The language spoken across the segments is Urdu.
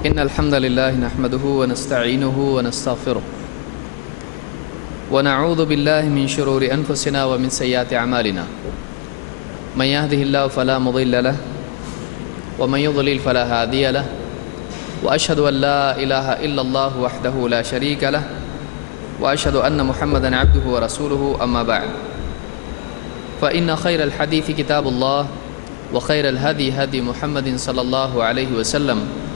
إن الحمد لله نحمده ونستعينه ونستغفره ونعوذ بالله من شرور أنفسنا ومن سيئات أعمالنا من يهده الله فلا مضل له ومن يضلل فلا هادي له وأشهد أن لا إله إلا الله وحده لا شريك له وأشهد أن محمدًا عبده ورسوله أما بعد فإن خير الحديث كتاب الله وخير الهدي هدي محمد صلى الله عليه وسلم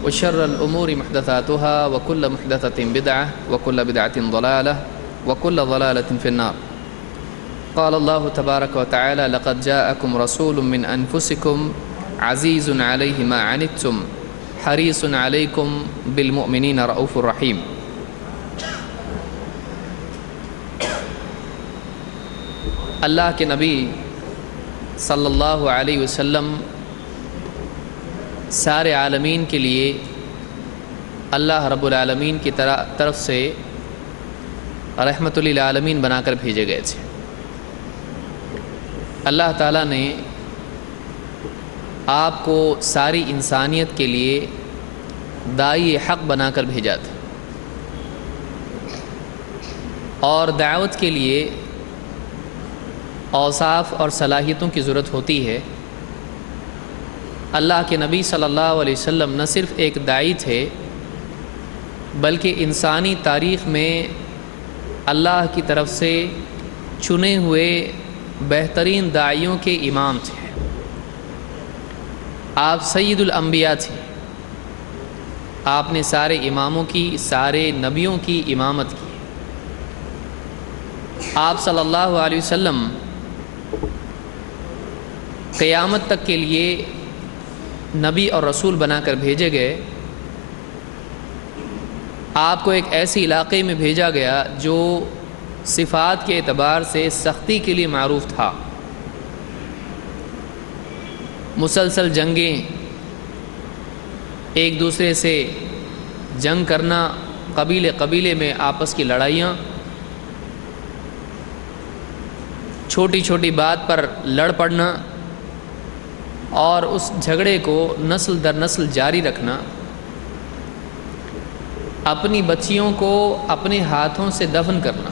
وشر الأمور محدثاتها وكل محدثة بدعة وكل بدعة ضلالة وكل ضلالة في النار. قال الله تبارك وتعالى لقد جاءكم رسول من أنفسكم عزيز عليه ما عنتم حريص عليكم بالمؤمنين رؤوف رحيم. اللہ کے نبی صلی اللہ علیہ وسلم سارے عالمین کے لیے اللہ رب العالمین کی طرف سے رحمت للعالمین بنا کر بھیجے گئے تھے. اللہ تعالیٰ نے آپ کو ساری انسانیت کے لیے داعی حق بنا کر بھیجا تھا اور دعوت کے لیے اوصاف اور صلاحیتوں کی ضرورت ہوتی ہے. اللہ کے نبی صلی اللہ علیہ وسلم نہ صرف ایک داعی تھے بلکہ انسانی تاریخ میں اللہ کی طرف سے چنے ہوئے بہترین داعیوں کے امام تھے. آپ سید الانبیاء تھے. آپ نے سارے اماموں کی سارے نبیوں کی امامت کی. آپ صلی اللہ علیہ وسلم قیامت تک کے لیے نبی اور رسول بنا کر بھیجے گئے. آپ کو ایک ایسے علاقے میں بھیجا گیا جو صفات کے اعتبار سے سختی کے لیے معروف تھا. مسلسل جنگیں، ایک دوسرے سے جنگ کرنا، قبیلے میں آپس کی لڑائیاں، چھوٹی چھوٹی بات پر لڑ پڑنا اور اس جھگڑے کو نسل در نسل جاری رکھنا، اپنی بچیوں کو اپنے ہاتھوں سے دفن کرنا،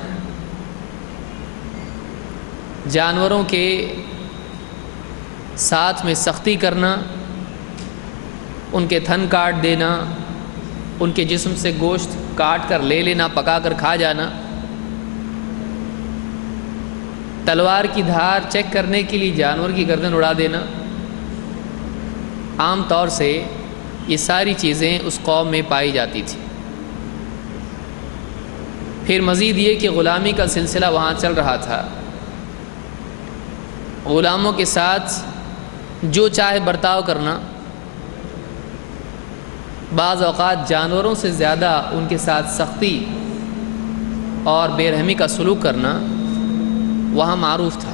جانوروں کے ساتھ میں سختی کرنا، ان کے تھن کاٹ دینا، ان کے جسم سے گوشت کاٹ کر لے لینا، پکا کر کھا جانا، تلوار کی دھار چیک کرنے کے لیے جانور کی گردن اڑا دینا. عام طور سے یہ ساری چیزیں اس قوم میں پائی جاتی تھیں. پھر مزید یہ کہ غلامی کا سلسلہ وہاں چل رہا تھا. غلاموں کے ساتھ جو چاہے برتاؤ کرنا، بعض اوقات جانوروں سے زیادہ ان کے ساتھ سختی اور بے رحمی کا سلوک کرنا وہاں معروف تھا.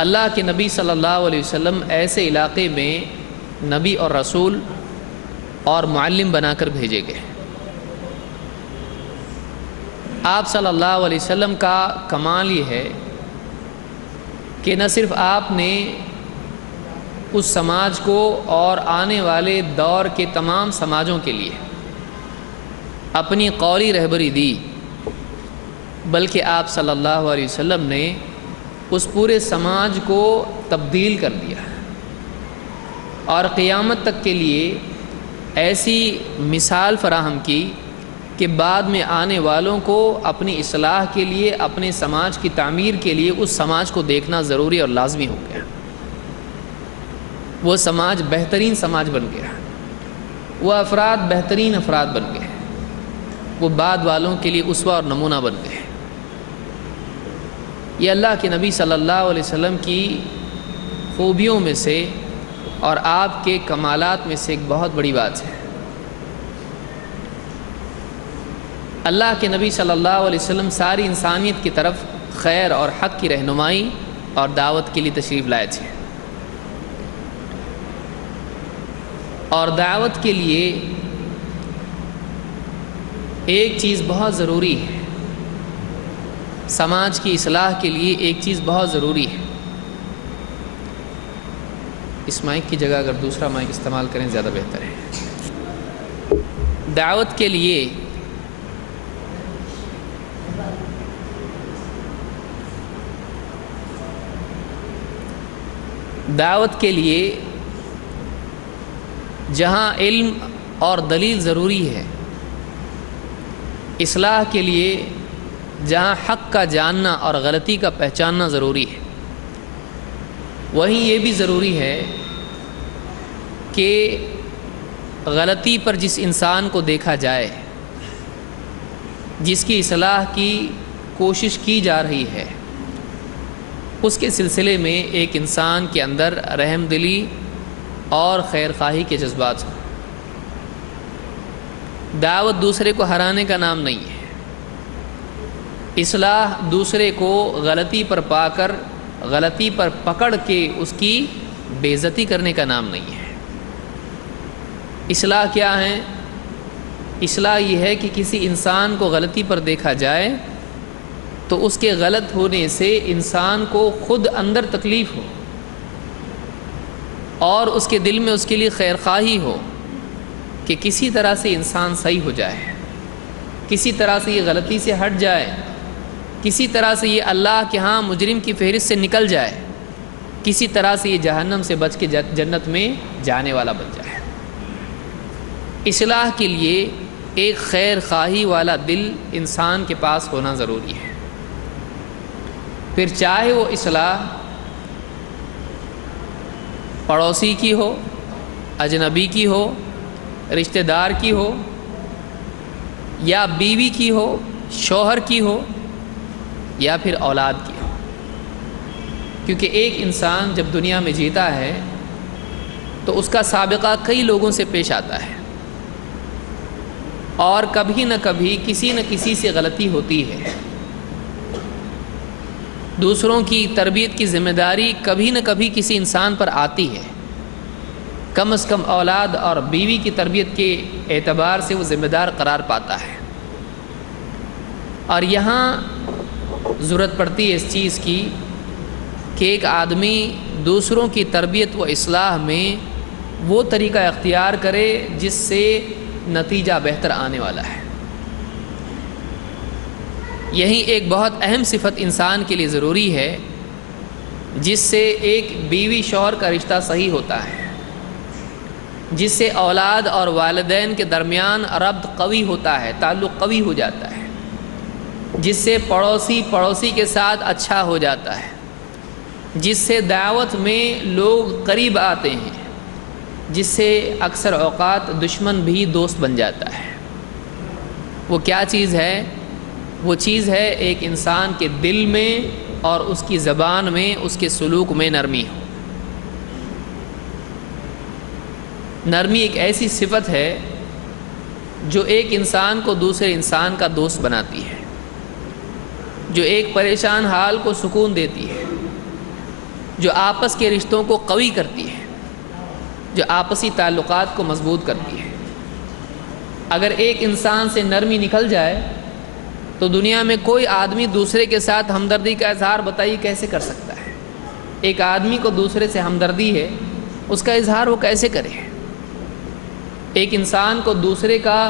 اللہ کے نبی صلی اللہ علیہ وسلم ایسے علاقے میں نبی اور رسول اور معلم بنا کر بھیجے گئے. آپ صلی اللہ علیہ وسلم کا کمال یہ ہے کہ نہ صرف آپ نے اس سماج کو اور آنے والے دور کے تمام سماجوں کے لیے اپنی قولی رہبری دی، بلکہ آپ صلی اللہ علیہ وسلم نے اس پورے سماج کو تبدیل کر دیا اور قیامت تک کے لیے ایسی مثال فراہم کی کہ بعد میں آنے والوں کو اپنی اصلاح کے لیے، اپنے سماج کی تعمیر کے لیے اس سماج کو دیکھنا ضروری اور لازمی ہو گیا. وہ سماج بہترین سماج بن گیا، وہ افراد بہترین افراد بن گئے، وہ بعد والوں کے لیے اسوہ اور نمونہ بن گئے. یہ اللہ کے نبی صلی اللہ علیہ وسلم کی خوبیوں میں سے اور آپ کے کمالات میں سے ایک بہت بڑی بات ہے. اللہ کے نبی صلی اللہ علیہ وسلم ساری انسانیت کی طرف خیر اور حق کی رہنمائی اور دعوت کے لیے تشریف لائے تھے. اور دعوت کے لیے ایک چیز بہت ضروری ہے، سماج کی اصلاح کے لیے ایک چیز بہت ضروری ہے. اس مائک کی جگہ اگر دوسرا مائک استعمال کریں زیادہ بہتر ہے۔ دعوت کے لیے جہاں علم اور دلیل ضروری ہے، اصلاح کے لیے جہاں حق کا جاننا اور غلطی کا پہچاننا ضروری ہے، وہیں یہ بھی ضروری ہے کہ غلطی پر جس انسان کو دیکھا جائے، جس کی اصلاح کی کوشش کی جا رہی ہے، اس کے سلسلے میں ایک انسان کے اندر رحم دلی اور خیر خواہی کے جذبات ہوں۔ دعوت دوسرے کو ہرانے کا نام نہیں ہے، اصلاح دوسرے کو غلطی پر پا کر غلطی پر پکڑ کے اس کی بے عزتی کرنے کا نام نہیں ہے۔ اصلاح کیا ہے؟ اصلاح یہ ہے کہ کسی انسان کو غلطی پر دیکھا جائے تو اس کے غلط ہونے سے انسان کو خود اندر تکلیف ہو اور اس کے دل میں اس کے لیے خیر خواہی ہو کہ کسی طرح سے انسان صحیح ہو جائے، کسی طرح سے یہ غلطی سے ہٹ جائے، کسی طرح سے یہ اللہ کے ہاں مجرم کی فہرست سے نکل جائے، کسی طرح سے یہ جہنم سے بچ کے جنت میں جانے والا بن جائے۔ اصلاح کے لیے ایک خیر خواہی والا دل انسان کے پاس ہونا ضروری ہے، پھر چاہے وہ اصلاح پڑوسی کی ہو، اجنبی کی ہو، رشتہ دار کی ہو، یا بیوی کی ہو، شوہر کی ہو، یا پھر اولاد کی ہو، کیونکہ ایک انسان جب دنیا میں جیتا ہے تو اس کا سابقہ کئی لوگوں سے پیش آتا ہے اور کبھی نہ کبھی کسی نہ کسی سے غلطی ہوتی ہے۔ دوسروں کی تربیت کی ذمہ داری کبھی نہ کبھی کسی انسان پر آتی ہے، کم از کم اولاد اور بیوی کی تربیت کے اعتبار سے وہ ذمہ دار قرار پاتا ہے۔ اور یہاں ضرورت پڑتی ہے اس چیز کی کہ ایک آدمی دوسروں کی تربیت و اصلاح میں وہ طریقہ اختیار کرے جس سے نتیجہ بہتر آنے والا ہے۔ یہی ایک بہت اہم صفت انسان کے لیے ضروری ہے جس سے ایک بیوی شوہر کا رشتہ صحیح ہوتا ہے، جس سے اولاد اور والدین کے درمیان ربط قوی ہوتا ہے، تعلق قوی ہو جاتا ہے، جس سے پڑوسی کے ساتھ اچھا ہو جاتا ہے، جس سے دعوت میں لوگ قریب آتے ہیں، جس سے اکثر اوقات دشمن بھی دوست بن جاتا ہے۔ وہ کیا چیز ہے؟ وہ چیز ہے ایک انسان کے دل میں اور اس کی زبان میں، اس کے سلوک میں نرمی ہو۔ نرمی ایک ایسی صفت ہے جو ایک انسان کو دوسرے انسان کا دوست بناتی ہے، جو ایک پریشان حال کو سکون دیتی ہے، جو آپس کے رشتوں کو قوی کرتی ہے، جو آپسی تعلقات کو مضبوط کرتی ہے۔ اگر ایک انسان سے نرمی نکل جائے تو دنیا میں کوئی آدمی دوسرے کے ساتھ ہمدردی کا اظہار بتائیے کیسے کر سکتا ہے؟ ایک آدمی کو دوسرے سے ہمدردی ہے، اس کا اظہار وہ کیسے کرے؟ ایک انسان کو دوسرے کا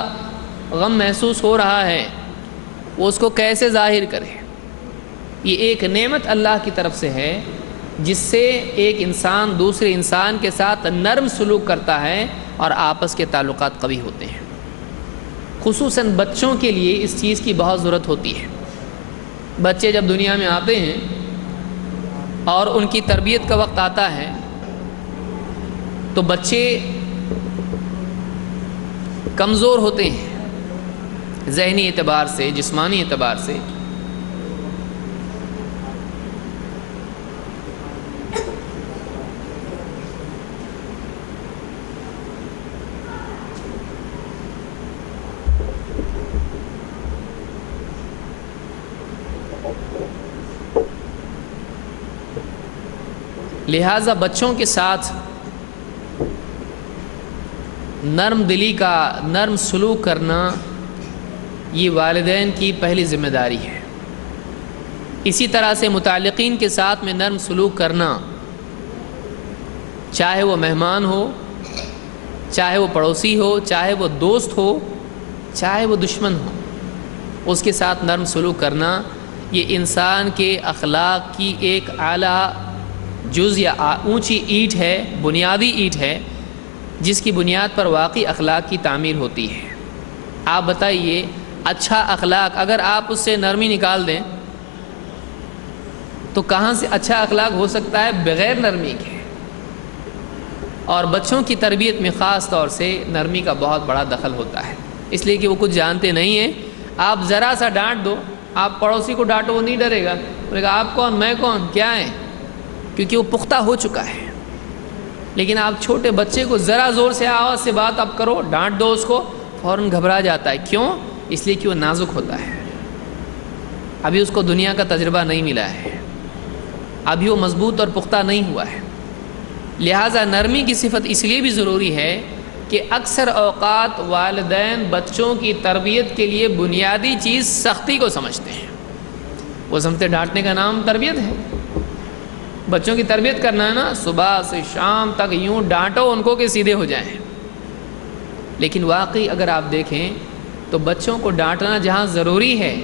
غم محسوس ہو رہا ہے، وہ اس کو کیسے ظاہر کرے؟ یہ ایک نعمت اللہ کی طرف سے ہے جس سے ایک انسان دوسرے انسان کے ساتھ نرم سلوک کرتا ہے اور آپس کے تعلقات قوی ہوتے ہیں۔ خصوصاً بچوں کے لیے اس چیز کی بہت ضرورت ہوتی ہے۔ بچے جب دنیا میں آتے ہیں اور ان کی تربیت کا وقت آتا ہے تو بچے کمزور ہوتے ہیں، ذہنی اعتبار سے، جسمانی اعتبار سے۔ لہٰذا بچوں کے ساتھ نرم دلی کا، نرم سلوک کرنا یہ والدین کی پہلی ذمہ داری ہے۔ اسی طرح سے متعلقین کے ساتھ میں نرم سلوک کرنا چاہے وہ مہمان ہو، چاہے وہ پڑوسی ہو، چاہے وہ دوست ہو، چاہے وہ دشمن ہو، اس کے ساتھ نرم سلوک کرنا یہ انسان کے اخلاق کی ایک اعلیٰ جز یا اونچی اینٹ ہے، بنیادی اینٹ ہے، جس کی بنیاد پر واقعی اخلاق کی تعمیر ہوتی ہے۔ آپ بتائیے، اچھا اخلاق اگر آپ اس سے نرمی نکال دیں تو کہاں سے اچھا اخلاق ہو سکتا ہے بغیر نرمی کے؟ اور بچوں کی تربیت میں خاص طور سے نرمی کا بہت بڑا دخل ہوتا ہے، اس لیے کہ وہ کچھ جانتے نہیں ہیں۔ آپ ذرا سا ڈانٹ دو، آپ پڑوسی کو ڈانٹو وہ نہیں ڈرے گا، بولے گا آپ کون میں کون کیا ہے، کیونکہ وہ پختہ ہو چکا ہے۔ لیکن آپ چھوٹے بچے کو ذرا زور سے آواز سے بات آپ کرو، ڈانٹ دو اس کو، فوراً گھبرا جاتا ہے۔ کیوں؟ اس لیے کہ وہ نازک ہوتا ہے، ابھی اس کو دنیا کا تجربہ نہیں ملا ہے، ابھی وہ مضبوط اور پختہ نہیں ہوا ہے۔ لہٰذا نرمی کی صفت اس لیے بھی ضروری ہے کہ اکثر اوقات والدین بچوں کی تربیت کے لیے بنیادی چیز سختی کو سمجھتے ہیں۔ وہ سمجھتے ڈانٹنے کا نام تربیت ہے، بچوں کی تربیت کرنا ہے نا، صبح سے شام تک یوں ڈانٹو ان کو کہ سیدھے ہو جائیں۔ لیکن واقعی اگر آپ دیکھیں تو بچوں کو ڈانٹنا جہاں ضروری ہے،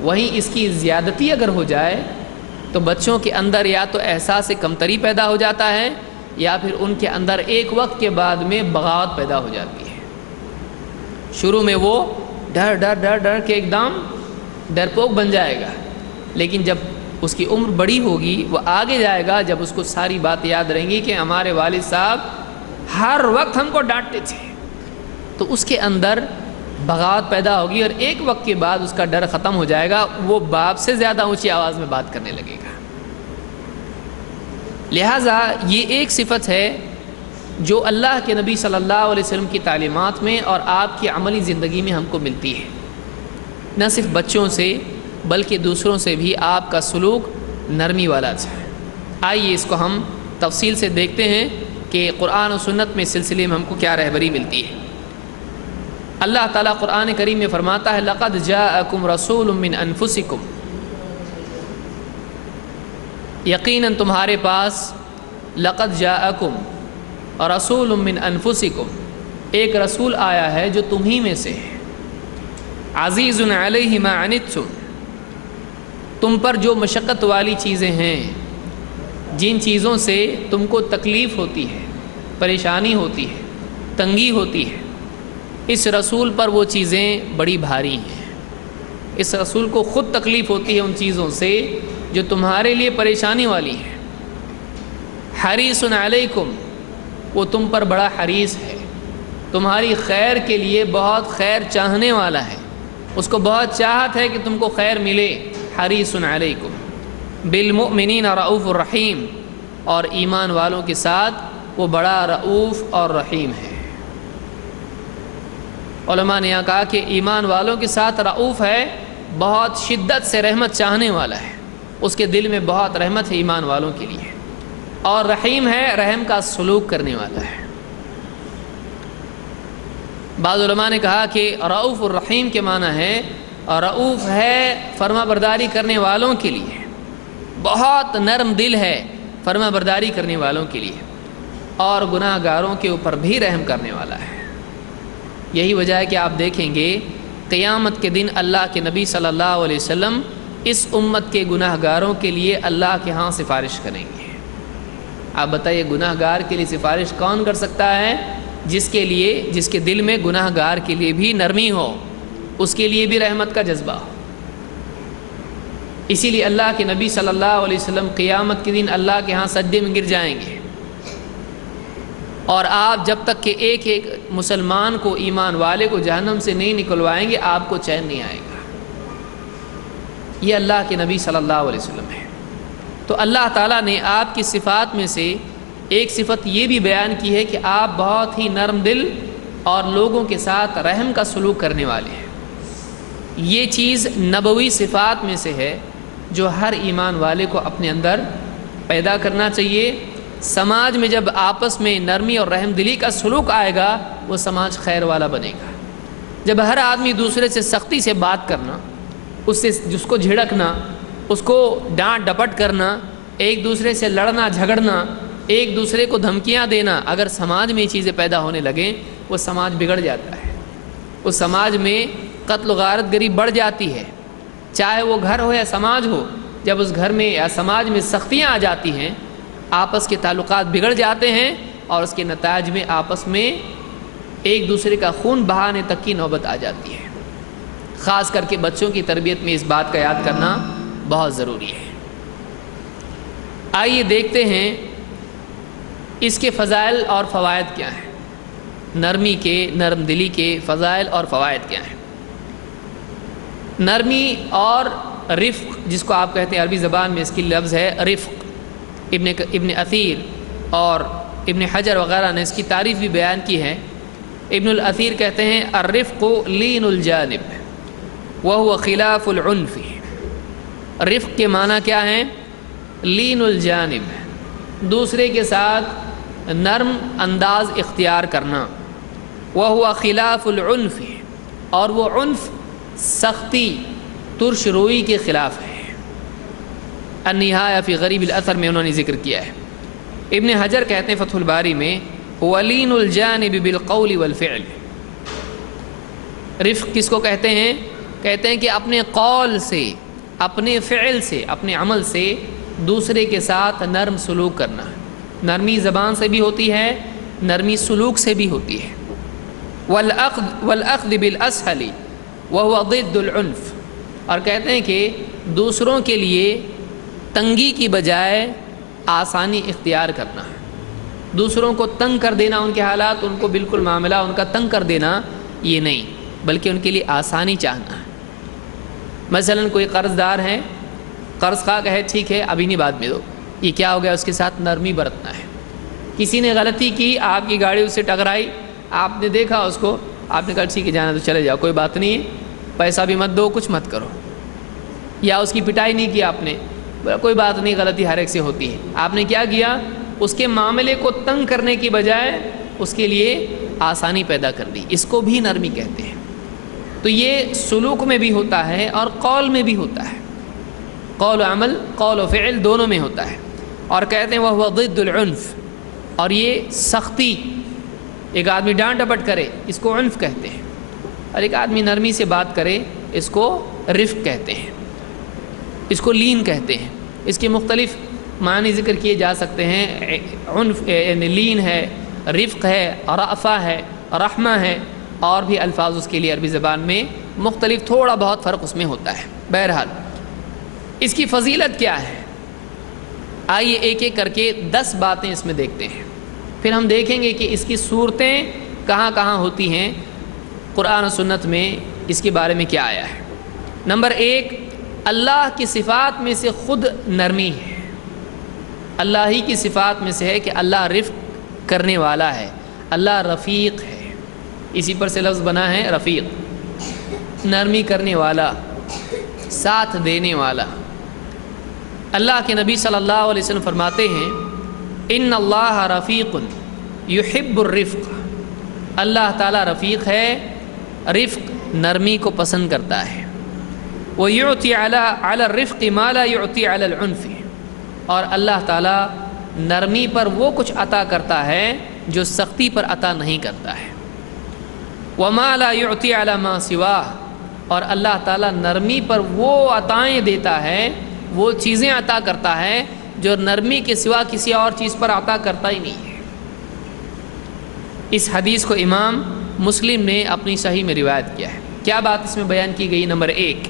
وہیں اس کی زیادتی اگر ہو جائے تو بچوں کے اندر یا تو احساس کمتری پیدا ہو جاتا ہے، یا پھر ان کے اندر ایک وقت کے بعد میں بغاوت پیدا ہو جاتی ہے۔ شروع میں وہ ڈر ڈر ڈر ڈر کے ایک دم ڈرپوک بن جائے گا، لیکن جب اس کی عمر بڑی ہوگی وہ آگے جائے گا، جب اس کو ساری بات یاد رہیں گی کہ ہمارے والد صاحب ہر وقت ہم کو ڈانٹتے تھے، تو اس کے اندر بغاوت پیدا ہوگی، اور ایک وقت کے بعد اس کا ڈر ختم ہو جائے گا، وہ باپ سے زیادہ اونچی آواز میں بات کرنے لگے گا۔ لہٰذا یہ ایک صفت ہے جو اللہ کے نبی صلی اللہ علیہ وسلم کی تعلیمات میں اور آپ کی عملی زندگی میں ہم کو ملتی ہے۔ نہ صرف بچوں سے بلکہ دوسروں سے بھی آپ کا سلوک نرمی والا ہے۔ آئیے اس کو ہم تفصیل سے دیکھتے ہیں کہ قرآن و سنت میں سلسلے میں ہم کو کیا رہبری ملتی ہے۔ اللہ تعالیٰ قرآن کریم میں فرماتا ہے لَقَدْ جَاءَكُمْ رَسُولٌ مِّنْ أَنفُسِكُمْ، یقیناً تمہارے پاس لَقَدْ جَاءَكُمْ رَسُولٌ مِّنْ أَنفُسِكُمْ، ایک رسول آیا ہے جو تمہیں میں سے ہے۔ عَزِيزٌ عَلَيْهِ مَا عَنِتُّمْ، تم پر جو مشقت والی چیزیں ہیں، جن چیزوں سے تم کو تکلیف ہوتی ہے، پریشانی ہوتی ہے، تنگی ہوتی ہے، اس رسول پر وہ چیزیں بڑی بھاری ہیں۔ اس رسول کو خود تکلیف ہوتی ہے ان چیزوں سے جو تمہارے لیے پریشانی والی ہے۔ حریص علیکم، وہ تم پر بڑا حریص ہے، تمہاری خیر کے لیے بہت خیر چاہنے والا ہے، اس کو بہت چاہت ہے کہ تم کو خیر ملے۔ حریص علیکم بالمؤمنین رؤوف الرحیم، اور ایمان والوں کے ساتھ وہ بڑا رؤوف اور رحیم ہے۔ علماء نے یہاں کہا کہ ایمان والوں کے ساتھ رؤوف ہے، بہت شدت سے رحمت چاہنے والا ہے، اس کے دل میں بہت رحمت ہے ایمان والوں کے لیے، اور رحیم ہے، رحم کا سلوک کرنے والا ہے۔ بعض علماء نے کہا کہ رؤوف الرحیم کے معنی ہے رؤوف ہے فرما برداری کرنے والوں کے لیے، بہت نرم دل ہے فرما برداری کرنے والوں کے لیے، اور گناہ گاروں کے اوپر بھی رحم کرنے والا ہے۔ یہی وجہ ہے کہ آپ دیکھیں گے قیامت کے دن اللہ کے نبی صلی اللہ علیہ وسلم اس امت کے گناہ گاروں کے لیے اللہ کے ہاں سفارش کریں گے۔ آپ بتائیے گناہ گار کے لیے سفارش کون کر سکتا ہے؟ جس کے دل میں گناہ گار کے لیے بھی نرمی ہو، اس کے لیے بھی رحمت کا جذبہ ہو۔ اسی لیے اللہ کے نبی صلی اللہ علیہ وسلم قیامت کے دن اللہ کے ہاں سجدے میں گر جائیں گے، اور آپ جب تک کہ ایک ایک مسلمان کو، ایمان والے کو جہنم سے نہیں نکلوائیں گے آپ کو چین نہیں آئے گا۔ یہ اللہ کے نبی صلی اللہ علیہ وسلم ہے۔ تو اللہ تعالیٰ نے آپ کی صفات میں سے ایک صفت یہ بھی بیان کی ہے کہ آپ بہت ہی نرم دل اور لوگوں کے ساتھ رحم کا سلوک کرنے والے ہیں۔ یہ چیز نبوی صفات میں سے ہے جو ہر ایمان والے کو اپنے اندر پیدا کرنا چاہیے۔ سماج میں جب آپس میں نرمی اور رحم دلی کا سلوک آئے گا وہ سماج خیر والا بنے گا۔ جب ہر آدمی دوسرے سے سختی سے بات کرنا، جس کو جھڑکنا، اس کو ڈانٹ ڈپٹ کرنا، ایک دوسرے سے لڑنا جھگڑنا، ایک دوسرے کو دھمکیاں دینا، اگر سماج میں یہ چیزیں پیدا ہونے لگیں وہ سماج بگڑ جاتا ہے، اس سماج میں قتل و غارت گری بڑھ جاتی ہے، چاہے وہ گھر ہو یا سماج ہو۔ جب اس گھر میں یا سماج میں سختیاں آ جاتی ہیں، آپس کے تعلقات بگڑ جاتے ہیں، اور اس کے نتائج میں آپس میں ایک دوسرے کا خون بہانے تک کی نوبت آ جاتی ہے۔ خاص کر کے بچوں کی تربیت میں اس بات کا یاد کرنا بہت ضروری ہے۔ آئیے دیکھتے ہیں اس کے فضائل اور فوائد کیا ہیں، نرم دلی کے فضائل اور فوائد کیا ہیں۔ نرمی اور رفق، جس کو آپ کہتے ہیں عربی زبان میں اس کی لفظ ہے رفق، ابن اثیر اور ابن حجر وغیرہ نے اس کی تعریف بھی بیان کی ہے۔ ابن الاثیر کہتے ہیں الرفق لین الجانب وهو خلاف العنف۔ رفق کے معنی کیا ہیں؟ لین الجانب، دوسرے کے ساتھ نرم انداز اختیار کرنا، وهو خلاف العنف، اور وہ عنف سختی ترش روئی کے خلاف ہے۔ النہایہ فی غریب الاثر میں انہوں نے ذکر کیا ہے۔ ابن حجر کہتے ہیں فتح الباری میں هو لین الجانب بالقول والفعل۔ رفق کس کو کہتے ہیں؟ کہتے ہیں کہ اپنے قول سے، اپنے فعل سے، اپنے عمل سے دوسرے کے ساتھ نرم سلوک کرنا۔ نرمی زبان سے بھی ہوتی ہے، نرمی سلوک سے بھی ہوتی ہے۔ والأخذ بالأسهل وهو ضد العنف، اور کہتے ہیں کہ دوسروں کے لیے تنگی کی بجائے آسانی اختیار کرنا ہے۔ دوسروں کو تنگ کر دینا، ان کے حالات، ان کو بالکل معاملہ ان کا تنگ کر دینا، یہ نہیں، بلکہ ان کے لیے آسانی چاہنا ہے۔ مثلا کوئی قرض دار ہے، قرض خواہ ہے، ٹھیک ہے ابھی نہیں بعد میں دو، یہ کیا ہو گیا؟ اس کے ساتھ نرمی برتنا ہے۔ کسی نے غلطی کی، آپ کی گاڑی اس سے ٹکرائی، آپ نے دیکھا اس کو، آپ نے کہا ٹھیک ہے جانا تو چلے جاؤ، کوئی بات نہیں ہے، پیسہ بھی مت دو، کچھ مت کرو۔ یا اس کی پٹائی نہیں کی آپ نے، کوئی بات نہیں، غلطی ہر ایک سے ہوتی ہے۔ آپ نے کیا کیا؟ اس کے معاملے کو تنگ کرنے کی بجائے اس کے لیے آسانی پیدا کر دی، اس کو بھی نرمی کہتے ہیں۔ تو یہ سلوک میں بھی ہوتا ہے اور قول میں بھی ہوتا ہے، قول و عمل، قول و فعل دونوں میں ہوتا ہے۔ اور کہتے ہیں وہ ضد العنف، اور یہ سختی، ایک آدمی ڈانٹ ڈپٹ کرے اس کو عنف کہتے ہیں، اور ایک آدمی نرمی سے بات کرے اس کو رفق کہتے ہیں، اس کو لین کہتے ہیں۔ اس کے مختلف معنی ذکر کیے جا سکتے ہیں۔ عنف یعنی لین ہے، رفق ہے، رأفہ ہے، رحمہ ہے، اور بھی الفاظ اس کے لیے عربی زبان میں مختلف، تھوڑا بہت فرق اس میں ہوتا ہے۔ بہرحال اس کی فضیلت کیا ہے؟ آئیے ایک ایک کر کے 10 باتیں اس میں دیکھتے ہیں، پھر ہم دیکھیں گے کہ اس کی صورتیں کہاں کہاں ہوتی ہیں، قرآن و سنت میں اس کے بارے میں کیا آیا ہے۔ نمبر 1، اللہ کی صفات میں سے خود نرمی ہے۔ اللہ ہی کی صفات میں سے ہے کہ اللہ رفق کرنے والا ہے، اللہ رفیق ہے، اسی پر سے لفظ بنا ہے رفیق، نرمی کرنے والا، ساتھ دینے والا۔ اللہ کے نبی صلی اللہ علیہ وسلم فرماتے ہیں ان اللہ رفیق یحب الرفق، اللہ تعالیٰ رفیق ہے، رفق نرمی کو پسند کرتا ہے۔ وَيُعْطِي عَلَى الرِّفْقِ مَا لَا يُعْطِي عَلَى الْعُنْفِ، اور اللہ تعالیٰ نرمی پر وہ کچھ عطا کرتا ہے جو سختی پر عطا نہیں کرتا ہے۔ وَمَا لَا يُعْطِي عَلَى مَا سِوَاهُ، اور اللہ تعالیٰ نرمی پر وہ عطائیں دیتا ہے، وہ چیزیں عطا کرتا ہے جو نرمی کے سوا کسی اور چیز پر عطا کرتا ہی نہیں ہے۔ اس حدیث کو امام مسلم نے اپنی صحیح میں روایت کیا ہے۔ کیا بات اس میں بیان کی گئی؟ نمبر 1،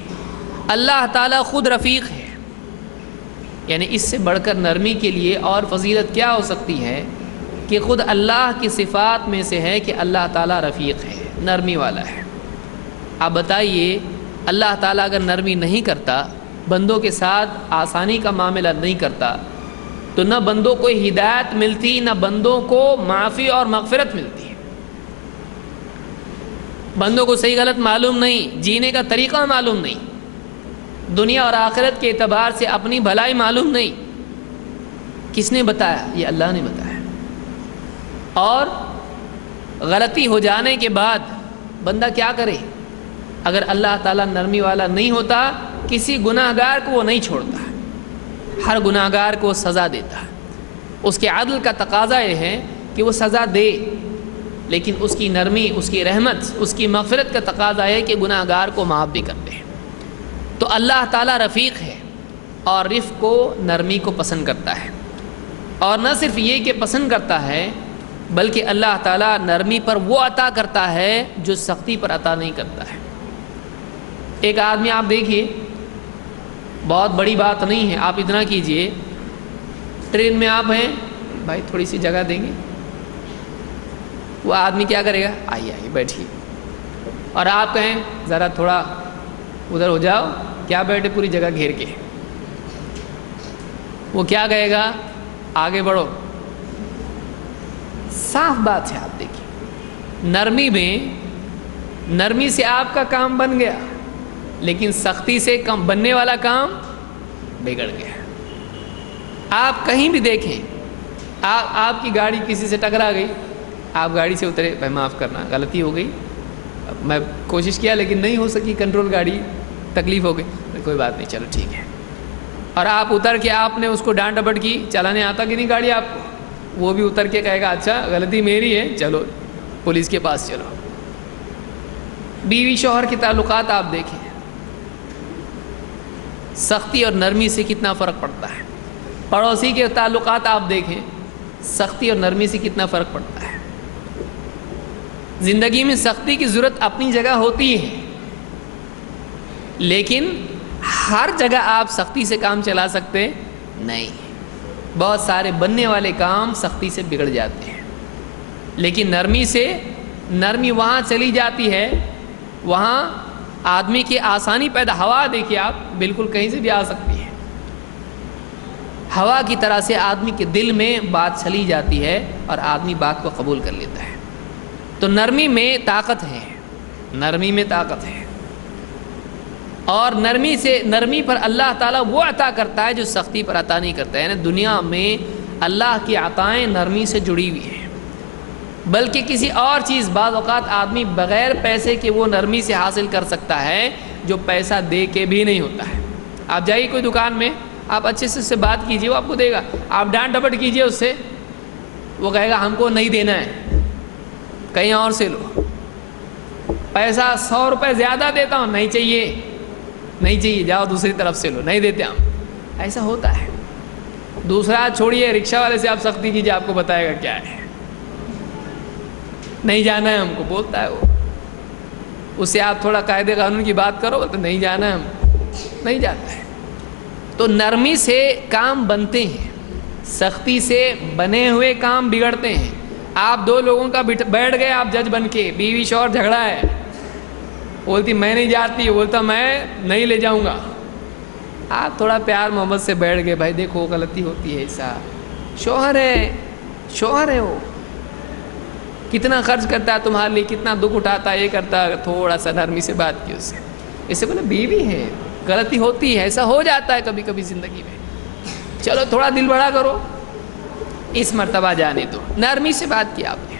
اللہ تعالیٰ خود رفیق ہے، یعنی اس سے بڑھ کر نرمی کے لیے اور فضیلت کیا ہو سکتی ہے کہ خود اللہ کی صفات میں سے ہے کہ اللہ تعالیٰ رفیق ہے، نرمی والا ہے۔ آپ بتائیے اللہ تعالیٰ اگر نرمی نہیں کرتا، بندوں کے ساتھ آسانی کا معاملہ نہیں کرتا، تو نہ بندوں کو ہدایت ملتی، نہ بندوں کو معافی اور مغفرت ملتی۔ بندوں کو صحیح غلط معلوم نہیں، جینے کا طریقہ معلوم نہیں، دنیا اور آخرت کے اعتبار سے اپنی بھلائی معلوم نہیں۔ کس نے بتایا؟ یہ اللہ نے بتایا۔ اور غلطی ہو جانے کے بعد بندہ کیا کرے؟ اگر اللہ تعالیٰ نرمی والا نہیں ہوتا، کسی گناہ گار کو وہ نہیں چھوڑتا، ہر گناہ گار کو سزا دیتا۔ اس کے عدل کا تقاضا یہ ہے کہ وہ سزا دے، لیکن اس کی نرمی، اس کی رحمت، اس کی مغفرت کا تقاضا ہے کہ گناہ گار کو معاف بھی کر دے۔ تو اللہ تعالیٰ رفیق ہے اور رفق کو، نرمی کو پسند کرتا ہے، اور نہ صرف یہ کہ پسند کرتا ہے بلکہ اللہ تعالیٰ نرمی پر وہ عطا کرتا ہے جو سختی پر عطا نہیں کرتا ہے۔ ایک آدمی آپ دیکھیے، بہت بڑی بات نہیں ہے، آپ اتنا کیجئے، ٹرین میں آپ ہیں، بھائی تھوڑی سی جگہ دیں گے؟ وہ آدمی کیا کرے گا؟ آئیے آئیے بیٹھیے، اور آپ کہیں ذرا تھوڑا ادھر ہو جاؤ، کیا بیٹھے پوری جگہ گھیر کے؟ وہ کیا کہے گا؟ آگے بڑھو۔ صاف بات ہے، آپ دیکھیے، نرمی میں، نرمی سے آپ کا کام بن گیا، لیکن سختی سے کم بننے والا کام بگڑ گیا۔ آپ کہیں بھی دیکھیں، آپ کی گاڑی کسی سے ٹکرا گئی، آپ گاڑی سے اترے، بھائی معاف کرنا غلطی ہو گئی، میں کوشش کیا لیکن نہیں ہو سکی کنٹرول، گاڑی تکلیف ہو گئی، کوئی بات نہیں چلو ٹھیک ہے، اور آپ اتر کے آپ نے اس کو ڈانٹ ڈپٹ کی، چلانے آتا کہ نہیں گاڑی آپ کو؟ وہ بھی اتر کے کہے گا اچھا غلطی میری ہے، چلو پولیس کے پاس چلو۔ بیوی شوہر کے تعلقات آپ دیکھیں، سختی اور نرمی سے کتنا فرق پڑتا ہے۔ پڑوسی کے تعلقات آپ دیکھیں، سختی اور نرمی سے کتنا فرق پڑتا ہے۔ زندگی میں سختی کی ضرورت اپنی جگہ ہوتی ہے، لیکن ہر جگہ آپ سختی سے کام چلا سکتے نہیں۔ بہت سارے بننے والے کام سختی سے بگڑ جاتے ہیں، لیکن نرمی سے، نرمی وہاں چلی جاتی ہے، وہاں آدمی کی آسانی پیدا۔ ہوا دیکھیے آپ، بالکل کہیں سے بھی آ سکتی ہے، ہوا کی طرح سے آدمی کے دل میں بات چلی جاتی ہے اور آدمی بات کو قبول کر لیتا ہے۔ تو نرمی میں طاقت ہے، نرمی میں طاقت ہے، اور نرمی سے، نرمی پر اللہ تعالیٰ وہ عطا کرتا ہے جو سختی پر عطا نہیں کرتا ہے۔ یعنی دنیا میں اللہ کی عطائیں نرمی سے جڑی ہوئی ہیں، بلکہ کسی اور چیز، بعض اوقات آدمی بغیر پیسے کے وہ نرمی سے حاصل کر سکتا ہے جو پیسہ دے کے بھی نہیں ہوتا ہے۔ آپ جائیے کوئی دکان میں، آپ اچھے سے اس سے بات کیجئے، وہ آپ کو دے گا۔ آپ ڈانٹ ڈپٹ کیجئے اس سے، وہ کہے گا ہم کو نہیں دینا ہے، کہیں اور سے لو، پیسہ 100 روپے زیادہ دیتا ہوں، نہیں چاہیے، نہیں چاہیے، جاؤ دوسری طرف سے لو، نہیں دیتے ہم۔ ایسا ہوتا ہے۔ دوسرا چھوڑیے، رکشہ والے سے آپ سختی کیجئے، آپ کو بتائے گا کیا ہے، نہیں جانا ہے ہم کو، بولتا ہے وہ۔ اس سے آپ تھوڑا قاعدے قانون کی بات کرو تو نہیں جانا ہے ہم، نہیں جاتا ہے۔ تو نرمی سے کام بنتے ہیں، سختی سے بنے ہوئے کام بگڑتے ہیں۔ آپ دو لوگوں کا بیٹھ گئے، آپ جج بن کے، بیوی شوہر جھگڑا ہے، بولتی میں نہیں جاتی، بولتا میں نہیں لے جاؤں گا۔ آپ تھوڑا پیار محبت سے بیٹھ گئے، بھائی دیکھو غلطی ہوتی ہے، ایسا شوہر ہے، شوہر ہے، وہ کتنا خرچ کرتا ہے تمہارے لیے، کتنا دکھ اٹھاتا ہے، یہ کرتا ہے، تھوڑا سا نرمی سے بات کی اس سے۔ اس سے بولے بیوی ہے، غلطی ہوتی ہے، ایسا ہو جاتا ہے کبھی کبھی زندگی میں، چلو تھوڑا دل بڑا کرو، اس مرتبہ جانے دو، نرمی سے بات کی آپ نے۔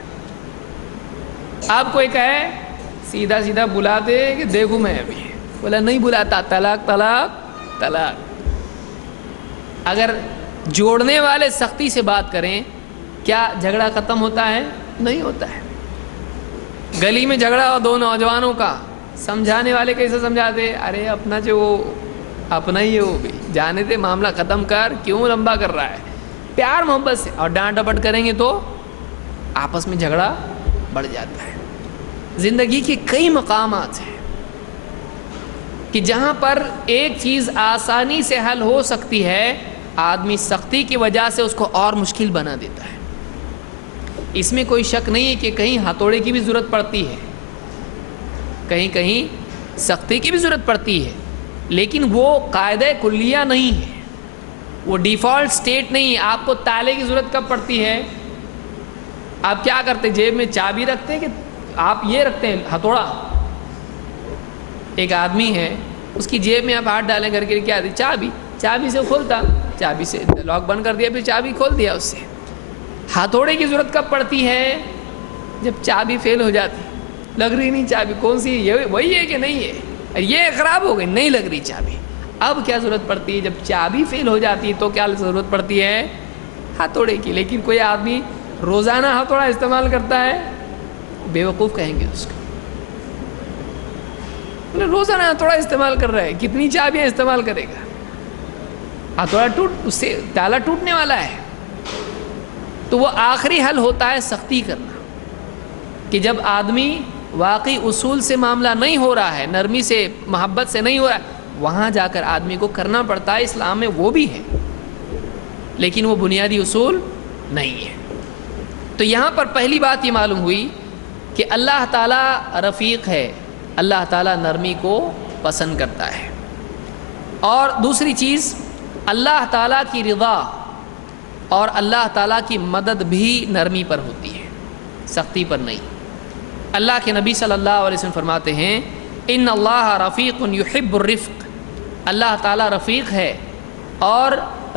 آپ کوئی کہے سیدھا سیدھا بلا دے کہ دیکھوں میں ابھی، بولا نہیں بلاتا، طلاق طلاق طلاق۔ اگر جوڑنے والے سختی سے بات کریں، کیا جھگڑا ختم ہوتا ہے؟ نہیں ہوتا ہے۔ گلی میں جھگڑا ہو دو نوجوانوں کا، سمجھانے والے کیسے سمجھاتے؟ ارے اپنا جو اپنا ہی ہے وہ بھی، جانے دے، معاملہ ختم کر، کیوں لمبا کر رہا ہے، پیار محبت سے۔ اور ڈانٹ ڈپٹ کریں گے تو آپس میں جھگڑا بڑھ جاتا ہے۔ زندگی کے کئی مقامات ہیں کہ جہاں پر ایک چیز آسانی سے حل ہو سکتی ہے، آدمی سختی کی وجہ سے اس کو اور مشکل بنا دیتا ہے۔ اس میں کوئی شک نہیں ہے کہ کہیں ہتھوڑے کی بھی ضرورت پڑتی ہے، کہیں کہیں سختی کی بھی ضرورت پڑتی ہے، لیکن وہ قاعدہ کلیہ نہیں ہے، وہ ڈیفالٹ سٹیٹ نہیں ہے۔ آپ کو تالے کی ضرورت کب پڑتی ہے؟ آپ کیا کرتے؟ جیب میں چابی رکھتے ہیں کہ آپ یہ رکھتے ہیں ہتھوڑا؟ ایک آدمی ہے، اس کی جیب میں آپ ہاتھ ڈالیں کر کے کیا دی؟ چابی، چابی سے کھولتا، چابی سے لاک بند کر دیا، پھر چابی کھول دیا اس سے۔ ہتھوڑے کی ضرورت کب پڑتی ہے؟ جب چابی فیل ہو جاتی، لگ رہی نہیں چابی، کون سی یہ وہی ہے کہ نہیں ہے، یہ خراب ہو گئی، نہیں لگ رہی چابی۔ اب کیا ضرورت پڑتی ہے؟ جب چابی فیل ہو جاتی ہے تو کیا ضرورت پڑتی ہے؟ ہتھوڑے کی. لیکن کوئی آدمی روزانہ ہتھوڑا استعمال کرتا ہے, بیوقوف کہیں گے اس کو. روزانہ ہتھوڑا استعمال کر رہا ہے, کتنی چابیاں استعمال کرے گا؟ ہتھوڑا اس سے تالا ٹوٹنے والا ہے. تو وہ آخری حل ہوتا ہے سختی کرنا, کہ جب آدمی واقعی اصول سے معاملہ نہیں ہو رہا ہے, نرمی سے محبت سے نہیں ہو رہا ہے, وہاں جا کر آدمی کو کرنا پڑتا ہے. اسلام میں وہ بھی ہے, لیکن وہ بنیادی اصول نہیں ہے. تو یہاں پر پہلی بات یہ معلوم ہوئی کہ اللہ تعالیٰ رفیق ہے, اللہ تعالیٰ نرمی کو پسند کرتا ہے. اور دوسری چیز, اللہ تعالیٰ کی رضا اور اللہ تعالیٰ کی مدد بھی نرمی پر ہوتی ہے, سختی پر نہیں. اللہ کے نبی صلی اللہ علیہ وسلم فرماتے ہیں ان اللہ رفیق یحب الرفق, اللہ تعالیٰ رفیق ہے اور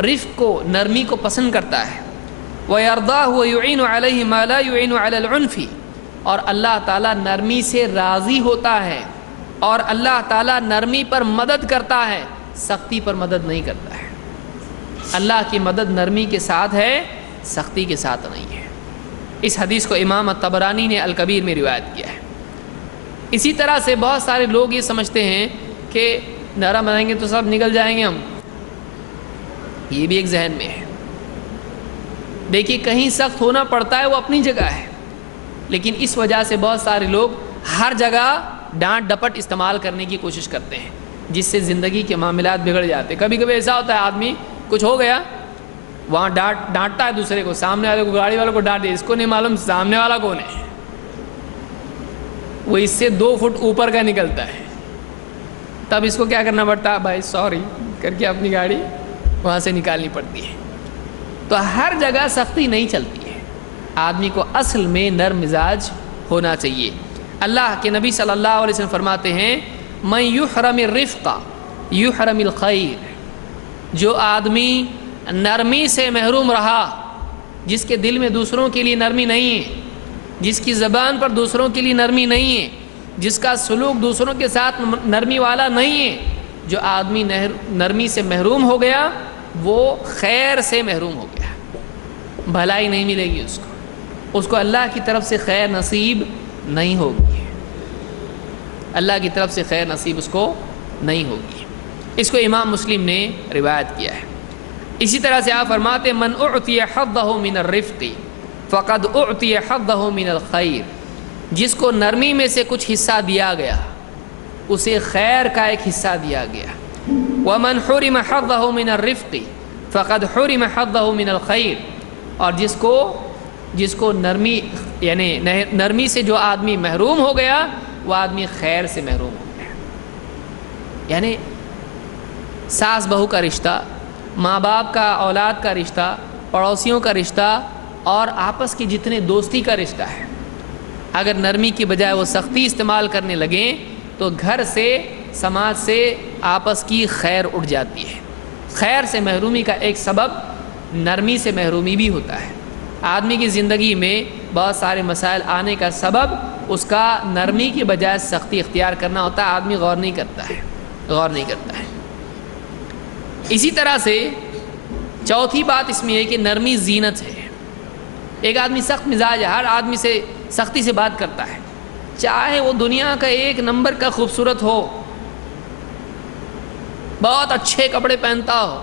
رفق کو, نرمی کو پسند کرتا ہے. وَيَرْضَاهُ وَيُعِينُ عَلَيْهِ مَا لَا يُعِينُ عَلَى الْعُنْفِ, اور اللہ تعالیٰ نرمی سے راضی ہوتا ہے اور اللہ تعالیٰ نرمی پر مدد کرتا ہے, سختی پر مدد نہیں کرتا ہے. اللہ کی مدد نرمی کے ساتھ ہے, سختی کے ساتھ نہیں ہے. اس حدیث کو امام الطبرانی نے الکبیر میں روایت کیا ہے. اسی طرح سے بہت سارے لوگ یہ سمجھتے ہیں کہ نرم رہیں گے تو سب نکل جائیں گے ہم, یہ بھی ایک ذہن میں ہے. دیکھیے کہیں سخت ہونا پڑتا ہے وہ اپنی جگہ ہے, لیکن اس وجہ سے بہت سارے لوگ ہر جگہ ڈانٹ ڈپٹ استعمال کرنے کی کوشش کرتے ہیں, جس سے زندگی کے معاملات بگڑ جاتے ہیں. کبھی کبھی ایسا ہوتا ہے آدمی کچھ ہو گیا, وہاں ڈانٹتا ہے دوسرے کو, سامنے والے کو, گاڑی والے کو ڈانٹ دے, اس کو نہیں معلوم سامنے والا کون ہے, وہ اس سے 2 فٹ اوپر کا نکلتا ہے. تب اس کو کیا کرنا پڑتا ہے, بھائی سوری کر کے اپنی گاڑی وہاں سے نکالنی پڑتی ہے. تو ہر جگہ سختی نہیں چلتی ہے, آدمی کو اصل میں نرم مزاج ہونا چاہیے. اللہ کے نبی صلی اللہ علیہ وسلم فرماتے ہیں من یحرم الرفق یحرم الخیر, جو آدمی نرمی سے محروم رہا, جس کے دل میں دوسروں کے لیے نرمی نہیں ہے, جس کی زبان پر دوسروں کے لیے نرمی نہیں ہے, جس کا سلوک دوسروں کے ساتھ نرمی والا نہیں ہے, جو آدمی نرمی سے محروم ہو گیا وہ خیر سے محروم ہو گیا, بھلائی نہیں ملے گی اس کو اللہ کی طرف سے خیر نصیب نہیں ہوگی, اللہ کی طرف سے خیر نصیب اس کو نہیں ہوگی. اس کو امام مسلم نے روایت کیا ہے. اسی طرح سے آپ فرماتے من اعطی حظہ من الرفق فقد اعطی حظہ من الخیر, جس کو نرمی میں سے کچھ حصہ دیا گیا اسے خیر کا ایک حصہ دیا گیا. ومن حرم حظہ من الرفق فقد حرم حظہ من الخیر, اور جس کو نرمی یعنی نرمی سے جو آدمی محروم ہو گیا وہ آدمی خیر سے محروم ہو گیا. یعنی ساس بہو کا رشتہ, ماں باپ کا اولاد کا رشتہ, پڑوسیوں کا رشتہ اور آپس کی جتنے دوستی کا رشتہ ہے, اگر نرمی کی بجائے وہ سختی استعمال کرنے لگیں تو گھر سے, سماج سے آپس کی خیر اٹھ جاتی ہے. خیر سے محرومی کا ایک سبب نرمی سے محرومی بھی ہوتا ہے. آدمی کی زندگی میں بہت سارے مسائل آنے کا سبب اس کا نرمی کی بجائے سختی اختیار کرنا ہوتا ہے. آدمی غور نہیں کرتا ہے. اسی طرح سے چوتھی بات اس میں ہے کہ نرمی زینت ہے. ایک آدمی سخت مزاج ہے, ہر آدمی سے سختی سے بات کرتا ہے, چاہے وہ دنیا کا 1 نمبر کا خوبصورت ہو, بہت اچھے کپڑے پہنتا ہو,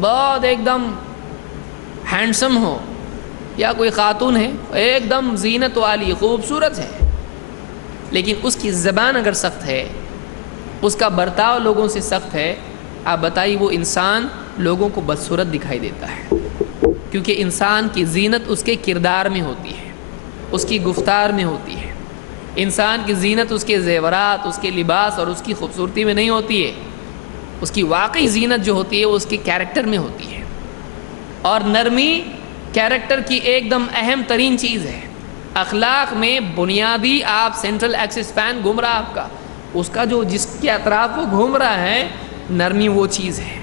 بہت ایک دم ہینڈسم ہو, یا کوئی خاتون ہے ایک دم زینت والی خوبصورت ہے, لیکن اس کی زبان اگر سخت ہے, اس کا برتاؤ لوگوں سے سخت ہے, آپ بتائیے وہ انسان لوگوں کو بدصورت دکھائی دیتا ہے. کیونکہ انسان کی زینت اس کے کردار میں ہوتی ہے, اس کی گفتار میں ہوتی ہے. انسان کی زینت اس کے زیورات, اس کے لباس اور اس کی خوبصورتی میں نہیں ہوتی ہے. اس کی واقعی زینت جو ہوتی ہے وہ اس کے کیریکٹر میں ہوتی ہے. اور نرمی کیریکٹر کی ایک دم اہم ترین چیز ہے. اخلاق میں بنیادی, آپ سینٹرل ایکسس فین گھوم رہا آپ کا, اس کا جو جس کے اطراف وہ گھوم رہا ہے, نرمی وہ چیز ہے.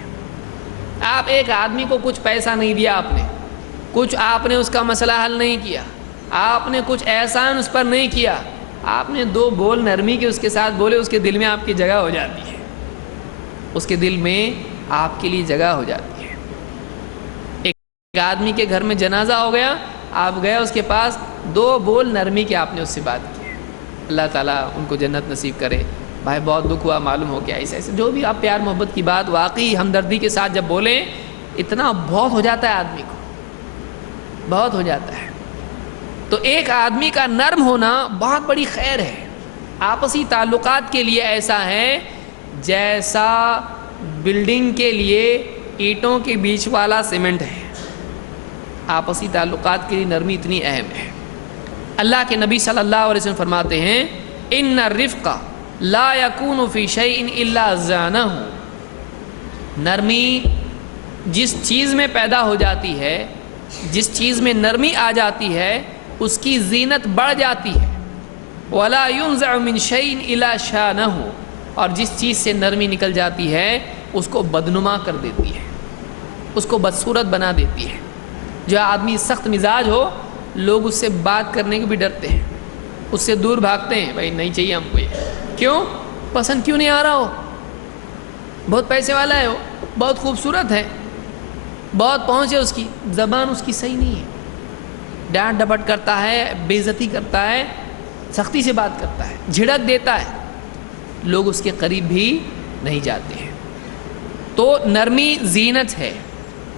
آپ ایک آدمی کو کچھ پیسہ نہیں دیا, آپ نے اس کا مسئلہ حل نہیں کیا, آپ نے کچھ احسان اس پر نہیں کیا, آپ نے 2 بول نرمی کے اس کے ساتھ بولے, اس کے دل میں آپ کی جگہ ہو جاتی ہے, اس کے دل میں آپ کے لیے جگہ ہو جاتی ہے. ایک آدمی کے گھر میں جنازہ ہو گیا، آپ گئے اس کے پاس، 2 بول نرمی کے آپ نے اس سے بات کی، اللہ تعالیٰ ان کو جنت نصیب کرے، بھائی بہت دکھ ہوا، معلوم ہو گیا، ایسے ایسے جو بھی آپ پیار محبت کی بات واقعی ہمدردی کے ساتھ جب بولیں، اتنا بہت ہو جاتا ہے آدمی کو، بہت ہو جاتا ہے۔ تو ایک آدمی کا نرم ہونا بہت بڑی خیر ہے۔ آپسی تعلقات کے لیے ایسا ہے جیسا بلڈنگ کے لیے اینٹوں کے بیچ والا سیمنٹ ہے، آپسی تعلقات کے لیے نرمی اتنی اہم ہے۔ اللہ کے نبی صلی اللہ علیہ وسلم فرماتے ہیں ان الرفق لا یکون فی شیء الا زانہ، نرمی جس چیز میں پیدا ہو جاتی ہے، جس چیز میں نرمی آ جاتی ہے اس کی زینت بڑھ جاتی ہے۔ ولا ينزع من شیء الا شانہ، اور جس چیز سے نرمی نکل جاتی ہے اس کو بدنما کر دیتی ہے، اس کو بدصورت بنا دیتی ہے۔ جو آدمی سخت مزاج ہو، لوگ اس سے بات کرنے کو بھی ڈرتے ہیں، اس سے دور بھاگتے ہیں، بھائی نہیں چاہیے ہم کو یہ، کیوں؟ پسند کیوں نہیں آ رہا ہو، بہت پیسے والا ہے، وہ بہت خوبصورت ہے، بہت پہنچ ہے، اس کی زبان اس کی صحیح نہیں ہے، ڈانٹ ڈپٹ کرتا ہے، بے عزتی کرتا ہے، سختی سے بات کرتا ہے، جھڑک دیتا ہے، لوگ اس کے قریب بھی نہیں جاتے ہیں۔ تو نرمی زینت ہے،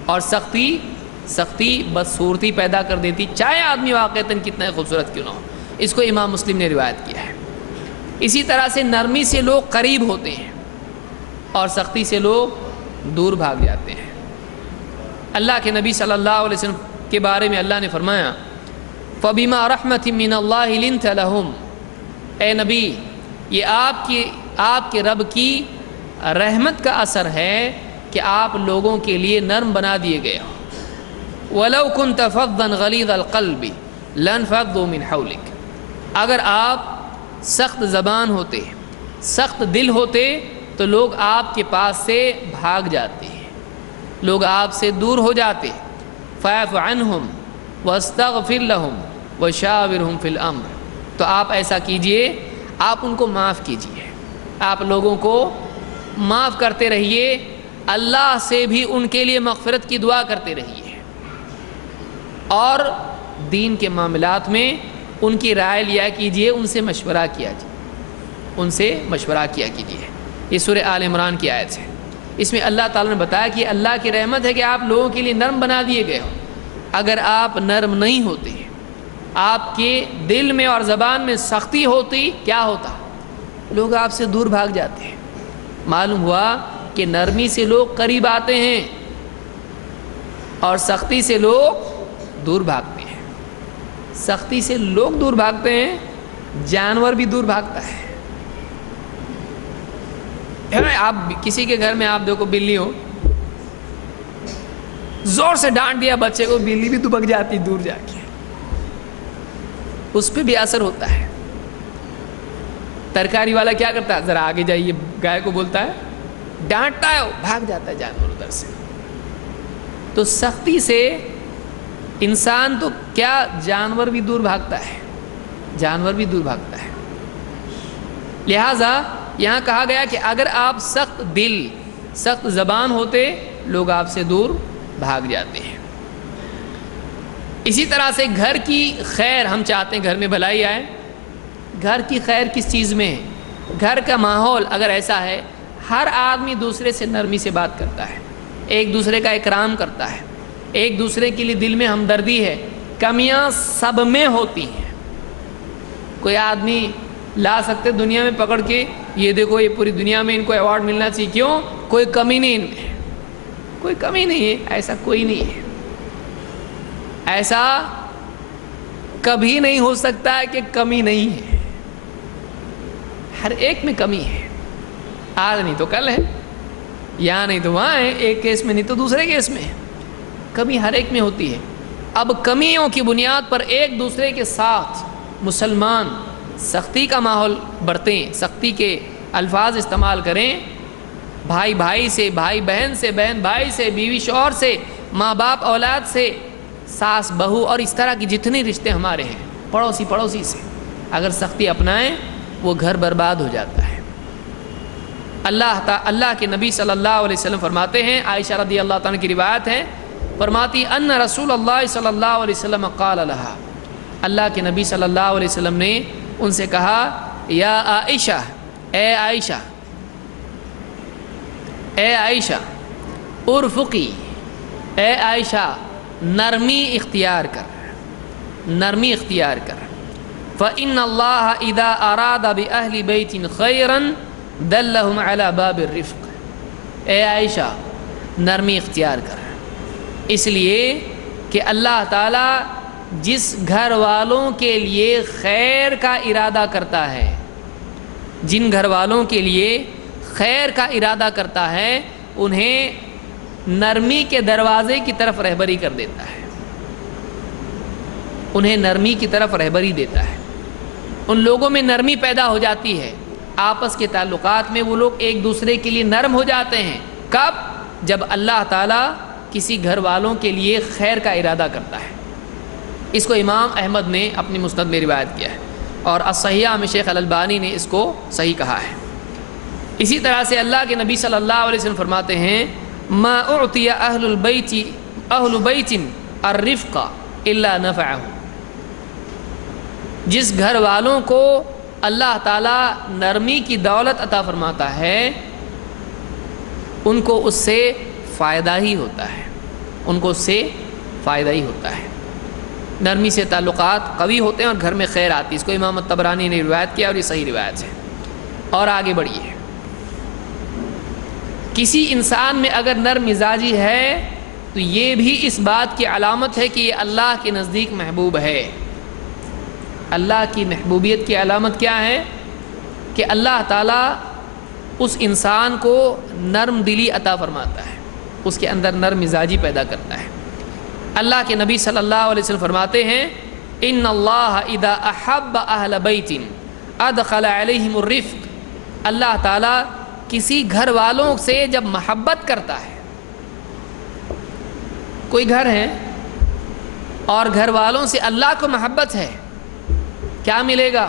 اور سختی بدصورتی پیدا کر دیتی، چاہے آدمی واقعتاً کتنا خوبصورت کیوں نہ ہو۔ اس کو امام مسلم نے روایت کیا ہے۔ اسی طرح سے نرمی سے لوگ قریب ہوتے ہیں اور سختی سے لوگ دور بھاگ جاتے ہیں۔ اللہ کے نبی صلی اللہ علیہ وسلم کے بارے میں اللہ نے فرمایا فَبِمَا رَحْمَةٍ مِّنَ اللَّهِ لِنْتَ لَهُمْ، اے نبی یہ آپ کے رب کی رحمت کا اثر ہے کہ آپ لوگوں کے لیے نرم بنا دیے گئے ہو۔ وَلَوْ كُنْتَ فَظًّا غَلِيظَ الْقَلْبِ لَانفَضُّوا مِنْ حَوْلِكَ، اگر آپ سخت زبان ہوتے، سخت دل ہوتے تو لوگ آپ کے پاس سے بھاگ جاتے ہیں، لوگ آپ سے دور ہو جاتے۔ فَاعْفُ عَنْهُمْ وَاسْتَغْفِرْ لَهُمْ وَشَاوِرْهُمْ فِي الْأَمْرِ، تو آپ ایسا کیجئے، آپ ان کو معاف کیجئے، آپ لوگوں کو معاف کرتے رہیے، اللہ سے بھی ان کے لیے مغفرت کی دعا کرتے رہیے، اور دین کے معاملات میں ان کی رائے لیا کیجئے، ان سے مشورہ کیا کیجئے۔ یہ سورہ آل عمران کی آیت ہے۔ اس میں اللہ تعالیٰ نے بتایا کہ اللہ کی رحمت ہے کہ آپ لوگوں کے لیے نرم بنا دیے گئے ہو۔ اگر آپ نرم نہیں ہوتے، آپ کے دل میں اور زبان میں سختی ہوتی، کیا ہوتا؟ لوگ آپ سے دور بھاگ جاتے ہیں۔ معلوم ہوا کہ نرمی سے لوگ قریب آتے ہیں اور سختی سے لوگ دور بھاگتے ہیں۔ سختی سے لوگ دور بھاگتے ہیں، جانور بھی دور بھاگتا ہے۔ آپ کسی کے گھر میں آپ دیکھو بلی ہو، زور سے ڈانٹ دیا بچے کو، بلی بھی دبک جاتی دور جا کے، اس پہ بھی اثر ہوتا ہے۔ ترکاری والا کیا کرتا ہے؟ ذرا آگے جائیے، گائے کو بولتا ہے، ڈانٹتا ہے، وہ بھاگ جاتا ہے جانور ادھر سے۔ تو سختی سے انسان تو کیا، جانور بھی دور بھاگتا ہے، جانور بھی دور بھاگتا ہے۔ لہٰذا یہاں کہا گیا کہ اگر آپ سخت دل، سخت زبان ہوتے، لوگ آپ سے دور بھاگ جاتے ہیں۔ اسی طرح سے گھر کی خیر ہم چاہتے ہیں، گھر میں بھلائی آئے۔ گھر کی خیر کس چیز میں ہے؟ گھر کا ماحول اگر ایسا ہے، ہر آدمی دوسرے سے نرمی سے بات کرتا ہے، ایک دوسرے کا اکرام کرتا ہے، ایک دوسرے کے لیے دل میں ہمدردی ہے۔ کمیاں سب میں ہوتی ہیں، کوئی آدمی لا سکتے دنیا میں پکڑ کے، یہ دیکھو یہ پوری دنیا میں ان کو ایوارڈ ملنا چاہیے، کیوں؟ کوئی کمی نہیں ان میں، کوئی کمی نہیں ہے، ایسا کوئی نہیں ہے، ایسا کبھی نہیں ہو سکتا ہے کہ کمی نہیں ہے، ہر ایک میں کمی ہے۔ آج نہیں تو کل ہے، یہاں نہیں تو وہاں ہے، ایک کیس میں نہیں تو دوسرے کیس میں ہے، کمی ہر ایک میں ہوتی ہے۔ اب کمیوں کی بنیاد پر ایک دوسرے کے ساتھ مسلمان سختی کا ماحول برتیں، سختی کے الفاظ استعمال کریں، بھائی بھائی سے، بھائی بہن سے، بہن بھائی سے، بیوی شوہر سے، ماں باپ اولاد سے، ساس بہو، اور اس طرح کی جتنے رشتے ہمارے ہیں، پڑوسی سے اگر سختی اپنائیں، وہ گھر برباد ہو جاتا ہے۔ اللہ کے نبی صلی اللہ علیہ وسلم فرماتے ہیں، عائشہ رضی اللہ تعالیٰ کی روایت ہے فرماتی ان رسول اللہ صلی اللہ علیہ وسلم قال لها، اللہ کے نبی صلی اللہ علیہ وسلم نے ان سے کہا یا عائشہ، اے عائشہ، اے عائشہ ارفقی، اے عائشہ نرمی اختیار کر، نرمی اختیار کر، فإن اللہ اذا اراد بأہل بیت خیرا دلہم علی باب الرفق، اے عائشہ نرمی اختیار کر، اس لیے کہ اللہ تعالیٰ جس گھر والوں کے لیے خیر کا ارادہ کرتا ہے، جن گھر والوں کے لیے خیر کا ارادہ کرتا ہے، انہیں نرمی کے دروازے کی طرف رہبری کر دیتا ہے، انہیں نرمی کی طرف رہبری دیتا ہے، ان لوگوں میں نرمی پیدا ہو جاتی ہے، آپس کے تعلقات میں وہ لوگ ایک دوسرے کے لیے نرم ہو جاتے ہیں۔ کب؟ جب اللہ تعالیٰ کسی گھر والوں کے لیے خیر کا ارادہ کرتا ہے۔ اس کو امام احمد نے اپنی مسند میں روایت کیا ہے، اور الصحیحہ میں شیخ الالبانی نے اس کو صحیح کہا ہے۔ اسی طرح سے اللہ کے نبی صلی اللہ علیہ وسلم فرماتے ہیں ما اعطی اہل بیت الرفق الا نفعہ، جس گھر والوں کو اللہ تعالیٰ نرمی کی دولت عطا فرماتا ہے، ان کو اس سے فائدہ ہی ہوتا ہے، ان کو اس سے فائدہ ہی ہوتا ہے۔ نرمی سے تعلقات قوی ہوتے ہیں اور گھر میں خیر آتی ہے۔ اس کو امام طبرانی نے روایت کیا اور یہ صحیح روایت ہے۔ اور آگے بڑھیے، کسی انسان میں اگر نرم مزاجی ہے تو یہ بھی اس بات کی علامت ہے کہ یہ اللہ کے نزدیک محبوب ہے۔ اللہ کی محبوبیت کی علامت کیا ہے؟ کہ اللہ تعالیٰ اس انسان کو نرم دلی عطا فرماتا ہے، اس کے اندر نرم مزاجی پیدا کرتا ہے۔ اللہ کے نبی صلی اللہ علیہ وسلم فرماتے ہیں ان اللہ اذا احب اہل بیت ادخل علیہم الرفق، اللہ تعالیٰ کسی گھر والوں سے جب محبت کرتا ہے، کوئی گھر ہے اور گھر والوں سے اللہ کو محبت ہے، کیا ملے گا؟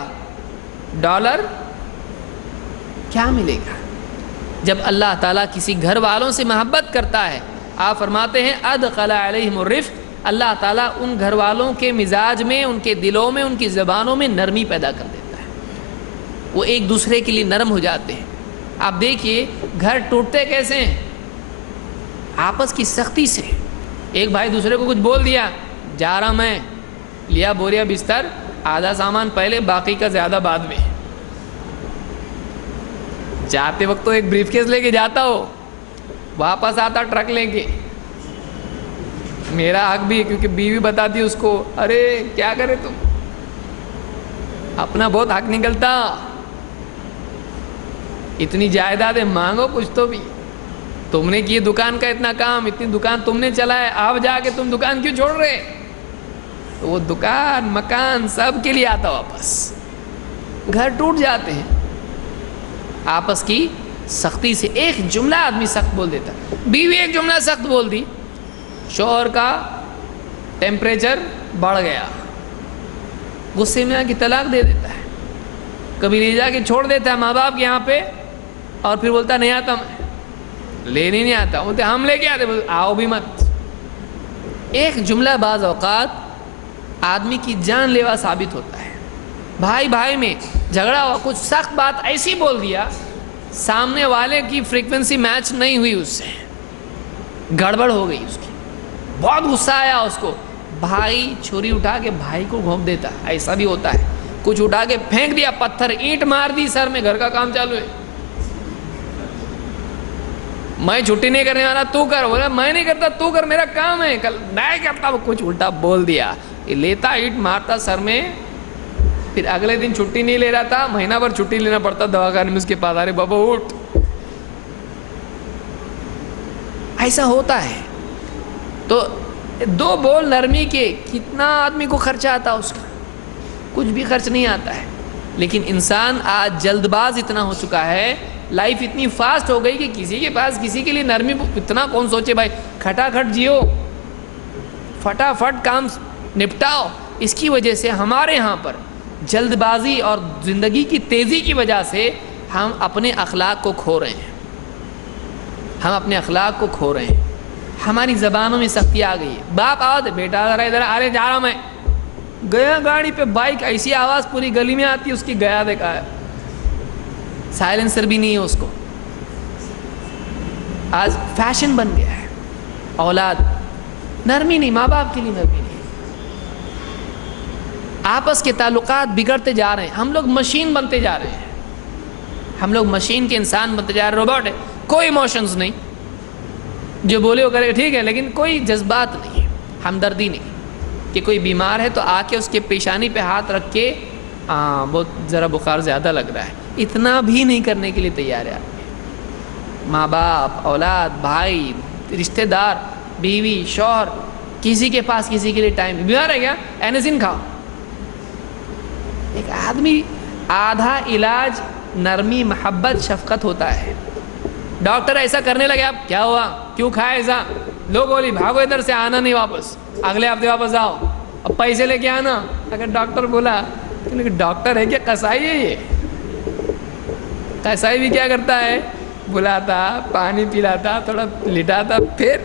ڈالر؟ کیا ملے گا؟ جب اللہ تعالیٰ کسی گھر والوں سے محبت کرتا ہے، آپ فرماتے ہیں ادخل علیہم الرفق، اللہ تعالیٰ ان گھر والوں کے مزاج میں، ان کے دلوں میں، ان کی زبانوں میں نرمی پیدا کر دیتا ہے، وہ ایک دوسرے کے لیے نرم ہو جاتے ہیں۔ آپ دیکھیے گھر ٹوٹتے کیسے ہیں؟ آپس کی سختی سے۔ ایک بھائی دوسرے کو کچھ بول دیا، جا رہا میں، لیا بوریا بستر، آدھا سامان پہلے باقی کا زیادہ بعد میں، جاتے وقت تو ایک بریف کیس لے کے جاتا ہو، واپس آتا ٹرک لے کے۔ میرا حق بھی ہے کیونکہ بیوی بتاتی اس کو، ارے کیا کرے تم، اپنا بہت حق نکلتا، اتنی جائیدادیں مانگو کچھ تو بھی، تم نے کی دکان کا اتنا کام، اتنی دکان تم نے چلایا، اب جا کے تم دکان کیوں چھوڑ رہے؟ تو وہ دکان مکان سب کے لیے آتا واپس۔ گھر ٹوٹ جاتے ہیں آپس کی سختی سے۔ ایک جملہ آدمی سخت بول دیتا، بیوی ایک جملہ سخت بول دی، شوہر کا ٹیمپریچر بڑھ گیا، غصے میں آ کے طلاق دے دیتا ہے، کبھی لے جا کے چھوڑ دیتا ہے ماں باپ کے یہاں پہ، اور پھر بولتا نہیں آتا، میں لینے نہیں آتا، بولتے ہم لے کے آتے، آؤ بھی مت۔ ایک جملہ بعض اوقات آدمی کی جان لیوا ثابت ہوتا ہے۔ بھائی بھائی میں جھگڑا ہوا، کچھ سخت بات ایسی بول دیا، سامنے والے کی فریکوینسی میچ نہیں ہوئی، اس سے گڑبڑ ہو گئی، اس کی بہت غصہ آیا اس کو، بھائی چھری اٹھا کے بھائی کو گھونپ دیتا، ایسا بھی ہوتا ہے، کچھ اٹھا کے پھینک دیا، پتھر اینٹ مار دی سر میں، گھر کا کام چالو ہے، میں چھٹی نہیں کرنے والا، تو کر، بولا میں نہیں کرتا، تو کر، میرا کام ہے، کل نہیں کرتا، وہ کچھ الٹا بول دیا، لیتا اینٹ مارتا سر میں، پھر اگلے دن چھٹی نہیں لے رہا تھا، مہینہ بھر چھٹی لینا پڑتا دواخانے میں، اس کے پاس آ رہے بابا اٹھ، ایسا ہوتا ہے۔ تو دو بول نرمی کے کتنا آدمی کو خرچہ آتا، اس کا کچھ بھی خرچ نہیں آتا ہے۔ لیکن انسان آج جلد باز اتنا ہو چکا ہے، لائف اتنی فاسٹ ہو گئی کہ کسی کے پاس کسی کے لیے نرمی اتنا کون سوچے، بھائی کھٹا کھٹ جیو، فٹافٹ کام نپٹاؤ۔ اس کی وجہ سے ہمارے ہاں پر جلد بازی اور زندگی کی تیزی کی وجہ سے ہم اپنے اخلاق کو کھو رہے ہیں، ہم اپنے اخلاق کو کھو رہے ہیں۔ ہماری زبانوں میں سختی آ گئی ہے. باپ آؤ تو بیٹا ذرا ادھر آ رہے جا رہا ہوں میں, گیا گاڑی پہ بائک, ایسی آواز پوری گلی میں آتی ہے اس کی, گیا دیکھا ہے, سائلنسر بھی نہیں ہے اس کو. آج فیشن بن گیا ہے. اولاد نرمی نہیں, ماں باپ کے لیے نرمی نہیں, آپس کے تعلقات بگڑتے جا رہے ہیں. ہم لوگ مشین بنتے جا رہے ہیں, ہم لوگ مشین کے انسان بنتے جا رہے ہیں. روبوٹ ہے, کوئی ایموشنز نہیں, جو بولے وہ کرے ٹھیک ہے, لیکن کوئی جذبات نہیں, ہمدردی نہیں. کہ کوئی بیمار ہے تو آ کے اس کے پیشانی پہ ہاتھ رکھ کے بہت ذرا بخار زیادہ لگ رہا ہے, اتنا بھی نہیں کرنے کے لیے تیار ہے. ماں باپ, اولاد, بھائی, رشتہ دار, بیوی, شوہر, کسی کے پاس کسی کے لیے ٹائم نہیں. بیمار ہے کیا, اینزین کھاؤ. ایک آدمی آدھا علاج نرمی, محبت, شفقت ہوتا ہے. ڈاکٹر ایسا کرنے لگے, آپ کیا ہوا, کیوں کھائے ایسا, لوگ بولی بھاگو ادھر سے, آنا نہیں واپس, اگلے ہفتے واپس آؤ, اب پیسے لے کے آنا. اگر ڈاکٹر بولا کہ ڈاکٹر ہے کیا, قصائی ہے یہ. قصائی بھی کیا کرتا ہے, بلاتا, پانی پلاتا, تھوڑا لٹاتا, پھر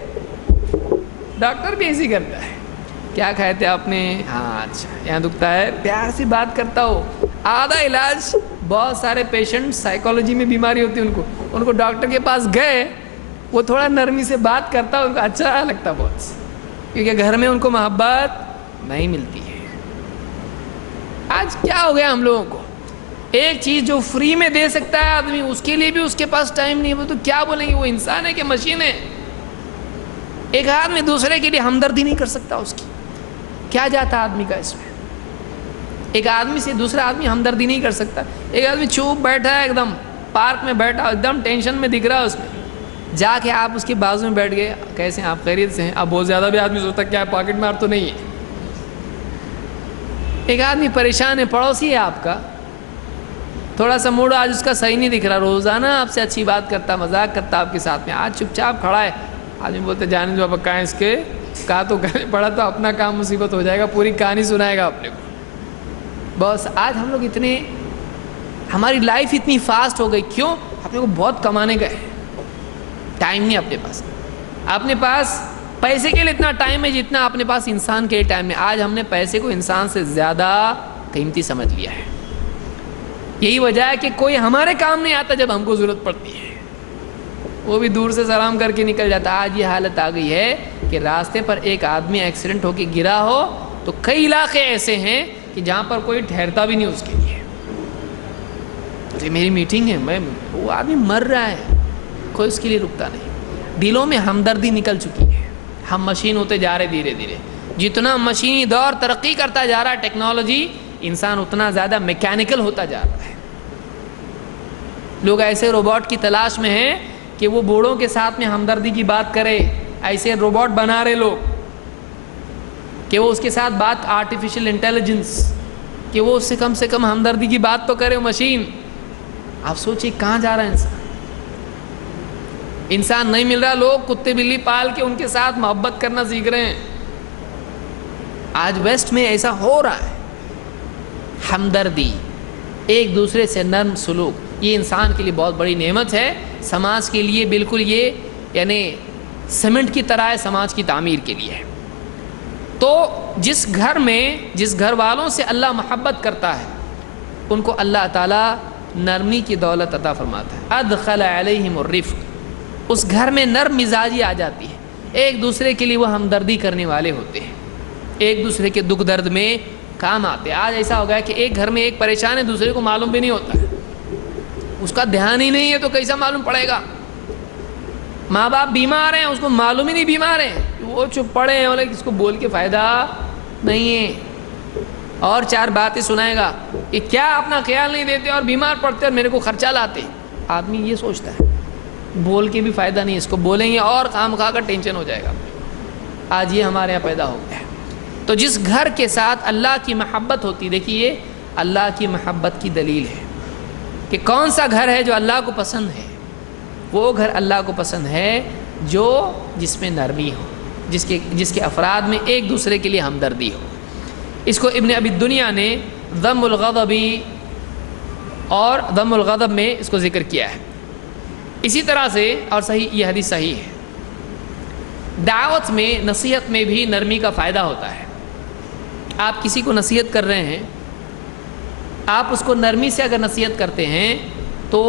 ڈاکٹر بھی ایسی کرتا ہے. کیا کھائے تھے آپ نے, ہاں اچھا یہاں دکھتا ہے, پیار سے بات کرتا ہو. آدھا علاج, بہت سارے پیشنٹ سائیکالوجی میں بیماری ہوتی ہے, ان کو ڈاکٹر کے پاس گئے, وہ تھوڑا نرمی سے بات کرتا, ان کو اچھا لگتا بہت, کیونکہ گھر میں ان کو محبت نہیں ملتی ہے. آج کیا ہو گیا ہم لوگوں کو, ایک چیز جو فری میں دے سکتا ہے آدمی, اس کے لیے بھی اس کے پاس ٹائم نہیں. وہ تو کیا بولیں گے, وہ انسان ہے کہ مشین ہے. ایک آدمی دوسرے کے لیے ہمدردی نہیں کر سکتا, اس کی کیا جاتا آدمی کا اس میں. ایک آدمی سے دوسرا آدمی ہمدردی نہیں کر سکتا. ایک آدمی چوپ بیٹھا ہے, ایک دم پارک میں بیٹھا, ایک دم ٹینشن میں دکھ رہا ہے اس میں, جا کے آپ اس کے بازو میں بیٹھ گئے, کیسے ہیں آپ, خیریت سے ہیں. اب بہت زیادہ بھی آدمی سوچتا کیا پاکٹ مار تو نہیں ہے. ایک آدمی پریشان ہے, پڑوسی ہے آپ کا, تھوڑا سا موڈ آج اس کا صحیح نہیں دکھ رہا, روزانہ آپ سے اچھی بات کرتا, مذاق کرتا آپ کے ساتھ میں, آج چپ چاپ کھڑا ہے. آدمی بولتے جانے جو کہاں اس کے, کہا تو گلے پڑا تو اپنا کام مصیبت ہو جائے گا, پوری کہانی سنائے گا اپنے کو. بس آج ہم لوگ اتنے, ہماری لائف اتنی فاسٹ ہو گئی, کیوں, اپنے کو بہت کمانے کا ہے, ٹائم نہیں اپنے پاس. اپنے پاس پیسے کے لیے اتنا ٹائم ہے جتنا اپنے پاس انسان کے لیے ٹائم ہے. آج ہم نے پیسے کو انسان سے زیادہ قیمتی سمجھ لیا ہے. یہی وجہ ہے کہ کوئی ہمارے کام نہیں آتا جب ہم کو ضرورت پڑتی ہے, وہ بھی دور سے سلام کر کے نکل جاتا. آج یہ حالت آ گئی ہے کہ راستے پر ایک آدمی ایکسیڈنٹ ہو کے گرا ہو تو کئی علاقے ایسے ہیں کہ جہاں پر کوئی ٹھہرتا بھی نہیں اس کے لیے. تو میری میٹنگ ہے, وہ آدمی مر رہا ہے, کوئی اس کے لیے رکتا نہیں. دلوں میں ہمدردی نکل چکی ہے. ہم مشین ہوتے جا رہے دھیرے دھیرے. جتنا مشینی دور ترقی کرتا جا رہا ہے ٹیکنالوجی, انسان اتنا زیادہ میکینیکل ہوتا جا رہا ہے. لوگ ایسے روبوٹ کی تلاش میں ہیں کہ وہ بوڑھوں کے ساتھ میں ہمدردی کی بات کرے. ایسے روبوٹ بنا رہے لوگ کہ وہ اس کے ساتھ بات, آرٹیفیشل انٹیلیجنس, کہ وہ اس سے کم ہمدردی کی بات تو کرے مشین. آپ سوچئے کہاں جا رہا ہے انسان. انسان نہیں مل رہا, لوگ کتے بلی پال کے ان کے ساتھ محبت کرنا سیکھ رہے ہیں. آج ویسٹ میں ایسا ہو رہا ہے. ہمدردی, ایک دوسرے سے نرم سلوک, یہ انسان کے لیے بہت بڑی نعمت ہے. سماج کے لیے بالکل یہ یعنی سیمنٹ کی طرح ہے, سماج کی تعمیر کے لیے. تو جس گھر میں, جس گھر والوں سے اللہ محبت کرتا ہے, ان کو اللہ تعالیٰ نرمی کی دولت عطا فرماتا ہے. ادخل علیہم الرفق, اس گھر میں نرم مزاجی آ جاتی ہے. ایک دوسرے کے لیے وہ ہمدردی کرنے والے ہوتے ہیں, ایک دوسرے کے دکھ درد میں کام آتے ہیں. آج ایسا ہو گیا کہ ایک گھر میں ایک پریشان ہے, دوسرے کو معلوم بھی نہیں ہوتا ہے, اس کا دھیان ہی نہیں ہے تو کیسا معلوم پڑے گا. ماں باپ بیمار ہیں, اس کو معلوم ہی نہیں بیمار ہیں, وہ چپ پڑے ہیں, اس کو بول کے فائدہ نہیں ہے. اور چار باتیں سنائے گا کہ کیا اپنا خیال نہیں دیتے اور بیمار پڑتے اور میرے کو خرچہ لاتے. آدمی یہ سوچتا ہے بول کے بھی فائدہ نہیں, اس کو بولیں گے اور خام خواہ کا ٹینشن ہو جائے گا. آج یہ ہمارے یہاں پیدا ہو گیا ہے. تو جس گھر کے ساتھ اللہ کی محبت ہوتی, دیکھیے اللہ کی محبت کی دلیل ہے کہ کون سا گھر ہے جو اللہ کو پسند ہے. وہ گھر اللہ کو پسند ہے جو جس میں نرمی ہو, جس کے افراد میں ایک دوسرے کے لیے ہمدردی ہو. اس کو ابن ابی دنیا نے ذم الغضبی اور ذم الغضب میں اس کو ذکر کیا ہے. اسی طرح سے اور صحیح, یہ حدیث صحیح ہے, دعوت میں نصیحت میں بھی نرمی کا فائدہ ہوتا ہے. آپ کسی کو نصیحت کر رہے ہیں, آپ اس کو نرمی سے اگر نصیحت کرتے ہیں تو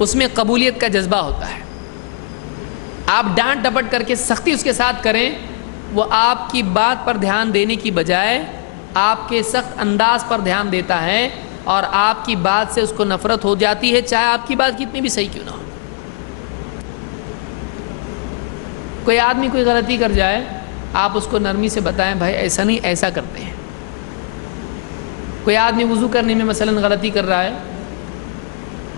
اس میں قبولیت کا جذبہ ہوتا ہے. آپ ڈانٹ ڈپٹ کر کے سختی اس کے ساتھ کریں, وہ آپ کی بات پر دھیان دینے کی بجائے آپ کے سخت انداز پر دھیان دیتا ہے اور آپ کی بات سے اس کو نفرت ہو جاتی ہے, چاہے آپ کی بات کتنی بھی صحیح کیوں نہ ہو. کوئی آدمی کوئی غلطی کر جائے, آپ اس کو نرمی سے بتائیں بھائی ایسا نہیں, ایسا کرتے ہیں. کوئی آدمی وضو کرنے میں مثلا غلطی کر رہا ہے,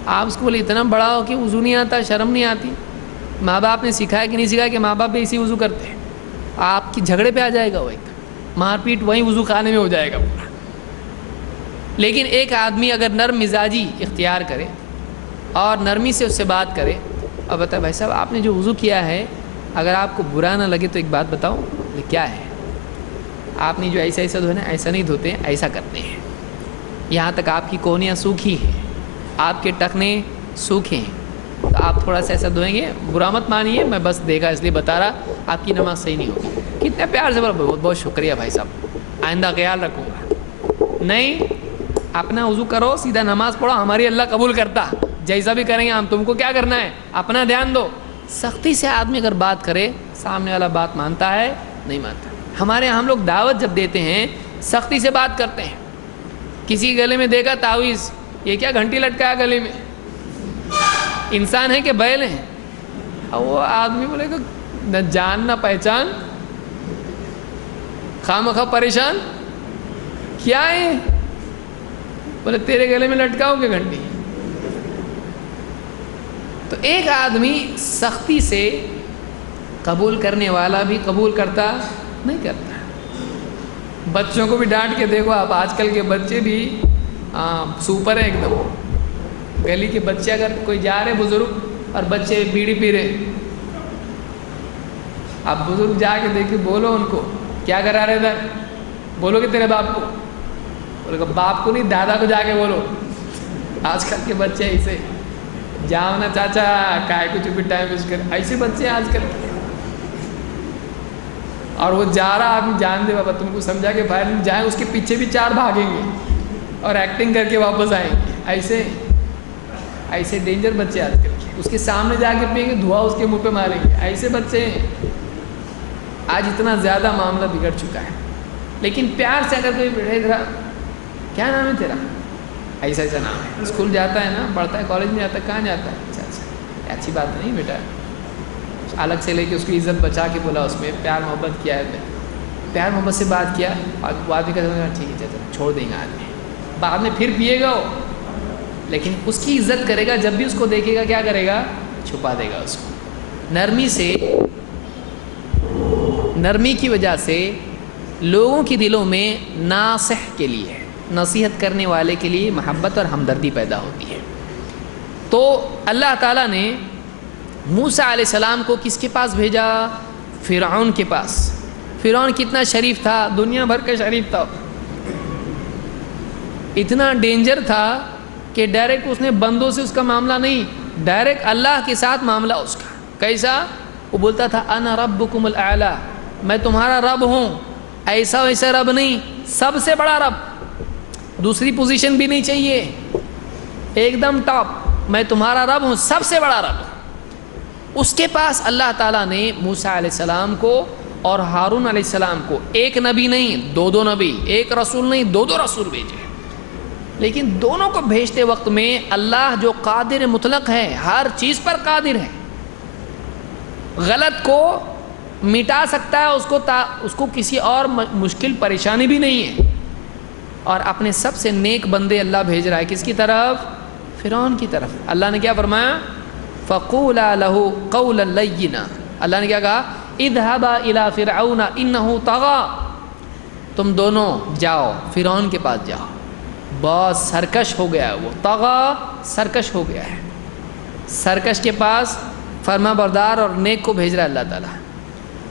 آپ اس کو بولے اتنا بڑا ہو کہ وضو نہیں آتا, شرم نہیں آتی. ماں باپ نے سکھایا کہ نہیں سکھایا کہ ماں باپ بھی اسی وضو کرتے ہیں. آپ کی جھگڑے پہ آ جائے گا, وہ ایک مار پیٹ وہیں وضو خانے میں ہو جائے گا پورا. لیکن ایک آدمی اگر نرم مزاجی اختیار کرے اور نرمی سے اس سے بات کرے اور بتائے بھائی صاحب آپ نے جو وضو کیا ہے اگر آپ کو برا نہ لگے تو ایک بات بتاؤ کیا ہے, آپ نے جو ایسا ایسا دھونا ایسا نہیں دھوتے ہیں, ایسا کرتے ہیں. یہاں تک آپ کی کونیاں سوکھی ہیں, آپ کے ٹخنے سوکھے ہیں, تو آپ تھوڑا سا ایسا دھوئیں گے, برا مت مانیے, میں بس دیکھا اس لیے بتا رہا, آپ کی نماز صحیح نہیں ہوگی. کتنے پیار سے بولا بہت بہت شکریہ بھائی صاحب, آئندہ خیال رکھوں گا. نہیں, اپنا وضو کرو, سیدھا نماز پڑھو, ہماری اللہ قبول کرتا, جیسا بھی کریں گے ہم, تم کو کیا کرنا ہے, اپنا دھیان دو. سختی سے آدمی اگر بات کرے, سامنے والا بات مانتا ہے نہیں مانتا. ہمارے یہاں ہم لوگ دعوت جب دیتے ہیں سختی سے بات کرتے ہیں. کسی گلے میں دیکھا تعویذ, یہ کیا گھنٹی لٹکایا گلے میں, انسان ہے کہ بیل ہے. اور وہ آدمی بولے کہ نہ جان نہ پہچان, خواہ پریشان, کیا ہے, بولے تیرے گلے میں لٹکاؤ گے گھنٹی. تو ایک آدمی سختی سے قبول کرنے والا بھی قبول کرتا نہیں کرتا. بچوں کو بھی ڈانٹ کے دیکھو آپ, آج کل کے بچے بھی سپر ہے ایک دم. گلی کے بچے اگر کوئی جا رہے بزرگ اور بچے بیڑی پی رہے, آپ بزرگ جا کے دیکھیں, بولو ان کو کیا کرا رہے ادھر, بولو کہ تیرے باپ کو, بولے کہ باپ کو نہیں دادا کو جا کے بولو. آج کل کے بچے ایسے, جاؤ نا چاچا کائے کو چپی ٹائم ویسٹ کر, ایسے بچے آج کل کے. اور وہ جا رہا آدمی جان دے بابا تم کو سمجھا کہ باہر جائیں, اس کے پیچھے بھی 4 بھاگیں گے اور ایکٹنگ کر کے واپس آئیں گے. ایسے ایسے ڈینجر بچے آج کل کے. اس کے سامنے جا کے پئیں گے, دھواں اس کے منہ پہ ماریں گے. ایسے بچے ہیں. آج اتنا زیادہ معاملہ بگڑ چکا ہے. لیکن پیار سے اگر کوئی بیٹھے ادھر, کیا نام ہے تیرا, ایسا ایسا نام ہے, اسکول جاتا ہے نا, پڑھتا ہے, کالج میں جاتا ہے, کہاں جاتا ہے, اچھا اچھا, اچھی بات نہیں بیٹا, الگ سے لے کے اس کی عزت بچا کے بولا, اس میں پیار محبت کیا ہے, پیار محبت سے بات کیا. اور آدمی کہتا ہے ٹھیک ہے چلو چھوڑ دیں گے, آدمی بعد میں پھر پیے گا وہ, لیکن اس کی عزت کرے گا. جب بھی اس کو دیکھے گا کیا کرے گا, چھپا دے گا اس کو. نرمی سے, نرمی کی وجہ سے لوگوں کی دلوں میں ناصح کے لیے, نصیحت کرنے والے کے لیے محبت اور ہمدردی پیدا ہوتی ہے. تو اللہ تعالیٰ نے موسیٰ علیہ السلام کو کس کے پاس بھیجا, فرعون کے پاس. فرعون کتنا شریف تھا, دنیا بھر کا شریف تھا, اتنا ڈینجر تھا کہ ڈائریکٹ اس نے بندوں سے اس کا معاملہ نہیں, ڈائریکٹ اللہ کے ساتھ معاملہ اس کا. کیسا, وہ بولتا تھا انا ربکم الاعلی, میں تمہارا رب ہوں, ایسا ویسا رب نہیں, سب سے بڑا رب, دوسری پوزیشن بھی نہیں چاہیے, ایک دم ٹاپ, میں تمہارا رب ہوں, سب سے بڑا رب. اس کے پاس اللہ تعالیٰ نے موسیٰ علیہ السلام کو اور ہارون علیہ السلام کو, ایک نبی نہیں 2 نبی, ایک رسول نہیں 2 رسول بھیجے. لیکن دونوں کو بھیجتے وقت میں اللہ جو قادر مطلق ہے, ہر چیز پر قادر ہے, غلط کو مٹا سکتا ہے, اس کو کسی اور مشکل پریشانی بھی نہیں ہے. اور اپنے سب سے نیک بندے اللہ بھیج رہا ہے کس کی طرف, فرعون کی طرف. اللہ نے کیا فرمایا, فَقُولَا لَهُ قَوْلًا لَيِّنًا, اللہ نے کیا کہا, اذهبا الى فرعون انه طغى, تم دونوں جاؤ فرعون کے پاس جاؤ, بہت سرکش ہو گیا ہے وہ, طغى سرکش ہو گیا ہے. سرکش کے پاس فرما بردار اور نیک کو بھیج رہا ہے اللہ تعالیٰ.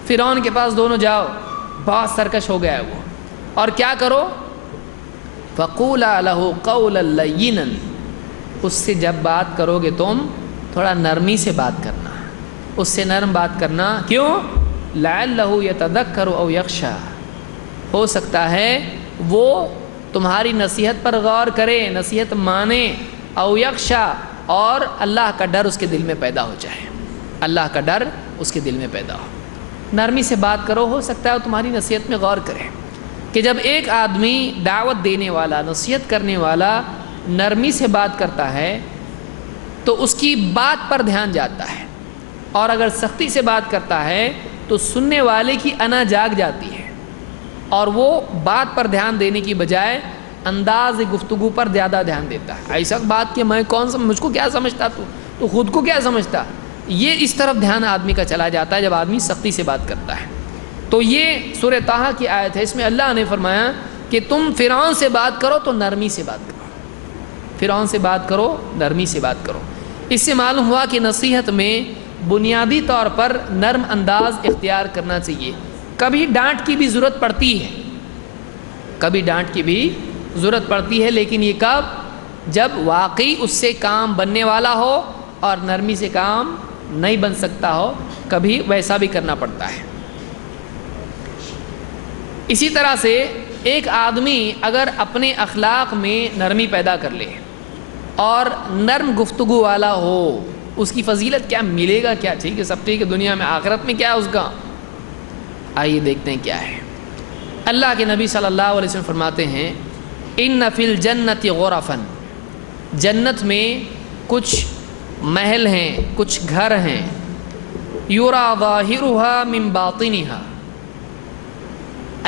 فرعون کے پاس دونوں جاؤ, بہت سرکش ہو گیا ہے وہ, اور کیا کرو, فَقُولَا لَهُ قَوْلًا لَيِّنًا, اس سے جب بات کرو گے تم تھوڑا نرمی سے بات کرنا, اس سے نرم بات کرنا. کیوں, لعلہ یتذکر او یخشی، ہو سکتا ہے وہ تمہاری نصیحت پر غور کرے، نصیحت مانے، او یخشی، اور اللہ کا ڈر اس کے دل میں پیدا ہو جائے، اللہ کا ڈر اس کے دل میں پیدا ہو۔ نرمی سے بات کرو، ہو سکتا ہے وہ تمہاری نصیحت میں غور کرے۔ کہ جب ایک آدمی دعوت دینے والا، نصیحت کرنے والا نرمی سے بات کرتا ہے تو اس کی بات پر دھیان جاتا ہے، اور اگر سختی سے بات کرتا ہے تو سننے والے کی انا جاگ جاتی ہے، اور وہ بات پر دھیان دینے کی بجائے انداز گفتگو پر زیادہ دھیان دیتا ہے۔ ایسا بات کہ میں کون سا، مجھ کو کیا سمجھتا، تو خود کو کیا سمجھتا، یہ اس طرف دھیان آدمی کا چلا جاتا ہے جب آدمی سختی سے بات کرتا ہے۔ تو یہ سورہ طٰہٰ کی آیت ہے، اس میں اللہ نے فرمایا کہ تم فرعون سے بات کرو تو نرمی سے بات کرو، فرعون سے بات کرو نرمی سے بات کرو۔ اس سے معلوم ہوا کہ نصیحت میں بنیادی طور پر نرم انداز اختیار کرنا چاہیے۔ کبھی ڈانٹ کی بھی ضرورت پڑتی ہے، کبھی ڈانٹ کی بھی ضرورت پڑتی ہے، لیکن یہ کب، جب واقعی اس سے کام بننے والا ہو اور نرمی سے کام نہیں بن سکتا ہو، کبھی ویسا بھی کرنا پڑتا ہے۔ اسی طرح سے ایک آدمی اگر اپنے اخلاق میں نرمی پیدا کر لے اور نرم گفتگو والا ہو، اس کی فضیلت کیا ملے گا، کیا ٹھیک ہے، سب ٹھیک ہے، دنیا میں آخرت میں کیا ہے اس کا، آئیے دیکھتے ہیں کیا ہے۔ اللہ کے نبی صلی اللہ علیہ وسلم فرماتے ہیں ان فی الجنت غرفا، جنت میں کچھ محل ہیں، کچھ گھر ہیں، یرا ظاہرها من باطنها،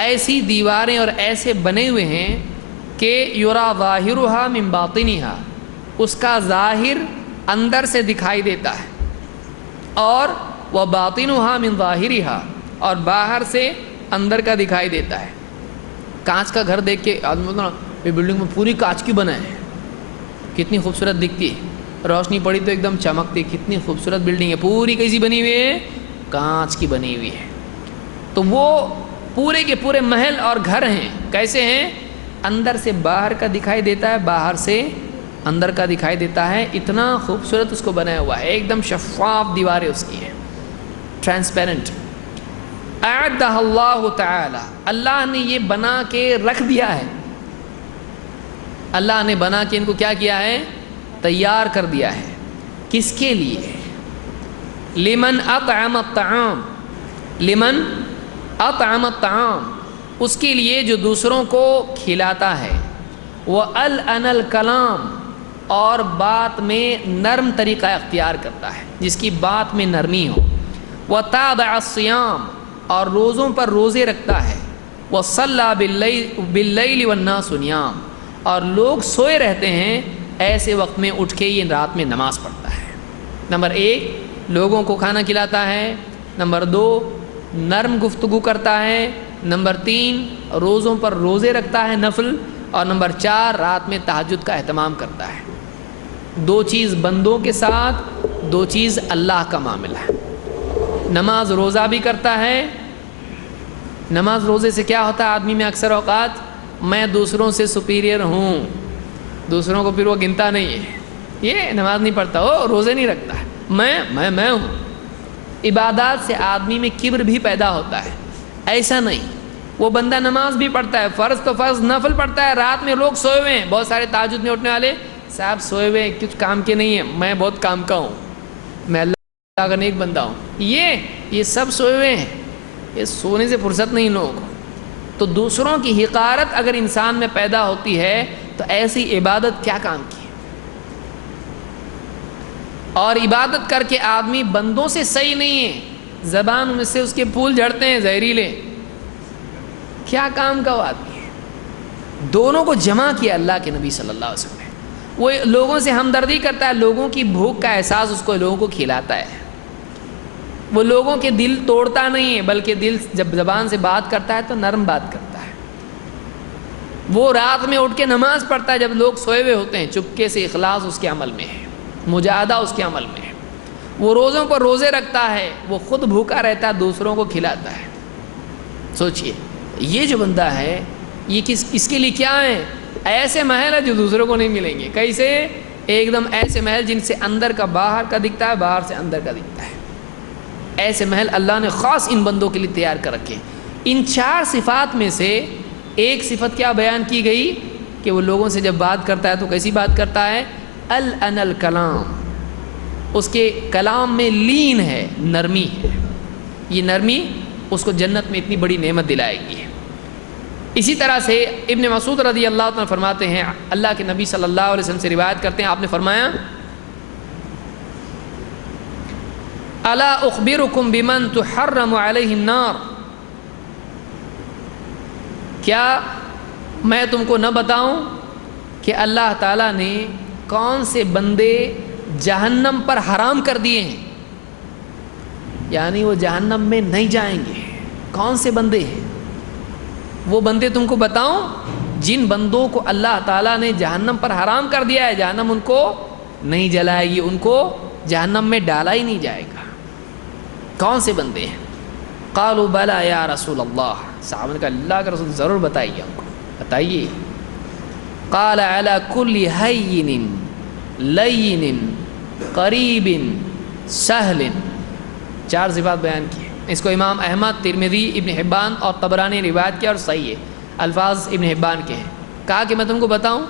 ایسی دیواریں اور ایسے بنے ہوئے ہیں کہ یرا ظاہرها من باطنها، اس کا ظاہر اندر سے دکھائی دیتا ہے، اور وباطنها من ظاہرها، اور باہر سے اندر کا دکھائی دیتا ہے۔ کانچ کا گھر دیکھ کے آدمی بولتا یہ بلڈنگ میں پوری کانچ کی بنا ہے، کتنی خوبصورت دکھتی ہے، روشنی پڑی تو ایک دم چمکتی، کتنی خوبصورت بلڈنگ ہے، پوری کیسی بنی ہوئی ہے، کانچ کی بنی ہوئی ہے۔ تو وہ پورے کے پورے محل اور گھر ہیں، کیسے ہیں، اندر سے باہر کا دکھائی دیتا ہے، باہر سے اندر کا دکھائی دیتا ہے، اتنا خوبصورت اس کو بنایا ہوا ہے، ایک دم شفاف دیواریں اس کی ہیں، ٹرانسپیرنٹ۔ اعدہ اللہ تعالی، اللہ نے یہ بنا کے رکھ دیا ہے، اللہ نے بنا کے ان کو کیا کیا ہے، تیار کر دیا ہے، کس کے لیے، لمن اطعم الطعام، لمن اطعم الطعام، اس کے لیے جو دوسروں کو کھلاتا ہے، وَأَلْأَنَ الْكَلَامِ، اور بات میں نرم طریقہ اختیار کرتا ہے، جس کی بات میں نرمی ہو، وَتَابَعَ الصِّيَامِ، اور روزوں پر روزے رکھتا ہے، وَصَلَّى بِاللَّيْلِ وَالنَّاسُ نِيَامٌ، اور لوگ سوئے رہتے ہیں، ایسے وقت میں اٹھ کے یہ رات میں نماز پڑھتا ہے۔ نمبر 1 لوگوں کو کھانا کھلاتا ہے، نمبر 2 نرم گفتگو کرتا ہے، نمبر 3 روزوں پر روزے رکھتا ہے نفل، اور نمبر 4 رات میں تہجد کا اہتمام کرتا ہے۔ 2 چیز بندوں کے ساتھ، 2 چیز اللہ کا معاملہ ہے۔ نماز روزہ بھی کرتا ہے، نماز روزے سے کیا ہوتا ہے آدمی میں اکثر اوقات، میں دوسروں سے سپیریئر ہوں، دوسروں کو پھر وہ گنتا نہیں ہے، یہ نماز نہیں پڑھتا، وہ روزے نہیں رکھتا ہے، میں ہوں۔ عبادات سے آدمی میں کبر بھی پیدا ہوتا ہے، ایسا نہیں، وہ بندہ نماز بھی پڑھتا ہے، فرض تو فرض، نفل پڑھتا ہے، رات میں لوگ سوئے ہوئے ہیں، بہت سارے تہجد میں اٹھنے والے صاحب سوئے ہوئے ہیں، کچھ کام کے نہیں ہیں، میں بہت کام کا ہوں، میں اللہ کا نیک بندہ ہوں، یہ سب سوئے ہوئے ہیں، یہ سونے سے فرصت نہیں لوگوں کو۔ تو دوسروں کی حقارت اگر انسان میں پیدا ہوتی ہے تو ایسی عبادت کیا کام کی، اور عبادت کر کے آدمی بندوں سے صحیح نہیں ہے، زبان میں سے اس کے پھول جھڑتے ہیں زہریلے، کیا کام کا وہ آدمی ہے۔ دونوں کو جمع کیا اللہ کے نبی صلی اللہ علیہ وسلم نے، وہ لوگوں سے ہمدردی کرتا ہے، لوگوں کی بھوک کا احساس اس کو لوگوں کو کھلاتا ہے، وہ لوگوں کے دل توڑتا نہیں ہے، بلکہ دل جب زبان سے بات کرتا ہے تو نرم بات کرتا ہے۔ وہ رات میں اٹھ کے نماز پڑھتا ہے جب لوگ سوئے ہوئے ہوتے ہیں، چپکے سے، اخلاص اس کے عمل میں ہے، مجاہدہ اس کے عمل میں ہے۔ وہ روزوں پر روزے رکھتا ہے، وہ خود بھوکا رہتا ہے، دوسروں کو کھلاتا ہے۔ سوچئے یہ جو بندہ ہے یہ اس کے لیے کیا ہے، ایسے محل ہے جو دوسروں کو نہیں ملیں گے، کیسے، ایک دم ایسے محل جن سے اندر کا باہر کا دکھتا ہے، باہر سے اندر کا دکھتا ہے۔ ایسے محل اللہ نے خاص ان بندوں کے لیے تیار کر رکھے. ان 4 صفات میں سے ایک صفت کیا بیان کی گئی کہ وہ لوگوں سے جب بات کرتا ہے تو کیسی بات کرتا ہے؟ الان الکلام، اس کے کلام میں لین ہے، نرمی ہے. یہ نرمی اس کو جنت میں اتنی بڑی نعمت دلائے گی. اسی طرح سے ابن مسعود رضی اللہ عنہ فرماتے ہیں، اللہ کے نبی صلی اللہ علیہ وسلم سے روایت کرتے ہیں، آپ نے فرمایا الا اخبرکم بمن تحرم علیہ النار، کیا میں تم کو نہ بتاؤں کہ اللہ تعالیٰ نے کون سے بندے جہنم پر حرام کر دیے ہیں، یعنی وہ جہنم میں نہیں جائیں گے. کون سے بندے ہیں وہ بندے تم کو بتاؤں جن بندوں کو اللہ تعالیٰ نے جہنم پر حرام کر دیا ہے، جہنم ان کو نہیں جلائے گی، ان کو جہنم میں ڈالا ہی نہیں جائے گا. کون سے بندے ہیں؟ قالوا بلا یا رسول اللہ، صحابہ نے کہا اللہ کا رسول ضرور بتائیے ہم کو، بتائیے. قال علی کل ہین لین قریب سہل، 4 صفات بیان کی. اس کو امام احمد، ترمذی، ابن حبان اور طبرانی روایت کیا اور صحیح ہے. الفاظ ابن حبان کے ہیں. کہا کہ میں تم کو بتاؤں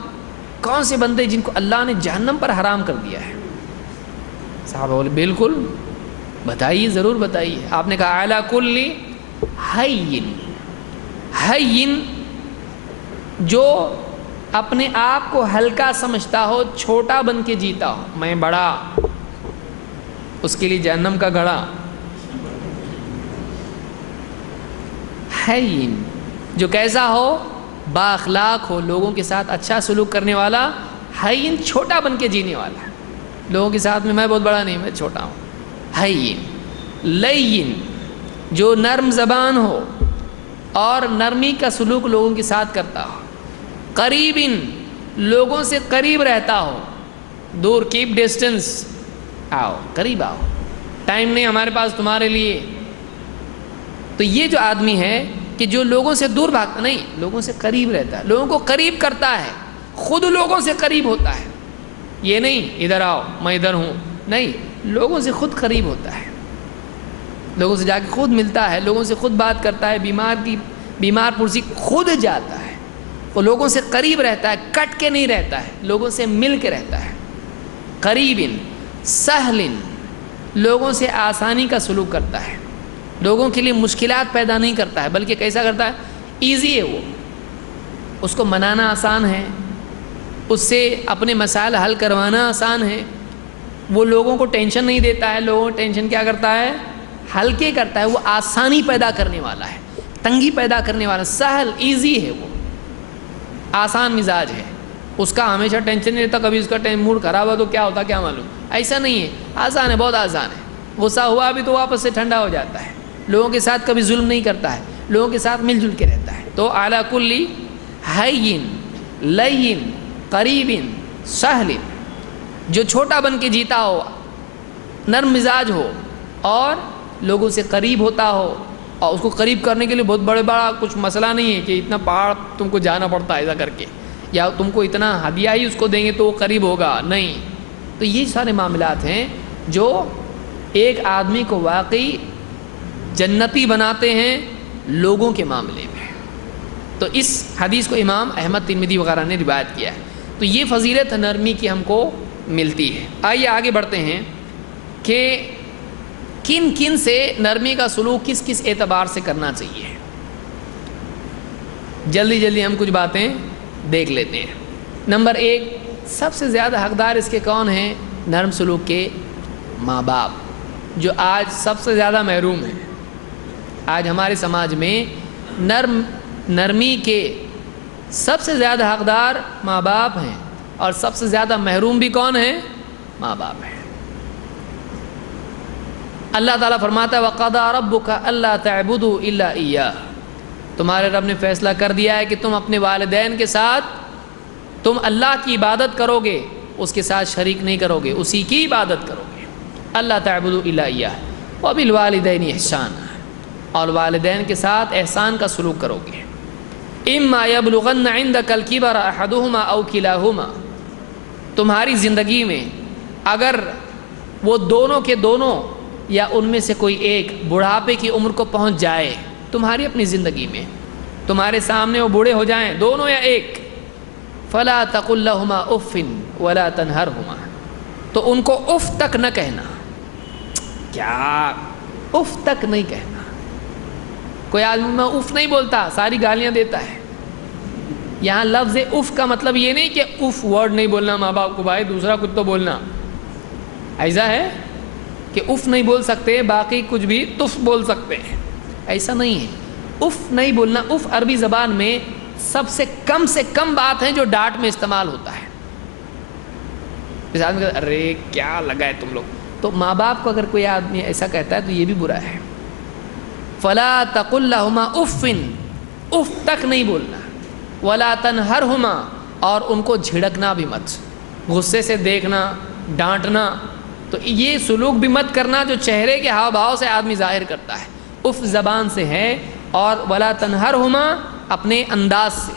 کون سے بندے جن کو اللہ نے جہنم پر حرام کر دیا ہے. صحابہ بولے بالکل بتائیے، ضرور بتائیے. آپ نے کہا اعلی کل ہین، ہین جو اپنے آپ کو ہلکا سمجھتا ہو، چھوٹا بن کے جیتا ہو، میں بڑا، اس کے لیے جہنم کا گڑھا. ہین جو کیسا ہو؟ با اخلاق ہو، لوگوں کے ساتھ اچھا سلوک کرنے والا. ہین چھوٹا بن کے جینے والا، لوگوں کے ساتھ میں بہت بڑا نہیں، میں چھوٹا ہوں. ہین. لین جو نرم زبان ہو اور نرمی کا سلوک لوگوں کے ساتھ کرتا ہو. قریب لوگوں سے قریب رہتا ہو، دور، کیپ ڈسٹینس، آؤ قریب آؤ، ٹائم نہیں ہمارے پاس تمہارے لیے. تو یہ جو آدمی ہے کہ جو لوگوں سے دور بھاگتا نہیں، لوگوں سے قریب رہتا ہے، لوگوں کو قریب کرتا ہے، خود لوگوں سے قریب ہوتا ہے. یہ نہیں ادھر آؤ میں ادھر ہوں، نہیں، لوگوں سے خود قریب ہوتا ہے، لوگوں سے جا کے خود ملتا ہے، لوگوں سے خود بات کرتا ہے، بیمار پرسی خود جاتا ہے. وہ لوگوں سے قریب رہتا ہے، کٹ کے نہیں رہتا ہے، لوگوں سے مل کے رہتا ہے. قریب سہل لوگوں سے آسانی کا سلوک کرتا ہے، لوگوں کے لیے مشکلات پیدا نہیں کرتا ہے، بلکہ کیسا کرتا ہے؟ ایزی ہے، وہ اس کو منانا آسان ہے، اس سے اپنے مسائل حل کروانا آسان ہے. وہ لوگوں کو ٹینشن نہیں دیتا ہے، لوگوں کو ٹینشن کیا کرتا ہے؟ ہلکے کرتا ہے. وہ آسانی پیدا کرنے والا ہے، تنگی پیدا کرنے والا. سہل ایزی ہے، وہ آسان مزاج ہے، اس کا ہمیشہ ٹینشن نہیں رہتا. کبھی اس کا موڈ خراب ہوا تو کیا ہوتا کیا معلوم، ایسا نہیں ہے، آسان ہے، بہت آسان ہے. غصہ ہوا بھی تو واپس سے ٹھنڈا ہو جاتا ہے. لوگوں کے ساتھ کبھی ظلم نہیں کرتا ہے، لوگوں کے ساتھ مل جل کے رہتا ہے. تو اعلیٰ کلی ہین لین قریب سہل، جو چھوٹا بن کے جیتا ہو، نرم مزاج ہو اور لوگوں سے قریب ہوتا ہو. اور اس کو قریب کرنے کے لیے بہت بڑا کچھ مسئلہ نہیں ہے کہ اتنا پہاڑ تم کو جانا پڑتا ہے ایسا کر کے، یا تم کو اتنا ہدیہ ہی اس کو دیں گے تو وہ قریب ہوگا، نہیں. تو یہ سارے معاملات ہیں جو ایک آدمی کو واقعی جنتی بناتے ہیں لوگوں کے معاملے میں. تو اس حدیث کو امام احمد، ترمذی وغیرہ نے روایت کیا ہے. تو یہ فضیلت نرمی کی ہم کو ملتی ہے. آئیے آگے بڑھتے ہیں کہ کن کن سے نرمی کا سلوک کس کس اعتبار سے کرنا چاہیے. جلدی ہم کچھ باتیں دیکھ لیتے ہیں. نمبر 1، سب سے زیادہ حقدار اس کے کون ہیں؟ نرم سلوک کے ماں باپ، جو آج سب سے زیادہ محروم ہیں. آج ہمارے سماج میں نرمی کے سب سے زیادہ حقدار ماں باپ ہیں، اور سب سے زیادہ محروم بھی کون ہیں؟ ماں باپ ہیں. اللہ تعالیٰ فرماتا ہے وَقَضَىٰ رَبُّكَ أَلَّا تَعْبُدُوا إِلَّا إِيَّاهُ، تمہارے رب نے فیصلہ کر دیا ہے کہ تم اپنے والدین کے ساتھ تم اللہ کی عبادت کرو گے، اس کے ساتھ شریک نہیں کرو گے، اسی کی عبادت کرو گے. اللہ تعبدوا الا ایاہ وبالوالدین احسانا، اور والدین کے ساتھ احسان کا سلوک کرو گے. اما یبلغن عندک الکبر احدہما او کلاہما، تمہاری زندگی میں اگر وہ دونوں کے دونوں یا ان میں سے کوئی ایک بڑھاپے کی عمر کو پہنچ جائے تمہاری اپنی زندگی میں، تمہارے سامنے وہ بوڑھے ہو جائیں، دونوں یا ایک، فلا تقل لہما اف ولا تنہرہما، تو ان کو اف تک نہ کہنا. کیا اف تک نہیں کہنا؟ کوئی آدمی میں اف نہیں بولتا، ساری گالیاں دیتا ہے. یہاں لفظ اف کا مطلب یہ نہیں کہ اف ورڈ نہیں بولنا ماں باپ کو، بھائی دوسرا کچھ تو بولنا. ایسا ہے کہ اف نہیں بول سکتے، باقی کچھ بھی تف بول سکتے ہیں، ایسا نہیں ہے. اف نہیں بولنا، اف عربی زبان میں سب سے کم بات ہے جو ڈانٹ میں استعمال ہوتا ہے. اس آدمی کہتا ہے ارے کیا لگا ہے تم لوگ، تو ماں باپ کو اگر کوئی آدمی ایسا کہتا ہے تو یہ بھی برا ہے. فلا تقل لہما اف، اف تک نہیں بولنا، ولا تنہرہما، اور ان کو جھڑکنا بھی مت، غصے سے دیکھنا، ڈانٹنا، تو یہ سلوک بھی مت کرنا جو چہرے کے ہاؤ بھاؤ سے آدمی ظاہر کرتا ہے. اف زبان سے ہے، اور ولا تنہرہما اپنے انداز سے.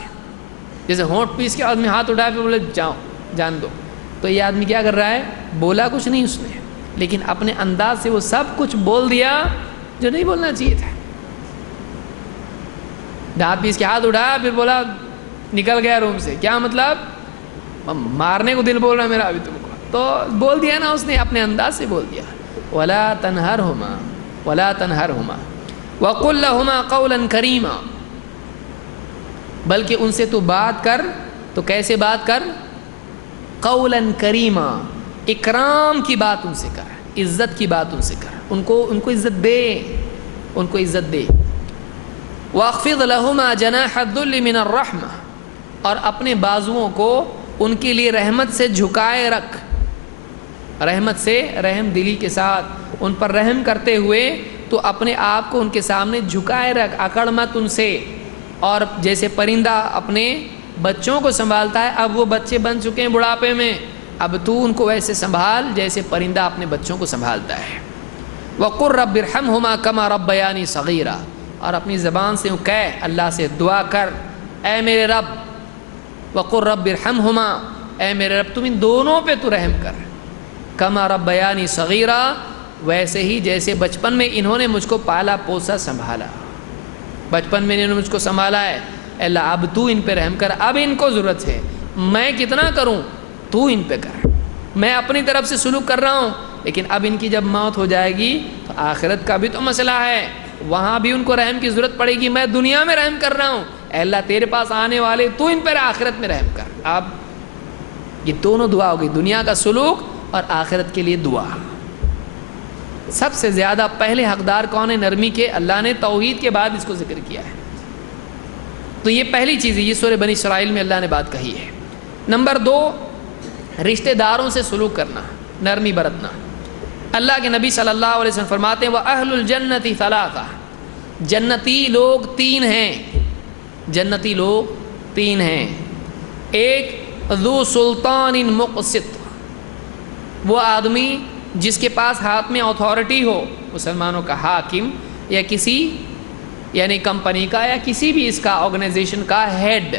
جیسے ہونٹ پیس کے آدمی ہاتھ اٹھائے پھر بولے جاؤ جان دو، تو یہ آدمی کیا کر رہا ہے؟ بولا کچھ نہیں اس نے، لیکن اپنے انداز سے وہ سب کچھ بول دیا جو نہیں بولنا چاہیے تھا. دانت پیس کے ہاتھ اٹھایا پھر بولا نکل گیا روم سے، کیا مطلب؟ مارنے کو دل بول رہا ہے میرا ابھی تم کو، تو بول دیا نا اس نے، اپنے انداز سے بول دیا. ولا تنہرہما ولا تنہرہما وقل لہما قولا کریما، بلکہ ان سے تو بات کر، تو کیسے بات کر؟ قولا کریما، اکرام کی بات ان سے کر، عزت کی بات ان سے کر، ان کو عزت دے، ان کو عزت دے. واخفض لہما جناح الذل من الرحمہ، اور اپنے بازوؤں کو ان کے لیے رحمت سے جھکائے رکھ، رحمت سے، رحم دلی کے ساتھ ان پر رحم کرتے ہوئے تو اپنے آپ کو ان کے سامنے جھکائے رکھ، اکڑ مت ان سے. اور جیسے پرندہ اپنے بچوں کو سنبھالتا ہے، اب وہ بچے بن چکے ہیں بڑھاپے میں، اب تو ان کو ویسے سنبھال جیسے پرندہ اپنے بچوں کو سنبھالتا ہے. وقل رب ارحمہما کما ربیانی صغیرا، اور اپنی زبان سے کہہ، اللہ سے دعا کر، اے میرے رب، وقل رب ارحمہما، اے میرے رب تم ان دونوں پہ تو رحم کر، کما ربیانی صغیرا، ویسے ہی جیسے بچپن میں انہوں نے مجھ کو پالا پوسا سنبھالا، بچپن میں انہوں نے مجھ کو سنبھالا ہے. اے اللہ اب تو ان پہ رحم کر، اب ان کو ضرورت ہے، میں کتنا کروں، تو ان پہ کر. میں اپنی طرف سے سلوک کر رہا ہوں، لیکن اب ان کی جب موت ہو جائے گی تو آخرت کا بھی تو مسئلہ ہے، وہاں بھی ان کو رحم کی ضرورت پڑے گی. میں دنیا میں رحم کر رہا ہوں، اے اللہ تیرے پاس آنے والے تو ان پر آخرت میں رحم کر. اب یہ دونوں دعا ہوگی، دنیا کا سلوک اور آخرت کے لیے دعا. سب سے زیادہ پہلے حقدار کون ہے نرمی کے؟ اللہ نے توحید کے بعد اس کو ذکر کیا ہے. تو یہ پہلی چیز ہے، یہ سورہ بنی اسرائیل میں اللہ نے بات کہی ہے. نمبر 2، رشتہ داروں سے سلوک کرنا، نرمی برتنا. اللہ کے نبی صلی اللہ علیہ وسلم فرماتے ہیں وَأَهْلُ الْجَنَّةِ ثَلَاثَةٌ، جنتی لوگ 3 ہیں، جنتی لوگ 3 ہیں. ایک ذو سلطان مقسط، وہ آدمی جس کے پاس ہاتھ میں اتھارٹی ہو، مسلمانوں کا حاکم یا کسی یعنی کمپنی کا یا کسی بھی اس کا آرگنائزیشن کا ہیڈ.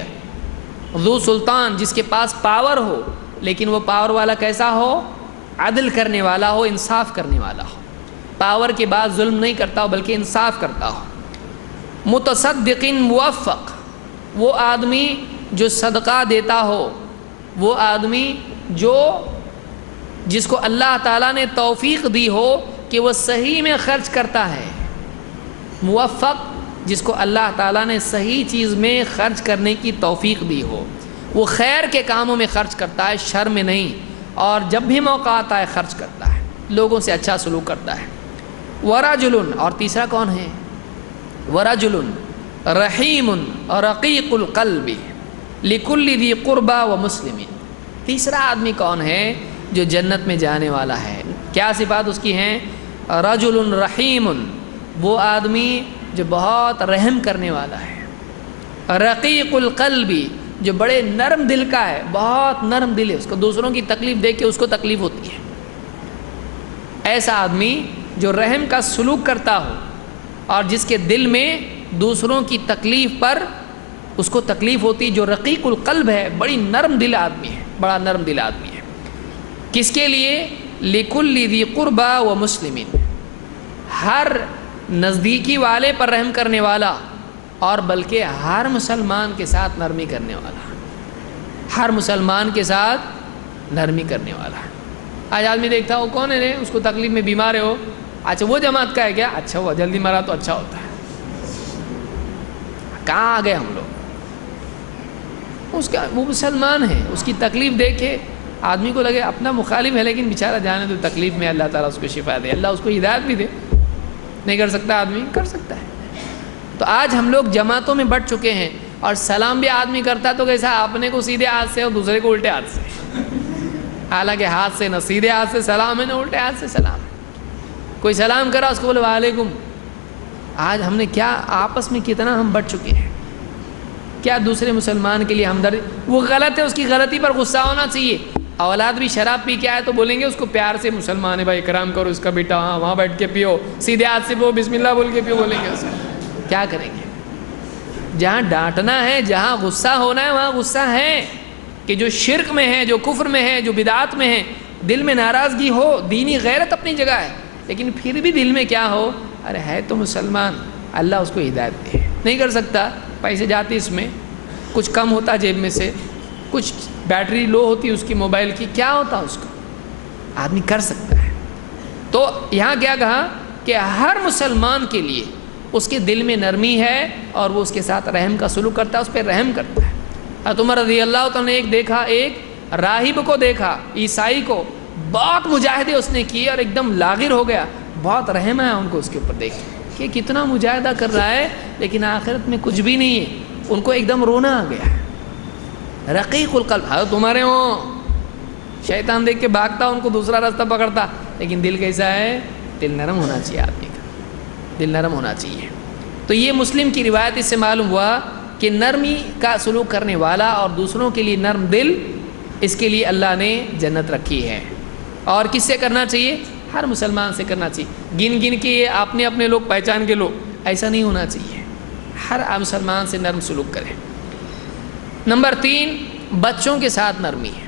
ذو سلطان، جس کے پاس پاور ہو، لیکن وہ پاور والا کیسا ہو؟ عدل کرنے والا ہو، انصاف کرنے والا ہو، پاور کے بعد ظلم نہیں کرتا ہو بلکہ انصاف کرتا ہو. متصدق موفق، وہ آدمی جو صدقہ دیتا ہو، وہ آدمی جس کو اللہ تعالیٰ نے توفیق دی ہو کہ وہ صحیح میں خرچ کرتا ہے. موفق، جس کو اللہ تعالیٰ نے صحیح چیز میں خرچ کرنے کی توفیق دی ہو، وہ خیر کے کاموں میں خرچ کرتا ہے، شر میں نہیں، اور جب بھی موقع آتا ہے خرچ کرتا ہے، لوگوں سے اچھا سلوک کرتا ہے. ورجل، اور تیسرا کون ہے؟ ورجل رحیم رقیق القلب لکل ذی قربى ومسلم. تیسرا آدمی کون ہے جو جنت میں جانے والا ہے؟ کیا صفات اس کی ہیں؟ رجل رحیم، وہ آدمی جو بہت رحم کرنے والا ہے. رقیق القلب، جو بڑے نرم دل کا ہے، بہت نرم دل ہے، اس کو دوسروں کی تکلیف دیکھ کے اس کو تکلیف ہوتی ہے. ایسا آدمی جو رحم کا سلوک کرتا ہو اور جس کے دل میں دوسروں کی تکلیف پر اس کو تکلیف ہوتی، جو رقیق القلب ہے، بڑی نرم دل آدمی ہے، بڑا نرم دل آدمی ہے. کس کے لیے؟ لکل ذی قربى ومسلم، ہر نزدیکی والے پر رحم کرنے والا اور بلکہ ہر مسلمان کے ساتھ نرمی کرنے والا، ہر مسلمان کے ساتھ نرمی کرنے والا۔ آج آدمی دیکھتا ہو کون ہے رے، اس کو تکلیف میں بیمار ہو، اچھا وہ جماعت کا ہے کیا، اچھا وہ جلدی مرا تو اچھا ہوتا ہے۔ کہاں آ گئے ہم لوگ؟ وہ مسلمان ہے، اس کی تکلیف دیکھے آدمی کو لگے اپنا مخالف ہے لیکن بیچارہ جانے تو تکلیف میں، اللہ تعالیٰ اس کو شفا دے، اللہ اس کو ہدایت بھی دے۔ نہیں کر سکتا آدمی؟ کر سکتا ہے۔ تو آج ہم لوگ جماعتوں میں بٹ چکے ہیں، اور سلام بھی آدمی کرتا تو کیسا، اپنے کو سیدھے ہاتھ سے اور دوسرے کو الٹے ہاتھ سے، حالانکہ ہاتھ سے نہ سیدھے ہاتھ سے سلام ہے نہ الٹے ہاتھ سے سلام ہے۔ کوئی سلام کرا اس کو بولے وعلیکم۔ آج ہم نے کیا آپس میں کتنا ہم بٹ چکے ہیں، کیا دوسرے مسلمان کے لیے ہمدردی، وہ غلط ہے، اس کی غلطی پر غصہ ہونا چاہیے۔ اولاد بھی شراب پی کے آئے تو بولیں گے اس کو پیار سے، مسلمان ہے بھائی اکرام کرو اس کا بیٹا، ہاں وہاں بیٹھ کے پیو، سیدھے ہاتھ سے پیو، بسم اللہ بول کے پیو، بولیں گے اس کو۔ کیا کریں گے؟ جہاں ڈانٹنا ہے، جہاں غصہ ہونا ہے وہاں غصہ ہے، کہ جو شرک میں ہے، جو کفر میں ہے، جو بدعات میں ہے، دل میں ناراضگی ہو، دینی غیرت اپنی جگہ ہے، لیکن پھر بھی دل میں کیا ہو، ارے ہے تو مسلمان، اللہ اس کو ہدایت دے۔ نہیں کر سکتا، پیسے جاتے اس میں، کچھ کم ہوتا جیب میں سے، کچھ بیٹری لو ہوتی اس کی موبائل کی، کیا ہوتا اس کو، آدمی کر سکتا ہے۔ تو یہاں کیا کہا کہ ہر مسلمان کے لیے اس کے دل میں نرمی ہے اور وہ اس کے ساتھ رحم کا سلوک کرتا ہے، اس پہ رحم کرتا ہے۔ حضرت عمر رضی اللہ تعالیٰ نے ایک راہب کو دیکھا، عیسائی کو، بہت مجاہدے اس نے کیے اور ایک دم لاغر ہو گیا، بہت رحم ہے ان کو اس کے اوپر دیکھ کہ کتنا مجاہدہ کر رہا ہے لیکن آخرت میں کچھ بھی نہیں ہے، ان کو ایک دم رونا آ گیا۔ رقیق القلب، حضرت تمہارے ہوں، شیطان دیکھ کے بھاگتا، ان کو دوسرا راستہ پکڑتا، لیکن دل کیسا ہے، دل نرم ہونا چاہیے آدمی کا، دل نرم ہونا چاہیے۔ تو یہ مسلم کی روایت اس سے معلوم ہوا کہ نرمی کا سلوک کرنے والا اور دوسروں کے لیے نرم دل، اس کے لیے اللہ نے جنت رکھی ہے۔ اور کس سے کرنا چاہیے؟ ہر مسلمان سے کرنا چاہیے، گن گن کے اپنے لوگ پہچان کے لوگ، ایسا نہیں ہونا چاہیے، ہر مسلمان سے نرم سلوک کریں۔ نمبر 3، بچوں کے ساتھ نرمی ہے۔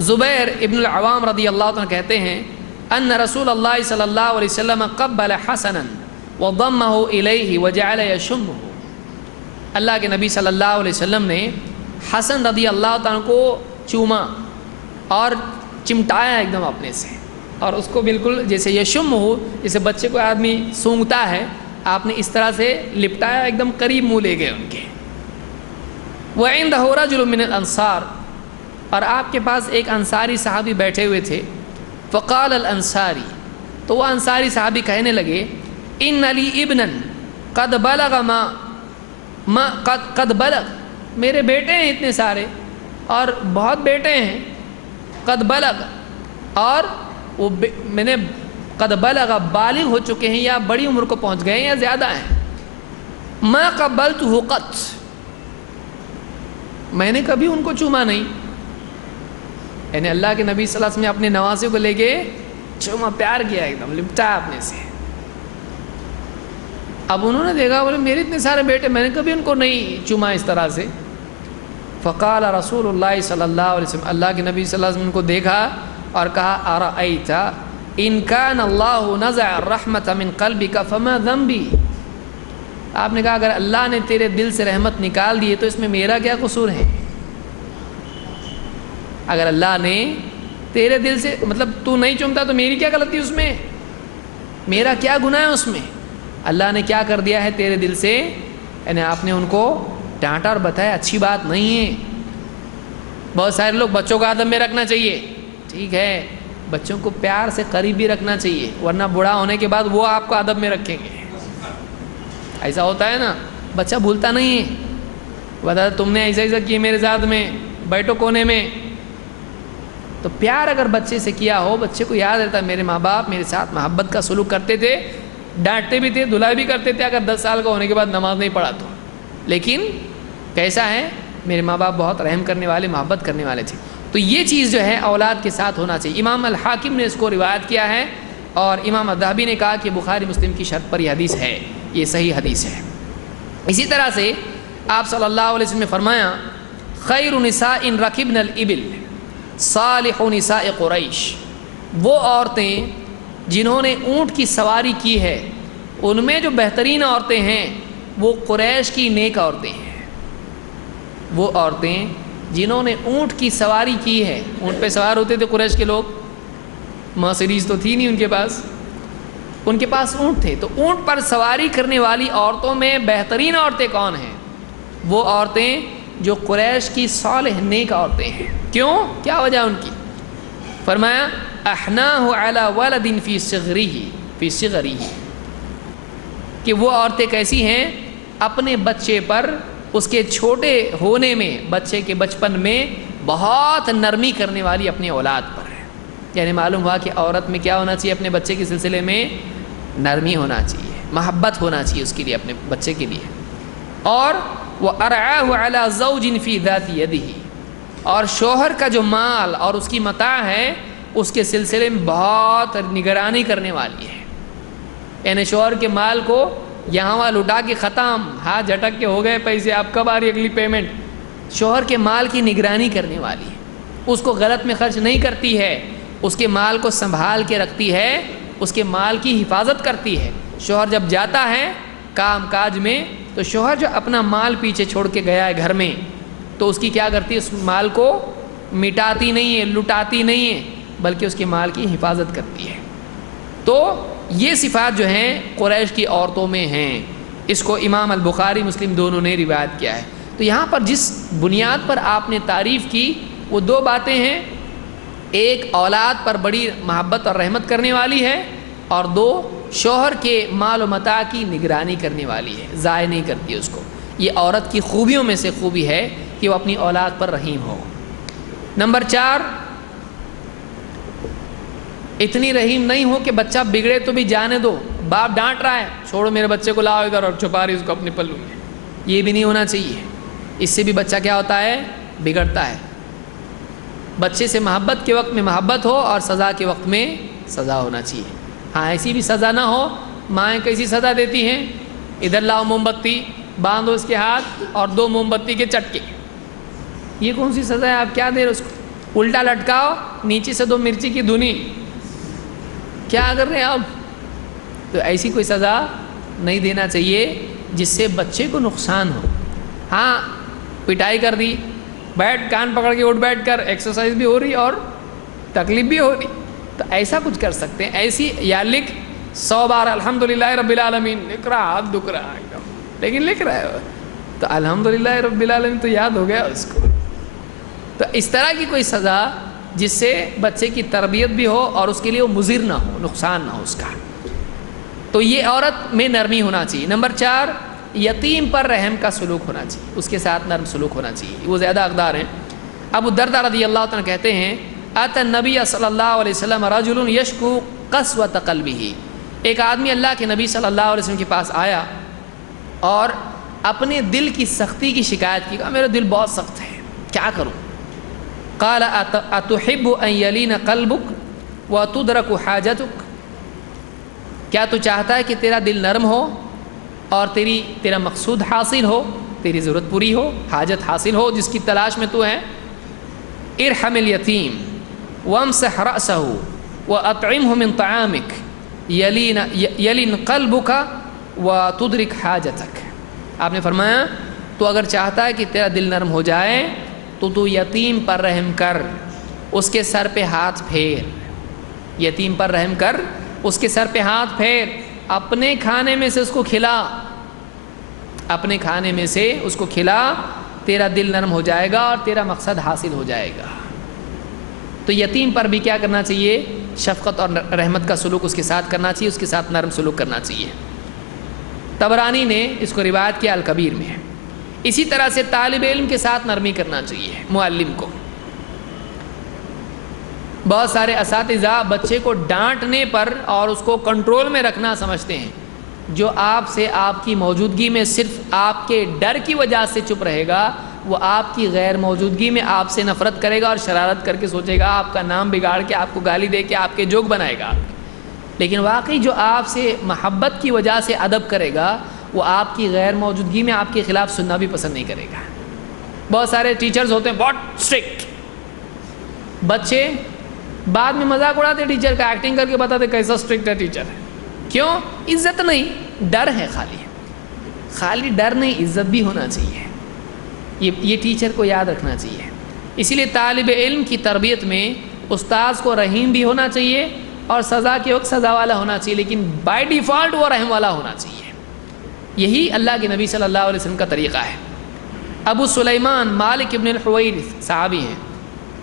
زبیر ابن العوام رضی اللہ عنہ کہتے ہیں ان رسول اللہ صلی اللہ علیہ وسلم قبل حسنا وضمہ الیہ وجعل یشمہ، اللہ کے نبی صلی اللہ علیہ وسلم نے حسن رضی اللہ عنہ کو چوما اور چمٹایا ایک دم اپنے سے، اور اس کو بالکل جیسے یشم ہو، جیسے بچے کو آدمی سونگتا ہے، آپ نے اس طرح سے لپٹایا، ایک دم قریب منہ لے گئے ان کے۔ وَعِنْدَهُ رَجُلٌ مِّنَ الْأَنصَارِ، اور آپ کے پاس ایک انصاری صحابی بیٹھے ہوئے تھے۔ فقال الانصاری، تو وہ انصاری صحابی کہنے لگے ان لی ابنا قد بلغ ما قد بلغ، میرے بیٹے ہیں اتنے سارے اور بہت بیٹے ہیں، قد بلغ، اور وہ میں نے قد بلغ بالغ ہو چکے ہیں یا بڑی عمر کو پہنچ گئے ہیں یا زیادہ ہیں، ما قبلتہ قط، میں نے کبھی ان کو چوما نہیں، یعنی اللہ کے نبی صلی اللہ علیہ وسلم نے اپنے نواسے کو لے کے چوما، پیار کیا، ایک دم لپٹایا اپنے سے۔ اب انہوں نے دیکھا، بولے میرے اتنے سارے بیٹے، میں نے کبھی ان کو نہیں چوما اس طرح سے۔ فقال رسول اللہ صلی اللہ علیہ وسلم، اللہ کے نبی صلی اللہ علیہ وسلم کو دیکھا اور کہا ارأیت ان کان اللہ نزع الرحمۃ من قلبک فما ذنبی، آپ نے کہا اگر اللہ نے تیرے دل سے رحمت نکال دی تو اس میں میرا کیا قصور ہے؟ اگر اللہ نے تیرے دل سے، مطلب تو نہیں چومتا تو میری کیا غلطی اس میں، میرا کیا گناہ ہے اس میں؟ اللہ نے کیا کر دیا ہے تیرے دل سے، یعنی آپ نے ان کو ڈانٹا اور بتایا اچھی بات نہیں ہے۔ بہت سارے لوگ بچوں کو ادب میں رکھنا چاہیے، ٹھیک ہے، بچوں کو پیار سے قریب بھی رکھنا چاہیے، ورنہ بوڑھا ہونے کے بعد وہ آپ کو ادب میں رکھیں گے۔ ایسا ہوتا ہے نا، بچہ بھولتا نہیں ہے، بتا تم نے ایسا ایسا کیے میرے ساتھ میں، بیٹھو کونے میں۔ تو پیار اگر بچے سے کیا ہو، بچے کو یاد رہتا ہے میرے ماں باپ میرے ساتھ محبت کا سلوک کرتے تھے، ڈانٹتے بھی تھے، دھلائی بھی کرتے تھے، اگر 10 سال کا ہونے کے بعد نماز نہیں پڑھا تو، لیکن کیسا ہے، میرے ماں باپ بہت رحم کرنے والے، محبت کرنے والے تھے۔ تو یہ چیز جو ہے اولاد کے ساتھ ہونا چاہیے۔ امام الحاکم نے اس کو روایت کیا ہے، اور امام الذہبی نے کہا کہ بخاری مسلم کی شرط پر یہ حدیث ہے، یہ صحیح حدیث ہے۔ اسی طرح سے آپ صلی اللہ علیہ وسلم نے فرمایا خیر نساء رکبن الابل صالح نساء قریش، وہ عورتیں جنہوں نے اونٹ کی سواری کی ہے ان میں جو بہترین عورتیں ہیں وہ قریش کی نیک عورتیں ہیں۔ وہ عورتیں جنہوں نے اونٹ کی سواری کی ہے، اونٹ پہ سوار ہوتے تھے قریش کے لوگ، مرسیڈیز تو تھی نہیں ان کے پاس اونٹ تھے، تو اونٹ پر سواری کرنے والی عورتوں میں بہترین عورتیں کون ہیں؟ وہ عورتیں جو قریش کی صالح نیک عورتیں ہیں۔ کیوں؟ کیا وجہ ان کی؟ فرمایا احناہ علی ولد فی صغرہ، کہ وہ عورتیں کیسی ہیں؟ اپنے بچے پر اس کے چھوٹے ہونے میں، بچے کے بچپن میں بہت نرمی کرنے والی اپنی اولاد پر ہے۔ یعنی معلوم ہوا کہ عورت میں کیا ہونا چاہیے؟ اپنے بچے کے سلسلے میں نرمی ہونا چاہیے، محبت ہونا چاہیے اس کے لیے، اپنے بچے کے لیے۔ اور وہ ارعاہ علی زوج فی ذات یدہ، اور شوہر کا جو مال اور اس کی متاع ہے اس کے سلسلے میں بہت نگرانی کرنے والی ہے۔ یعنی شوہر کے مال کو یہاں وہاں لٹا کے ختم، ہاتھ جھٹک کے ہو گئے پیسے، آپ کب آ رہی اگلی پیمنٹ؟ شوہر کے مال کی نگرانی کرنے والی ہے، اس کو غلط میں خرچ نہیں کرتی ہے، اس کے مال کو سنبھال کے رکھتی ہے، اس کے مال کی حفاظت کرتی ہے۔ شوہر جب جاتا ہے کام کاج میں تو شوہر جو اپنا مال پیچھے چھوڑ کے گیا ہے گھر میں، تو اس کی کیا کرتی ہے؟ اس مال کو مٹاتی نہیں ہے، لٹاتی نہیں ہے، بلکہ اس کے مال کی حفاظت کرتی ہے۔ تو یہ صفات جو ہیں قریش کی عورتوں میں ہیں۔ اس کو امام البخاری مسلم دونوں نے روایت کیا ہے۔ تو یہاں پر جس بنیاد پر آپ نے تعریف کی وہ دو باتیں ہیں، ایک اولاد پر بڑی محبت اور رحمت کرنے والی ہے، اور دو شوہر کے مال و متاع کی نگرانی کرنے والی ہے، ضائع نہیں کرتی اس کو۔ یہ عورت کی خوبیوں میں سے خوبی ہے کہ وہ اپنی اولاد پر رحیم ہو۔ نمبر 4، اتنی رحیم نہیں ہو کہ بچہ بگڑے تو بھی جانے دو، باپ ڈانٹ رہا ہے چھوڑو میرے بچے کو لاؤ ادھر، اور چھپا رہی اس کو اپنے پلو میں، یہ بھی نہیں ہونا چاہیے۔ اس سے بھی بچہ کیا ہوتا ہے؟ بگڑتا ہے۔ بچے سے محبت کے وقت میں محبت ہو اور سزا کے وقت میں سزا ہونا چاہیے۔ ہاں ایسی بھی سزا نہ ہو، مائیں کیسی سزا دیتی ہیں؟ ادھر لاؤ موم بتی، باندھو اس کے ہاتھ اور 2 موم بتی کے چٹکے، یہ کون سی سزا ہے؟ آپ کیا دے رہے اس کو؟ الٹا لٹکاؤ، نیچے سے 2 مرچی کی دھنی، کیا کر رہے ہیں آپ؟ تو ایسی کوئی سزا نہیں دینا چاہیے جس سے بچے کو نقصان ہو۔ ہاں پٹائی کر دی، بیٹھ کان پکڑ کے اٹھ بیٹھ کر، ایکسرسائز بھی ہو رہی اور تکلیف بھی ہو رہی، تو ایسا کچھ کر سکتے ہیں۔ ایسی یا لکھ 100 بار الحمدللہ رب العالمین، لکھ رہا ہاتھ دکھ رہا ایک دم، لیکن لکھ رہا ہے تو الحمدللہ رب العالمین تو یاد ہو گیا اس کو۔ تو اس طرح کی کوئی سزا جس سے بچے کی تربیت بھی ہو اور اس کے لیے وہ مضر نہ ہو، نقصان نہ ہو اس کا، تو یہ عورت میں نرمی ہونا چاہیے۔ نمبر 4، یتیم پر رحم کا سلوک ہونا چاہیے، اس کے ساتھ نرم سلوک ہونا چاہیے، وہ زیادہ حقدار ہیں۔ ابو الدرداء رضی اللہ تعالیٰ کہتے ہیں اتى النبی صلی اللہ علیہ وسلم رجل یشکو قسوۃ قلبہ، ایک آدمی اللہ کے نبی صلی اللہ علیہ وسلم کے پاس آیا اور اپنے دل کی سختی کی شکایت کی، کہا میرا دل بہت سخت ہے، کیا کروں؟ قال اتحب ان یلین قلبک وتدرک حاجتک، کیا تو چاہتا ہے کہ تیرا دل نرم ہو اور تیرا مقصود حاصل ہو، تیری ضرورت پوری ہو، حاجت حاصل ہو جس کی تلاش میں تو ہے؟ ارحم الیتیم وامسح رأسہ واطعمہ من طعامک یلین قلبک وتدرک حاجتک۔ آپ نے فرمایا تو اگر چاہتا ہے کہ تیرا دل نرم ہو جائے تو یتیم پر رحم کر، اس کے سر پہ ہاتھ پھیر، یتیم پر رحم کر، اس کے سر پہ ہاتھ پھیر، اپنے کھانے میں سے اس کو کھلا، اپنے کھانے میں سے اس کو کھلا، تیرا دل نرم ہو جائے گا اور تیرا مقصد حاصل ہو جائے گا۔ تو یتیم پر بھی کیا کرنا چاہیے؟ شفقت اور رحمت کا سلوک اس کے ساتھ کرنا چاہیے، اس کے ساتھ نرم سلوک کرنا چاہیے۔ طبرانی نے اس کو روایت کیا الکبیر میں ہے۔ اسی طرح سے طالب علم کے ساتھ نرمی کرنا چاہیے، معلم کو۔ بہت سارے اساتذہ بچے کو ڈانٹنے پر اور اس کو کنٹرول میں رکھنا سمجھتے ہیں، جو آپ سے آپ کی موجودگی میں صرف آپ کے ڈر کی وجہ سے چپ رہے گا، وہ آپ کی غیر موجودگی میں آپ سے نفرت کرے گا اور شرارت کر کے سوچے گا آپ کا نام بگاڑ کے، آپ کو گالی دے کے آپ کے جوک بنائے گا۔ لیکن واقعی جو آپ سے محبت کی وجہ سے ادب کرے گا، وہ آپ کی غیر موجودگی میں آپ کے خلاف سننا بھی پسند نہیں کرے گا۔ بہت سارے ٹیچرز ہوتے ہیں بہت اسٹرکٹ، بچے بعد میں مذاق اڑاتے ٹیچر کا، ایکٹنگ کر کے بتاتے کیسا اسٹرکٹ ہے ٹیچر. کیوں؟ عزت نہیں، ڈر ہے. خالی ڈر نہیں، عزت بھی ہونا چاہیے. یہ ٹیچر کو یاد رکھنا چاہیے. اسی لیے طالب علم کی تربیت میں استاذ کو رحیم بھی ہونا چاہیے اور سزا کے وقت سزا والا ہونا چاہیے، لیکن بائی ڈیفالٹ وہ رحم والا ہونا چاہیے. یہی اللہ کے نبی صلی اللہ علیہ وسلم کا طریقہ ہے. ابو سلیمان مالک ابن الحویرث صحابی ہیں،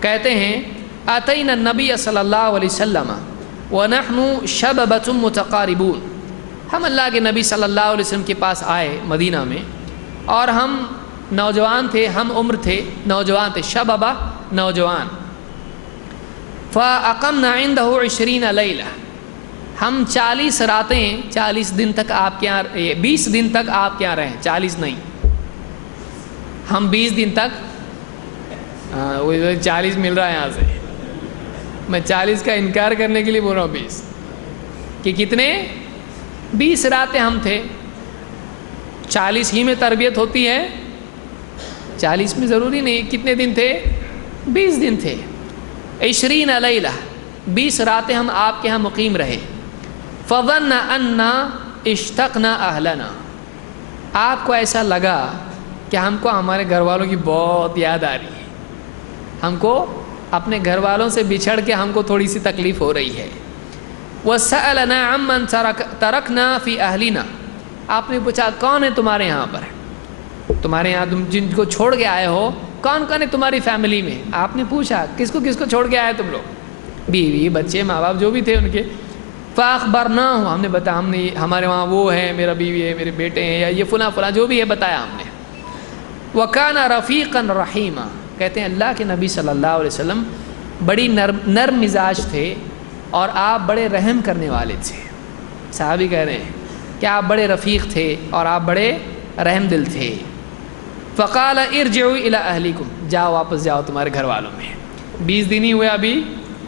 کہتے ہیں اتینا النبی صلی اللہ علیہ وسلم ونحن شببۃ متقاربون. ہم اللہ کے نبی صلی اللہ علیہ وسلم کے پاس آئے مدینہ میں، اور ہم نوجوان تھے، ہم عمر تھے، نوجوان تھے. شببہ نوجوان. فاقمنا عنده 20 لیلہ. ہم 40 راتیں 40 دن تک آپ کے یہاں 20 دن تک آپ کے یہاں رہے. 40 نہیں، ہم 20 دن تک. 40 مل رہا ہے یہاں سے. میں 40 کا انکار کرنے کے لیے بول رہا ہوں 20 کہ کتنے 20 راتیں ہم تھے. 40 ہی میں تربیت ہوتی ہے، 40 میں ضروری نہیں. کتنے دن تھے؟ 20 دن تھے. 20 لیلہ 20 راتیں ہم آپ کے ہاں مقیم رہے. فظن انا اشتقنا اہلنا. آپ کو ایسا لگا کہ ہم کو ہمارے گھر والوں کی بہت یاد آ رہی ہے، ہم کو اپنے گھر والوں سے بچھڑ کے ہم کو تھوڑی سی تکلیف ہو رہی ہے. وسألنا عمن ترکنا فی اہلنا. آپ نے پوچھا کون ہے تمہارے یہاں پر، تمہارے یہاں تم جن کو چھوڑ کے آئے ہو کون کون ہے تمہاری فیملی میں. آپ نے پوچھا کس کو چھوڑ کے آئے تم لوگ، بیوی بچے ماں باپ جو بھی تھے ان کے. فاخبرناہ. ہم نے بتایا ہم نے ہمارے وہاں وہ ہے، میرا بیوی ہے، میرے بیٹے ہیں، یا یہ فلاں فلاں جو بھی ہے بتایا ہم نے. وکان رفیقا رحیما. کہتے ہیں اللہ کے نبی صلی اللہ علیہ وسلم بڑی نرم مزاج تھے اور آپ بڑے رحم کرنے والے تھے. صحابی کہہ رہے ہیں کہ آپ بڑے رفیق تھے اور آپ بڑے رحم دل تھے. فقال ارجعوا الى اہلیکم. جاؤ واپس جاؤ تمہارے گھر والوں میں. 20 دن ہی ہوئے، ابھی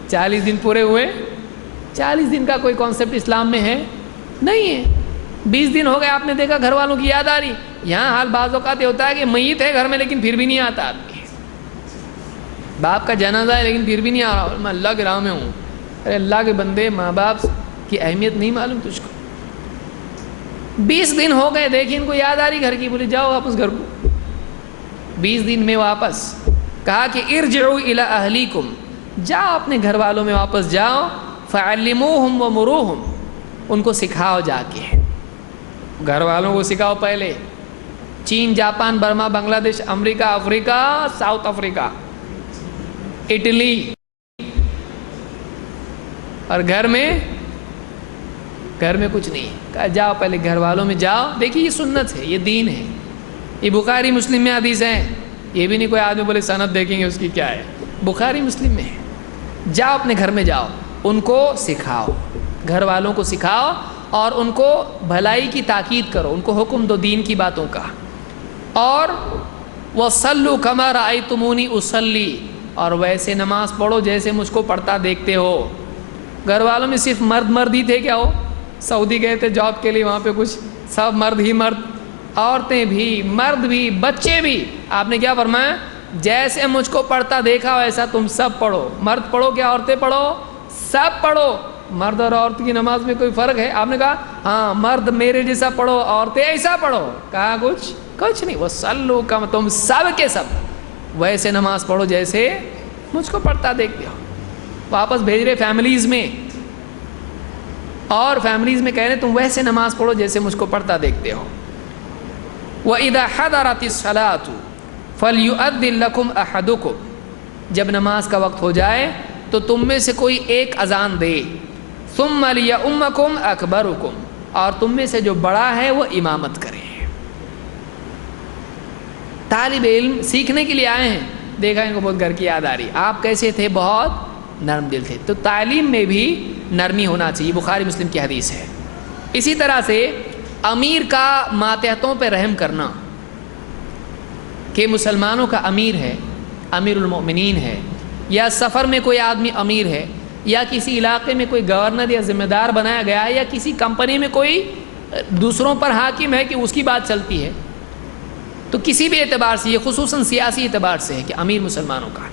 40 دن پورے ہوئے. 40 دن کا کوئی کانسیپٹ اسلام میں ہے نہیں ہے. 20 دن ہو گئے، آپ نے دیکھا گھر والوں کی یاد آ رہی. یہاں حال بعض اوقات یہ ہوتا ہے کہ میت ہے گھر میں لیکن پھر بھی نہیں آتا آدمی. باپ کا جنازہ ہے لیکن پھر بھی نہیں آ رہا، میں اللہ کے راہ میں ہوں. ارے اللہ کے بندے، ماں باپ کی اہمیت نہیں معلوم تجھ کو. 20 دن ہو گئے، دیکھیں ان کو یاد آ رہی گھر کی. بولے جاؤ واپس گھر کو. 20 دن میں واپس کہا کہ ارجعوا الی اہلیکم. جاؤ اپنے گھر والوں میں واپس جاؤ. فعلموہم ومروہم. ان کو سکھاؤ، جا کے گھر والوں کو سکھاؤ. پہلے چین، جاپان، برما، بنگلہ دیش، امریکہ، افریقہ، ساؤتھ افریقہ، اٹلی، اور گھر میں کچھ نہیں. کہا جاؤ پہلے گھر والوں میں جاؤ. دیکھیے یہ سنت ہے، یہ دین ہے. یہ بخاری مسلم میں حدیث ہے. یہ بھی نہیں کوئی آدمی بولے سند دیکھیں گے اس کی کیا ہے. بخاری مسلم میں ہے. جاؤ اپنے گھر میں جاؤ، ان کو سکھاؤ، گھر والوں کو سکھاؤ اور ان کو بھلائی کی تاکید کرو، ان کو حکم دو دین کی باتوں کا. اور وَصَلُّوا كَمَا رَأَيْتُمُونِي أُصَلِّي. اور ویسے نماز پڑھو جیسے مجھ کو پڑھتا دیکھتے ہو. گھر والوں میں صرف مرد ہی تھے کیا؟ ہو سعودی گئے تھے جاب کے لیے، وہاں پہ کچھ سب مرد ہی مرد، عورتیں بھی، مرد بھی، بچے بھی. آپ نے کیا فرمایا؟ جیسے مجھ کو پڑھتا دیکھا ویسا تم سب پڑھو. مرد پڑھو کیا عورتیں پڑھو؟ سب پڑھو. مرد اور عورت کی نماز میں کوئی فرق ہے؟ آپ نے کہا ہاں مرد میرے جیسا پڑھو، عورتیں ایسا پڑھو. کہا کچھ نہیں. وہ سلو کم، تم سب کے سب ویسے نماز پڑھو جیسے مجھ کو پڑھتا دیکھتے ہو. واپس بھیج رہے فیملیز میں، اور فیملیز میں کہہ رہے تم ویسے نماز پڑھو جیسے مجھ کو پڑھتا دیکھتے ہو. وَإِذَا حَضَرَتِ الصَّلَاةُ فَلْيُؤَذِّن لَكُمْ أَحَدُكُمْ. جب نماز کا وقت ہو جائے تو تم میں سے کوئی ایک اذان دے. ثُمَّ لِيَؤُمَّكُمْ أَكْبَرُكُمْ. اور تم میں سے جو بڑا ہے وہ امامت کرے. طالب علم سیکھنے کے لیے آئے ہیں، دیکھا ان کو بہت گھر کی یاد آ رہی. آپ کیسے تھے؟ بہت نرم دل تھے. تو تعلیم میں بھی نرمی ہونا چاہیے. بخاری مسلم کی حدیث ہے. اسی طرح سے امیر کا ماتحتوں پہ رحم کرنا، کہ مسلمانوں کا امیر ہے، امیر المؤمنین ہے، یا سفر میں کوئی آدمی امیر ہے، یا کسی علاقے میں کوئی گورنر یا ذمہ دار بنایا گیا ہے، یا کسی کمپنی میں کوئی دوسروں پر حاکم ہے کہ اس کی بات چلتی ہے. تو کسی بھی اعتبار سے، یہ خصوصاً سیاسی اعتبار سے ہے کہ امیر مسلمانوں کا.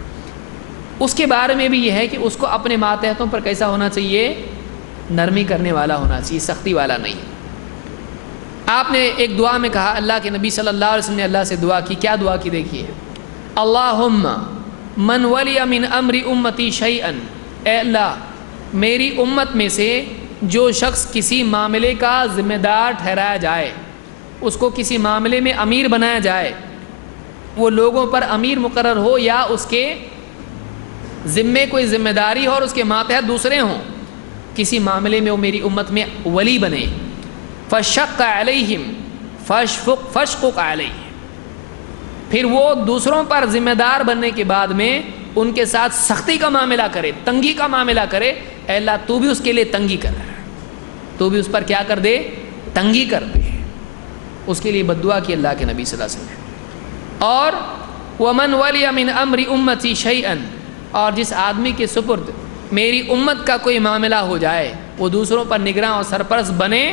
اس کے بارے میں بھی یہ ہے کہ اس کو اپنے ماتحتوں پر کیسا ہونا چاہیے؟ نرمی کرنے والا ہونا چاہیے، سختی والا نہیں۔ آپ نے ایک دعا میں کہا، اللہ کے نبی صلی اللہ علیہ وسلم نے اللہ سے دعا کی، کیا دعا کی دیکھیے، اللہم من ولی من امر امتی شیئا، اے اللہ میری امت میں سے جو شخص کسی معاملے کا ذمہ دار ٹھہرایا جائے، اس کو کسی معاملے میں امیر بنایا جائے، وہ لوگوں پر امیر مقرر ہو یا اس کے ذمے کوئی ذمہ داری ہو اور اس کے ماتحت دوسرے ہوں، کسی معاملے میں وہ میری امت میں ولی بنے، فشق علیہم فشقق علیہ، پھر وہ دوسروں پر ذمہ دار بننے کے بعد میں ان کے ساتھ سختی کا معاملہ کرے، تنگی کا معاملہ کرے، اے اللہ تو بھی اس کے لیے تنگی کر، تو بھی اس پر کیا کر دے؟ تنگی کر دے۔ اس کے لیے بد دعا کی اللہ کے نبی صلی اللہ علیہ وسلم۔ اور ومن ولی من امر امتی شیئا، اور جس آدمی کے سپرد میری امت کا کوئی معاملہ ہو جائے، وہ دوسروں پر نگراں اور سرپرست بنے،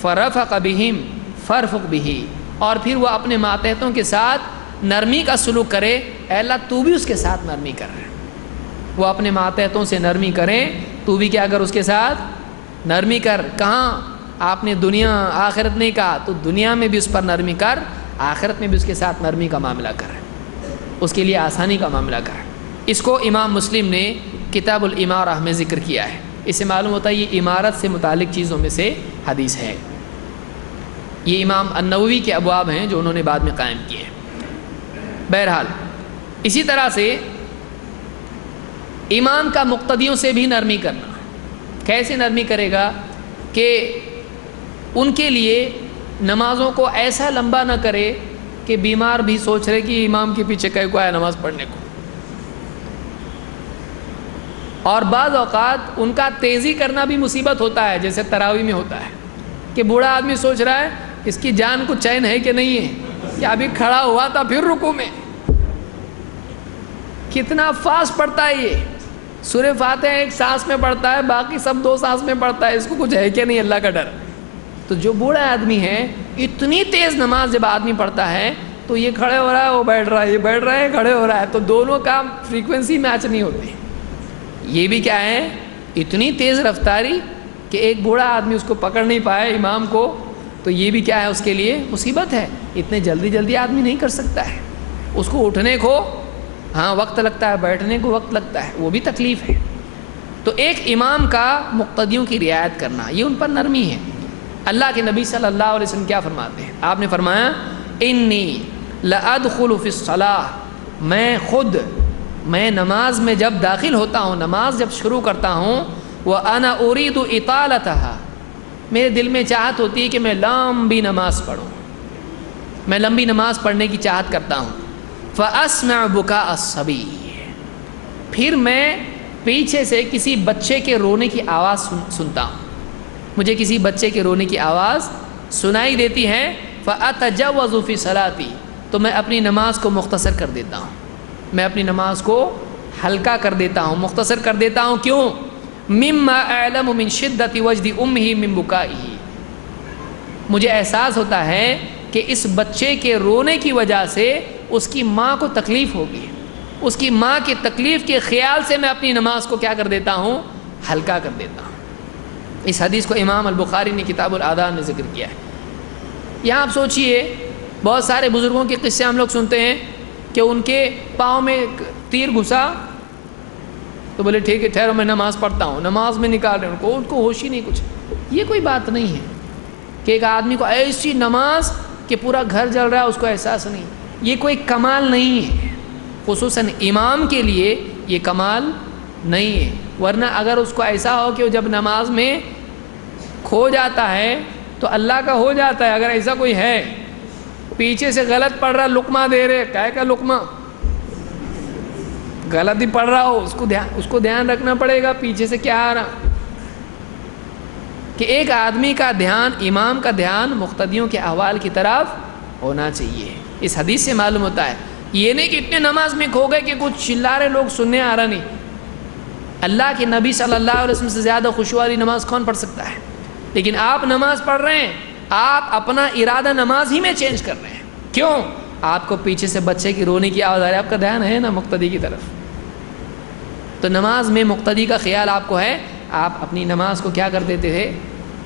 فرفق بہم فرفق بہ، اور پھر وہ اپنے ماتحتوں کے ساتھ نرمی کا سلوک کرے، اے اللہ تو بھی اس کے ساتھ نرمی کر، وہ اپنے ماتحتوں سے نرمی کریں، تو بھی کیا کر اس کے ساتھ نرمی کر۔ کہاں آپ نے دنیا آخرت نہیں کہا، تو دنیا میں بھی اس پر نرمی کر، آخرت میں بھی اس کے ساتھ نرمی کا معاملہ کر، اس کے لیے آسانی کا معاملہ کر۔ اس کو امام مسلم نے کتاب الامارہ میں ذکر کیا ہے۔ اس سے معلوم ہوتا ہے یہ امارت سے متعلق چیزوں میں سے حدیث ہے۔ یہ امام النووی کے ابواب ہیں جو انہوں نے بعد میں قائم کیے ہیں۔ بہرحال اسی طرح سے امام کا مقتدیوں سے بھی نرمی کرنا، کیسے نرمی کرے گا کہ ان کے لیے نمازوں کو ایسا لمبا نہ کرے کہ بیمار بھی سوچ رہے کہ امام کے پیچھے کہیں کو آیا نماز پڑھنے کو، اور بعض اوقات ان کا تیزی کرنا بھی مصیبت ہوتا ہے، جیسے تراویح میں ہوتا ہے کہ بوڑھا آدمی سوچ رہا ہے اس کی جان کو چین ہے کہ نہیں ہے، کہ ابھی کھڑا ہوا تھا پھر رکوع میں، کتنا فاسٹ پڑھتا ہے یہ، سورہ فاتحہ ایک سانس میں پڑھتا ہے، باقی سب 2 سانس میں پڑھتا ہے، اس کو کچھ ہے کہ نہیں اللہ کا ڈر۔ تو جو بوڑھا آدمی ہے، اتنی تیز نماز جب آدمی پڑھتا ہے تو یہ کھڑے ہو رہا ہے وہ بیٹھ رہا ہے، یہ بیٹھ رہا ہے کھڑے ہو رہا ہے، تو دونوں کا فریکوینسی میچ نہیں ہوتی۔ یہ بھی کیا ہے؟ اتنی تیز رفتاری کہ ایک بوڑھا آدمی اس کو پکڑ نہیں پائے امام کو، تو یہ بھی کیا ہے اس کے لیے مصیبت ہے۔ اتنے جلدی جلدی آدمی نہیں کر سکتا ہے، اس کو اٹھنے کو وقت لگتا ہے، بیٹھنے کو وقت لگتا ہے، وہ بھی تکلیف ہے۔ تو ایک امام کا مقتدیوں کی رعایت کرنا، یہ ان پر نرمی ہے۔ اللہ کے نبی صلی اللہ علیہ وسلم کیا فرماتے ہیں؟ آپ نے فرمایا انی لادخل فی الصلاۃ، میں نماز میں جب داخل ہوتا ہوں، نماز جب شروع کرتا ہوں، وانا اريد اطالتها، میرے دل میں چاہت ہوتی ہے کہ میں لمبی نماز پڑھوں، میں لمبی نماز پڑھنے کی چاہت کرتا ہوں، فاسمع بکاء الصبی، پھر میں پیچھے سے کسی بچے کے رونے کی آواز سنتا ہوں، مجھے کسی بچے کے رونے کی آواز سنائی دیتی ہے، فاتجوز فی صلاتی، تو میں اپنی نماز کو مختصر کر دیتا ہوں، میں اپنی نماز کو ہلکا کر دیتا ہوں، مختصر کر دیتا ہوں۔ کیوں؟ مما اعلم من شدت وجد امہ من بکائہ، مجھے احساس ہوتا ہے کہ اس بچے کے رونے کی وجہ سے اس کی ماں کو تکلیف ہوگی، اس کی ماں کی تکلیف کے خیال سے میں اپنی نماز کو کیا کر دیتا ہوں؟ ہلکا کر دیتا ہوں۔ اس حدیث کو امام البخاری نے کتاب الآدان میں ذکر کیا ہے۔ یہاں آپ سوچئے، بہت سارے بزرگوں کے قصے ہم لوگ سنتے ہیں کہ ان کے پاؤں میں تیر گھسا تو بولے ٹھیک ہے ٹھہرو میں نماز پڑھتا ہوں، نماز میں نکال رہے ہیں، ان کو ہوش ہی نہیں کچھ۔ یہ کوئی بات نہیں ہے کہ ایک آدمی کو ایسی نماز کہ پورا گھر جل رہا ہے اس کو احساس نہیں، یہ کوئی کمال نہیں ہے، خصوصاً امام کے لیے یہ کمال نہیں ہے۔ ورنہ اگر اس کو ایسا ہو کہ وہ جب نماز میں کھو جاتا ہے تو اللہ کا ہو جاتا ہے، اگر ایسا کوئی ہے پیچھے سے غلط پڑھ رہا، لقمہ دے رہے، کہے کا لقمہ غلط ہی پڑھ رہا ہو، اس کو دھیان رکھنا پڑے گا پیچھے سے کیا آ رہا، کہ ایک آدمی کا دھیان، امام کا دھیان مقتدیوں کے احوال کی طرف ہونا چاہیے۔ اس حدیث سے معلوم ہوتا ہے، یہ نہیں کہ اتنے نماز میں کھو گئے کہ کچھ چلا رہے لوگ سننے آ رہا نہیں۔ اللہ کے نبی صلی اللہ علیہ وسلم سے زیادہ خشوع والی نماز کون پڑھ سکتا ہے؟ لیکن آپ نماز پڑھ رہے ہیں، آپ اپنا ارادہ نماز ہی میں چینج کر رہے ہیں۔ کیوں؟ آپ کو پیچھے سے بچے کی رونے کی آواز آ رہی ہے، آپ کا دھیان ہے نا مقتدی کی طرف، تو نماز میں مقتدی کا خیال آپ کو ہے، آپ اپنی نماز کو کیا کر دیتے تھے؟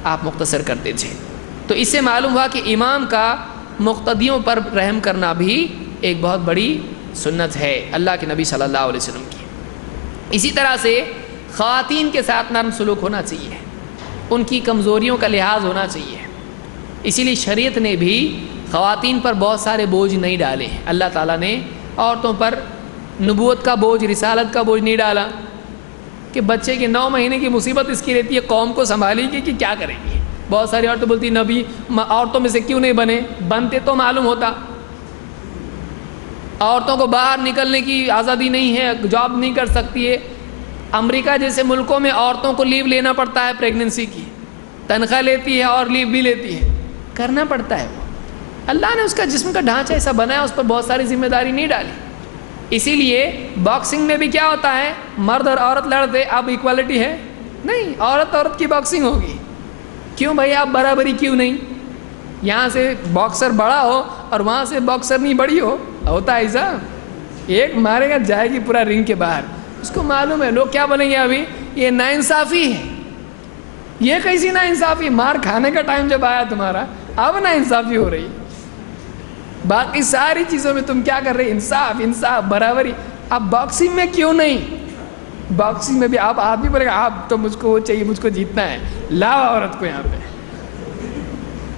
آپ مختصر کرتے تھے۔ تو اس سے معلوم ہوا کہ امام کا مقتدیوں پر رحم کرنا بھی ایک بہت بڑی سنت ہے اللہ کے نبی صلی اللہ علیہ وسلم کی۔ اسی طرح سے خواتین کے ساتھ نرم سلوک ہونا چاہیے، ان کی کمزوریوں کا لحاظ ہونا چاہیے۔ اسی لیے شریعت نے بھی خواتین پر بہت سارے بوجھ نہیں ڈالے۔ اللہ تعالیٰ نے عورتوں پر نبوت کا بوجھ، رسالت کا بوجھ نہیں ڈالا کہ بچے کے 9 مہینے کی مصیبت اس کی رہتی ہے، قوم کو سنبھالیں گی کہ کیا کریں گی۔ بہت ساری عورتیں بولتی نبی عورتوں میں سے کیوں نہیں بنے؟ بنتے تو معلوم ہوتا۔ عورتوں کو باہر نکلنے کی آزادی نہیں ہے، جاب نہیں کر سکتی ہے۔ امریکہ جیسے ملکوں میں عورتوں کو لیو لینا پڑتا ہے پریگننسی کی، تنخواہ لیتی ہے اور لیو بھی لیتی ہے، کرنا پڑتا ہے۔ وہ اللہ نے اس کا جسم کا ڈھانچہ ایسا بنایا، اس پر بہت ساری ذمہ داری نہیں ڈالی۔ اسی لیے باکسنگ میں بھی کیا ہوتا ہے؟ مرد اور عورت لڑتے، اب ایکوالٹی ہے نہیں، عورت کی باکسنگ ہوگی۔ کیوں بھائی آپ برابری کیوں نہیں؟ یہاں سے باکسر بڑا ہو اور وہاں سے باکسر نہیں بڑی ہو، ہوتا ہے ایسا؟ ایک مارے گا جائے گی پورا رنگ کے باہر، اس کو معلوم ہے۔ لوگ کیا بولیں گے ابھی؟ یہ ناانصافی ہے۔ یہ کیسی ناانصافی؟ مار کھانے کا ٹائم جب آیا تمہارا، اب ناانصافی ہو رہی۔ باقی ساری چیزوں میں تم کیا کر رہے؟ انصاف برابری۔ اب باکسنگ میں کیوں نہیں؟ باکسنگ میں بھی آپ آدمی بولے گا آپ تو مجھ کو وہ چاہیے، مجھ کو جیتنا ہے، لاؤ عورت کو یہاں پہ،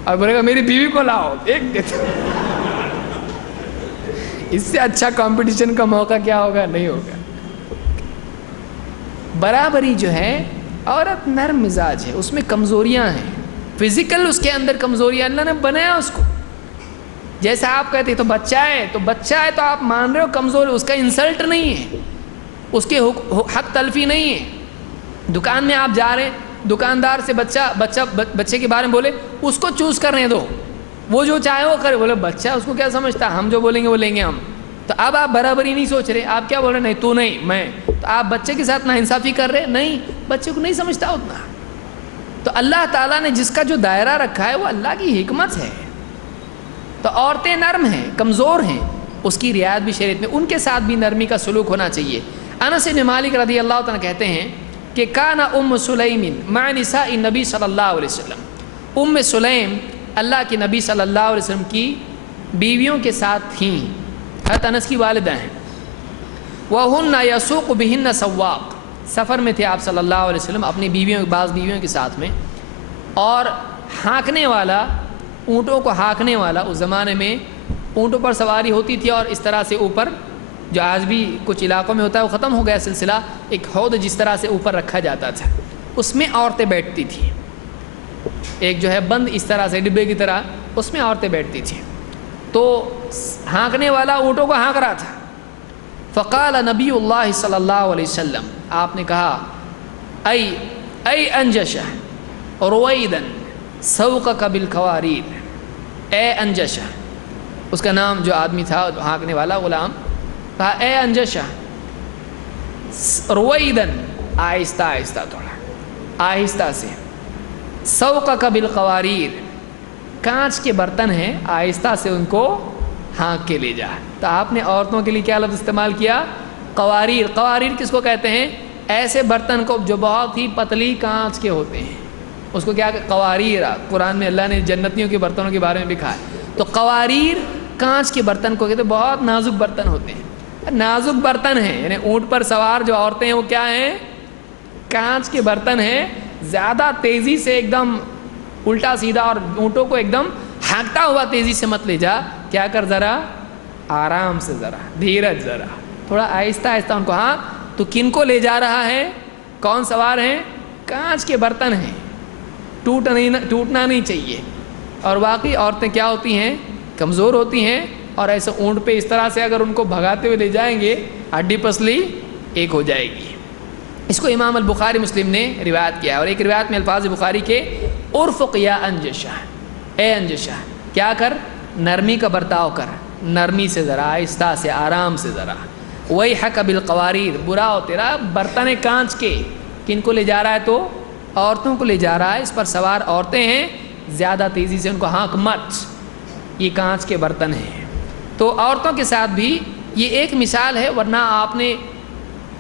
اور بولے گا میری بیوی کو لاؤ، ایک دیتے۔ اس سے اچھا کمپٹیشن کا موقع کیا ہوگا؟ نہیں ہوگا۔ برابری جو ہے، عورت نرم مزاج ہے، اس میں کمزوریاں ہیں، فزیکل اس کے اندر کمزوریاں اللہ نے بنایا اس کو۔ جیسا آپ کہتے ہیں تو بچہ ہے تو آپ مان رہے ہو کمزور، اس کا انسلٹ نہیں ہے، اس کے حق تلفی نہیں ہے۔ دکان میں آپ جا رہے ہیں، دکاندار سے بچے کے بارے میں بولے اس کو چوز کرنے دو، وہ جو چاہے وہ کرے۔ بولے بچہ اس کو کیا سمجھتا، ہم جو بولیں گے وہ لیں گے ہم۔ تو اب آپ برابری نہیں سوچ رہے، آپ کیا بول رہے؟ نہیں تو نہیں میں، تو آپ بچے کے ساتھ ناانصافی کر رہے؟ نہیں، بچے کو نہیں سمجھتا اتنا۔ تو اللہ تعالیٰ نے جس کا جو دائرہ رکھا ہے وہ اللہ کی حکمت ہے۔ تو عورتیں نرم ہیں، کمزور ہیں، اس کی رعایت بھی شریعت میں، ان کے ساتھ بھی نرمی کا سلوک ہونا چاہیے۔ انس بن مالک رضی اللہ تعالیٰ کہتے ہیں کہ کان ام سلیم مع نساء النبی صلی اللہ علیہ وسلم، ام سلیم اللہ کے نبی صلی اللہ علیہ وسلم کی بیویوں کے ساتھ تھیں، حضرت انس کی والدہ ہیں۔ وَهُنَّ يَسُوقُ بِهِنَّ سَوَّاقٌ، سفر میں تھے آپ صلی اللہ علیہ وسلم اپنی بعض بیویوں کے ساتھ میں، اور ہانکنے والا، اونٹوں کو ہانکنے والا، اس زمانے میں اونٹوں پر سواری ہوتی تھی، اور اس طرح سے اوپر، جو آج بھی کچھ علاقوں میں ہوتا ہے وہ ختم ہو گیا سلسلہ، ایک حوض جس طرح سے اوپر رکھا جاتا تھا، اس میں عورتیں بیٹھتی تھیں، ایک جو ہے بند اس طرح سے ڈبے کی طرح، اس میں عورتیں بیٹھتی تھیں۔ تو ہانکنے والا اونٹوں کو ہانک رہا تھا۔ فقال نبی اللہ صلی اللہ علیہ وسلم، آپ نے کہا ای انجشہ رویدن سوقک بالقواریر، اے انجشہ، اس کا نام جو آدمی تھا ہانکنے والا غلام، کہا اے انجشہ، رویدن، آہستہ آہستہ، تھوڑا آہستہ سے، سوقک بالقواریر، کانچ کے برتن ہیں، آہستہ سے ان کو ہانک کے لے جا۔ تو آپ نے عورتوں کے لیے کیا لفظ استعمال کیا؟ قواریر۔ قواریر کس کو کہتے ہیں؟ ایسے برتن کو جو بہت ہی پتلی کانچ کے ہوتے ہیں، اس کو کیا قواریر۔ قرآن میں اللہ نے جنتیوں کے برتنوں کے بارے میں لکھا ہے۔ تو قواریر کانچ کے برتن کو کہتے ہیں، بہت نازک برتن ہوتے ہیں، نازک برتن ہیں، یعنی اونٹ پر سوار جو عورتیں ہیں وہ کیا ہیں؟ کانچ کے برتن ہیں۔ زیادہ تیزی سے ایک دم الٹا سیدھا اور اونٹوں کو ایک دم ہانکتا ہوا تیزی سے مت لے جا، کیا کر، ذرا آرام سے، ذرا دھیرج، ذرا تھوڑا آہستہ آہستہ ان کو۔ ہاں تو کن کو لے جا رہا ہے؟ کون سوار ہیں؟ کانچ کے برتن ہیں، ٹوٹنا نہیں چاہیے۔ اور واقعی عورتیں کیا ہوتی ہیں؟ کمزور ہوتی ہیں، اور ایسے اونٹ پہ اس طرح سے اگر ان کو بھگاتے ہوئے لے جائیں گے، ہڈی پسلی ایک ہو جائے گی۔ اس کو امام البخاری مسلم نے روایت کیا ہے، اور ایک روایت میں الفاظ بخاری کے ارفق یا انجشہ، اے انجشہ، کیا کر، نرمی کا برتاؤ کر، نرمی سے، ذرا آہستہ سے، آرام سے، ذرا۔ ویحک بالقواریر، برا ہو تیرا، برتن کانچ کے، کن کو لے جا رہا ہے؟ تو عورتوں کو لے جا رہا ہے، اس پر سوار عورتیں ہیں، زیادہ تیزی سے ان کو ہانک مت، یہ کانچ کے برتن ہیں۔ تو عورتوں کے ساتھ بھی یہ ایک مثال ہے، ورنہ آپ نے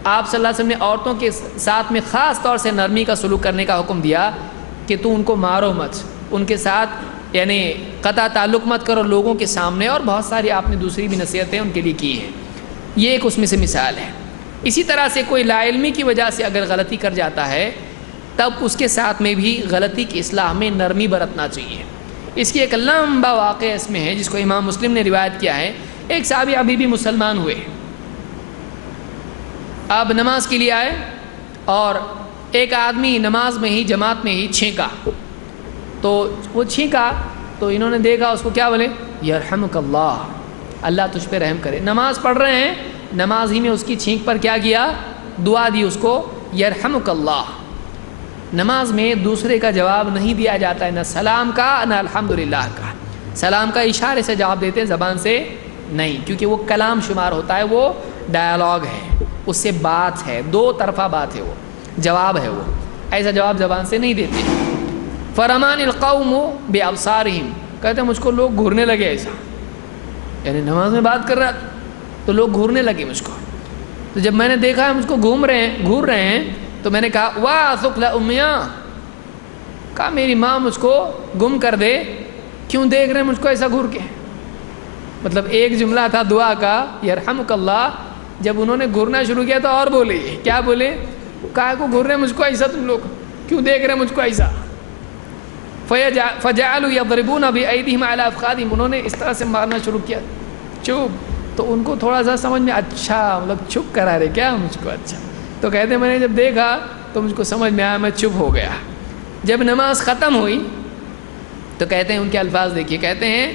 آپ صلی اللہ علیہ وسلم نے عورتوں کے ساتھ میں خاص طور سے نرمی کا سلوک کرنے کا حکم دیا کہ تو ان کو مارو مت، ان کے ساتھ یعنی قطع تعلق مت کرو لوگوں کے سامنے، اور بہت ساری آپ نے دوسری بھی نصیحتیں ان کے لیے کی ہیں. یہ ایک اس میں سے مثال ہے. اسی طرح سے کوئی لا علمی کی وجہ سے اگر غلطی کر جاتا ہے تب اس کے ساتھ میں بھی غلطی کی اصلاح میں نرمی برتنا چاہیے. اس کی ایک لمبا واقعہ اس میں ہے جس کو امام مسلم نے روایت کیا ہے. ایک صحابی ابھی بھی مسلمان ہوئے، اب نماز کے لیے آئے اور ایک آدمی نماز میں ہی جماعت میں ہی چھینکا، تو وہ چھینکا تو انہوں نے دیکھا اس کو، کیا بولے؟ یرحمک اللہ، اللہ تجھ پہ رحم کرے. نماز پڑھ رہے ہیں، نماز ہی میں اس کی چھینک پر کیا کیا؟ دعا دی اس کو، یرحمک اللہ. نماز میں دوسرے کا جواب نہیں دیا جاتا ہے، نہ سلام کا نہ الحمدللہ کا. سلام کا اشارے سے جواب دیتے ہیں، زبان سے نہیں، کیونکہ وہ کلام شمار ہوتا ہے، وہ ڈائیلاگ ہے، اس سے بات ہے، دو طرفہ بات ہے، وہ جواب ہے، وہ ایسا جواب زبان سے نہیں دیتے. فرمان القوم بابصارہم، کہتے ہیں مجھ کو لوگ گھورنے لگے، ایسا یعنی نماز میں بات کر رہا تو لوگ گھورنے لگے مجھ کو. تو جب میں نے دیکھا مجھ کو گھور رہے ہیں تو میں نے کہا واہ ثقل امیہ، کہا میری ماں مجھ کو گم کر دے، کیوں دیکھ رہے ہیں مجھ کو ایسا گھور کے. مطلب ایک جملہ تھا دعا کا یرحمک اللہ، جب انہوں نے گھورنا شروع کیا تو اور بولے، کیا بولے؟ کہا کو گھور رہے ہیں مجھ کو ایسا، تم لوگ کیوں دیکھ رہے ہیں مجھ کو ایسا. فجعلوا يضربون بأيديهم على افخاذهم، انہوں نے اس طرح سے مارنا شروع کیا، چپ. تو ان کو تھوڑا سا سمجھ میں، اچھا مطلب چپ کرا رہے کیا مجھ کو، اچھا. تو کہتے ہیں میں نے جب دیکھا تو مجھ کو سمجھ میں آیا، میں چپ ہو گیا. جب نماز ختم ہوئی تو کہتے ہیں ان کے الفاظ دیکھیے، کہتے ہیں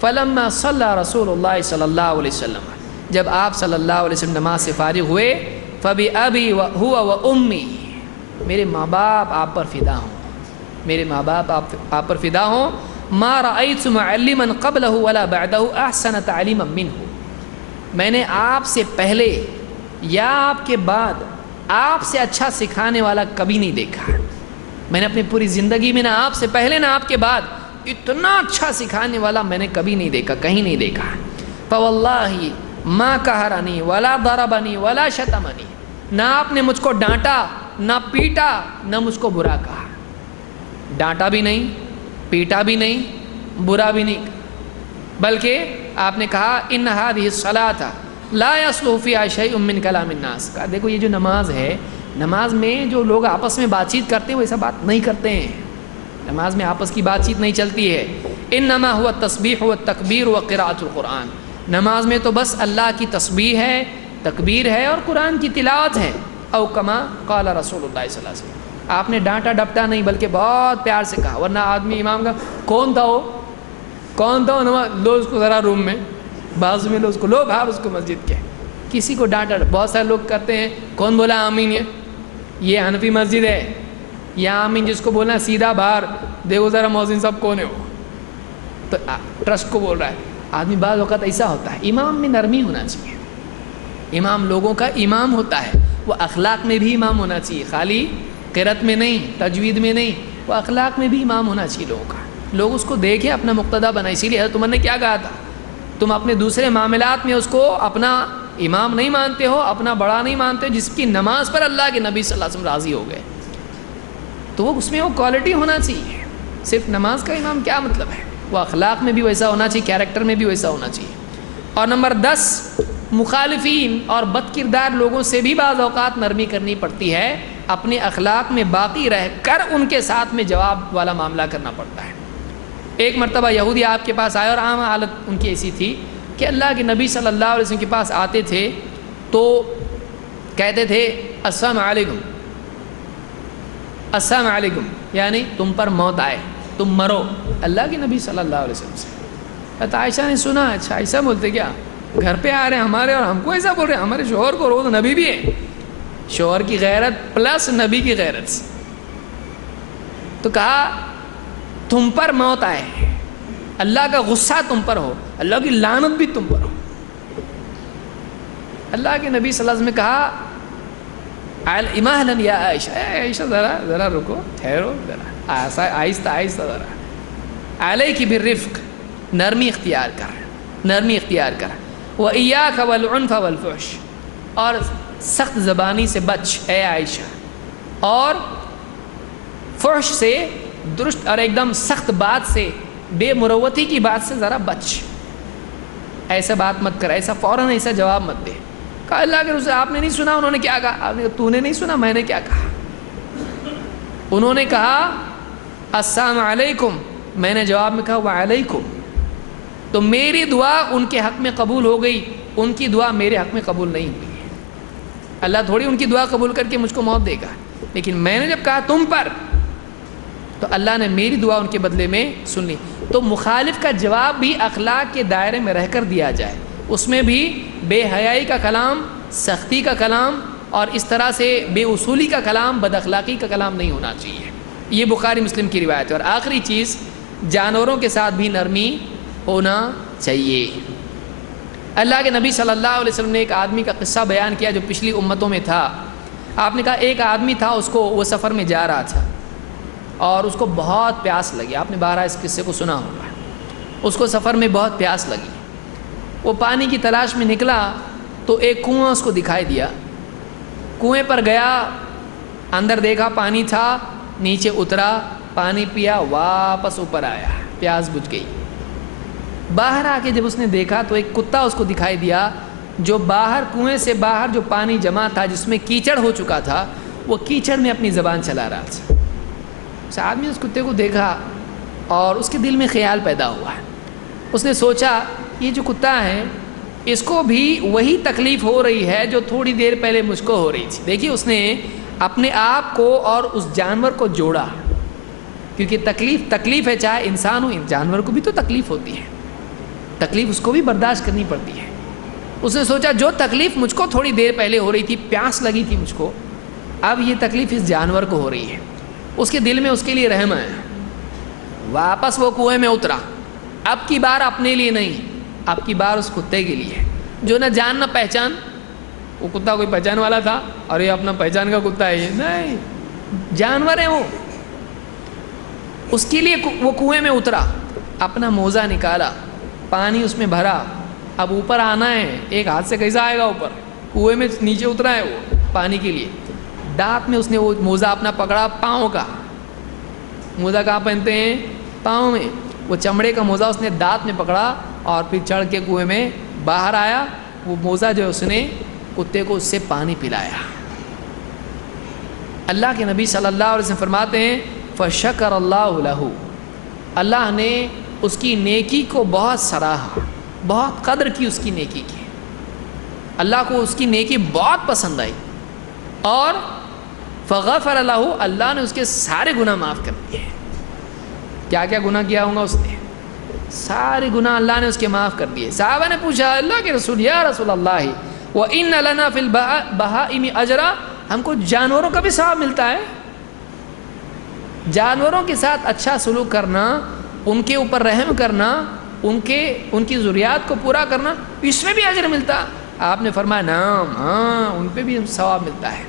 فلما صلی رسول اللہ صلی اللہ علیہ وسلم، جب آپ صلی اللہ علیہ وسلم نماز سے فارغ ہوئے، فبأبی هو وأمی، میرے ماں باپ آپ پر فدا ہوں، میرے ماں باپ آپ پر فدا ہوں. ما رأیت معلما قبلہ ولا بعدہ احسن تعلیما منہ، میں نے آپ سے پہلے یا آپ کے بعد آپ سے اچھا سکھانے والا کبھی نہیں دیکھا. میں نے اپنی پوری زندگی میں نہ آپ سے پہلے نہ آپ کے بعد اتنا اچھا سکھانے والا میں نے کبھی نہیں دیکھا، کہیں نہیں دیکھا. فواللہ ما قہرنی ولا ضربنی ولا شتمنی، نہ آپ نے مجھ کو ڈانٹا، نہ پیٹا، نہ مجھ کو برا کہا. ڈانٹا بھی نہیں، پیٹا بھی نہیں، برا بھی نہیں، بلکہ آپ نے کہا ان هذه الصلاة لا يصلح فيها شيء من كلام الناس. کہا دیکھو یہ جو نماز ہے، نماز میں جو لوگ آپس میں بات چیت کرتے ہیں وہ ایسا بات نہیں کرتے ہیں، نماز میں آپس کی بات چیت نہیں چلتی ہے. انما هو التسبیح والتکبیر وقراءۃ القرآن، نماز میں تو بس اللہ کی تسبیح ہے، تکبیر ہے اور قرآن کی تلاوت ہے. او کما قال رسول اللہ صلی اللہ علیہ وسلم، آپ نے ڈانٹا ڈپٹا نہیں بلکہ بہت پیار سے کہا. ورنہ آدمی امام کا کون تھا وہ، کون تھا وہ نماز، لو اس کو ذرا روم میں، بعض میں لو اس کو، لو باہر اس کو مسجد کے، کسی کو ڈانٹا. بہت سارے لوگ کرتے ہیں کون بولا آمین، یہ حنفی مسجد ہے، یہ آمین جس کو بولنا سیدھا باہر، دیکھو ذرا مؤذن صاحب کون ہے وہ، تو ٹرسٹ کو بول رہا ہے. آدمی بعض وقت ایسا ہوتا ہے. امام میں نرمی ہونا چاہیے، امام لوگوں کا امام ہوتا ہے، وہ اخلاق میں بھی امام ہونا چاہیے، خالی قرأت میں نہیں، تجوید میں نہیں، وہ اخلاق میں بھی امام ہونا چاہیے لوگوں کا. لوگ اس کو دیکھیں، اپنا مقتدیٰ بنائیں. اسی لیے تم نے کیا کہا تھا، تم اپنے دوسرے معاملات میں اس کو اپنا امام نہیں مانتے ہو، اپنا بڑا نہیں مانتے ہو، جس کی نماز پر اللہ کے نبی صلی اللہ علیہ وسلم راضی ہو گئے. تو وہ اس میں وہ کوالٹی ہونا چاہیے. صرف نماز کا امام کیا مطلب ہے، وہ اخلاق میں بھی ویسا ہونا چاہیے، کیریکٹر میں بھی ویسا ہونا چاہیے. اور نمبر 10، مخالفین اور بد کردار لوگوں سے بھی بعض اوقات نرمی کرنی پڑتی ہے، اپنے اخلاق میں باقی رہ کر ان کے ساتھ میں جواب والا معاملہ کرنا پڑتا ہے. ایک مرتبہ یہودی آپ کے پاس آئے اور عام حالت ان کی ایسی تھی کہ اللہ کے نبی صلی اللہ علیہ وسلم کے پاس آتے تھے تو کہتے تھے السلام علیکم، السلام علیکم، یعنی تم پر موت آئے، تم مرو، اللہ کے نبی صلی اللہ علیہ وسلم سے. عائشہ نے سنا، اچھا ایسا بولتے کیا، گھر پہ آ رہے ہیں ہمارے اور ہم کو ایسا بول رہے ہیں، ہمارے شوہر کو روز نبی بھی ہے، شوہر کی غیرت پلس نبی کی غیرت. تو کہا تم پر موت آئے، اللہ کا غصہ تم پر ہو، اللہ کی لعنت بھی تم پر ہو. اللہ کے نبی صلی اللہ علیہ وسلم نے کہا امہلا یا عائشہ، عائشہ ذرا رکو، ٹھہرو ذرا، آہستہ آہستہ ذرا، علیک بالرفق، نرمی اختیار کر، نرمی اختیار کر. وَإِيَّاكَ وَالْعُنْفَ وَالْفُحْشِ، اور سخت زبانی سے بچ اے عائشہ، اور فحش سے، درست اور ایک دم سخت بات سے، بے مروتی کی بات سے ذرا بچ، ایسا بات مت کر، ایسا فوراً ایسا جواب مت دے۔ کہا اللہ کے رسول آپ نے نہیں سنا انہوں نے کیا کہا؟ آپ نے کہا تو نے نہیں سنا میں نے کیا کہا؟ انہوں نے کہا السلام علیکم، میں نے جواب میں کہا وعلیکم، تو میری دعا ان کے حق میں قبول ہو گئی، ان کی دعا میرے حق میں قبول نہیں ہوئی۔ اللہ تھوڑی ان کی دعا قبول کر کے مجھ کو موت دے گا، لیکن میں نے جب کہا تم پر، تو اللہ نے میری دعا ان کے بدلے میں سن لی۔ تو مخالف کا جواب بھی اخلاق کے دائرے میں رہ کر دیا جائے، اس میں بھی بے حیائی کا کلام، سختی کا کلام، اور اس طرح سے بے اصولی کا کلام، بد اخلاقی کا کلام نہیں ہونا چاہیے۔ یہ بخاری مسلم کی روایت ہے۔ اور آخری چیز، جانوروں کے ساتھ بھی نرمی ہونا چاہیے۔ اللہ کے نبی صلی اللہ علیہ وسلم نے ایک آدمی کا قصہ بیان کیا جو پچھلی امتوں میں تھا۔ آپ نے کہا ایک آدمی تھا، اس کو وہ سفر میں جا رہا تھا اور اس کو بہت پیاس لگی۔ آپ نے بارہا اس قصے کو سنا ہوگا۔ اس کو سفر میں بہت پیاس لگی، وہ پانی کی تلاش میں نکلا تو ایک کنواں اس کو دکھائی دیا۔ کنویں پر گیا، اندر دیکھا پانی تھا، نیچے اترا، پانی پیا، واپس اوپر آیا، پیاس بجھ گئی۔ باہر آ کے جب اس نے دیکھا تو ایک کتا اس کو دکھائی دیا جو باہر کنویں سے باہر جو پانی جمع تھا جس میں کیچڑ ہو چکا تھا، وہ کیچڑ میں اپنی زبان چلا رہا تھا۔ اس آدمی اس کتے کو دیکھا اور اس کے دل میں خیال پیدا ہوا۔ اس نے سوچا یہ جو کتا ہے اس کو بھی وہی تکلیف ہو رہی ہے جو تھوڑی دیر پہلے مجھ کو ہو رہی تھی۔ دیکھیے اس نے اپنے آپ کو اور اس جانور کو جوڑا، کیونکہ تکلیف ہے، چاہے انسان ہو، جانور کو بھی تو تکلیف ہوتی ہے، تکلیف اس کو بھی برداشت کرنی پڑتی ہے۔ اس نے سوچا جو تکلیف مجھ کو تھوڑی دیر پہلے ہو رہی تھی، پیاس لگی تھی مجھ کو، اب یہ تکلیف اس جانور کو ہو رہی ہے۔ اس کے دل میں اس کے لیے رحم ہے، واپس وہ کنویں میں اترا۔ اب کی بار اپنے لیے نہیں، اب کی بار اس کتے کے لیے جو نہ جان نہ پہچان۔ وہ کتا کوئی پہچان والا تھا اور یہ اپنا پہچان کا کتا ہے، یہ نہیں، جانور ہے وہ۔ اس کے لیے وہ کنویں میں اترا، اپنا موزہ نکالا، پانی اس میں بھرا، اب اوپر آنا ہے، ایک ہاتھ سے کیسا آئے گا اوپر؟ کنویں میں نیچے اترا ہے وہ پانی کے لیے۔ دانت میں اس نے وہ موزہ اپنا پکڑا، پاؤں کا موزہ کہاں پہنتے ہیں؟ پاؤں میں۔ وہ چمڑے کا موزہ اس نے دانت میں پکڑا اور پھر چڑھ کے کنویں میں باہر آیا۔ وہ موزہ جو اس نے کتے کو اس سے پانی پلایا۔ اللہ کے نبی صلی اللہ علیہ وسلم فرماتے ہیں فشکر اللہ لہ، اللہ نے اس کی نیکی کو بہت سراہا، بہت قدر کی اس کی نیکی کی، اللہ کو اس کی نیکی بہت پسند آئی، اور فغفر لہ، اللہ نے اس کے سارے گناہ معاف کر دیے۔ کیا کیا گناہ کیا ہوں گا اس نے؟ سارے گناہ اللہ نے اس کے معاف کر دیے۔ صحابہ نے پوچھا اللہ کے رسول، یا رسول اللہ وَإِنَّ لَنَا فِي الْبَهَائِمِ أَجْرًا، ہم کو جانوروں کا بھی ثواب ملتا ہے؟ جانوروں کے ساتھ اچھا سلوک کرنا، ان کے اوپر رحم کرنا، ان کی ضروریات کو پورا کرنا، اس میں بھی اجر ملتا؟ آپ نے فرمایا نعم، ہاں ان پہ بھی ثواب ملتا ہے۔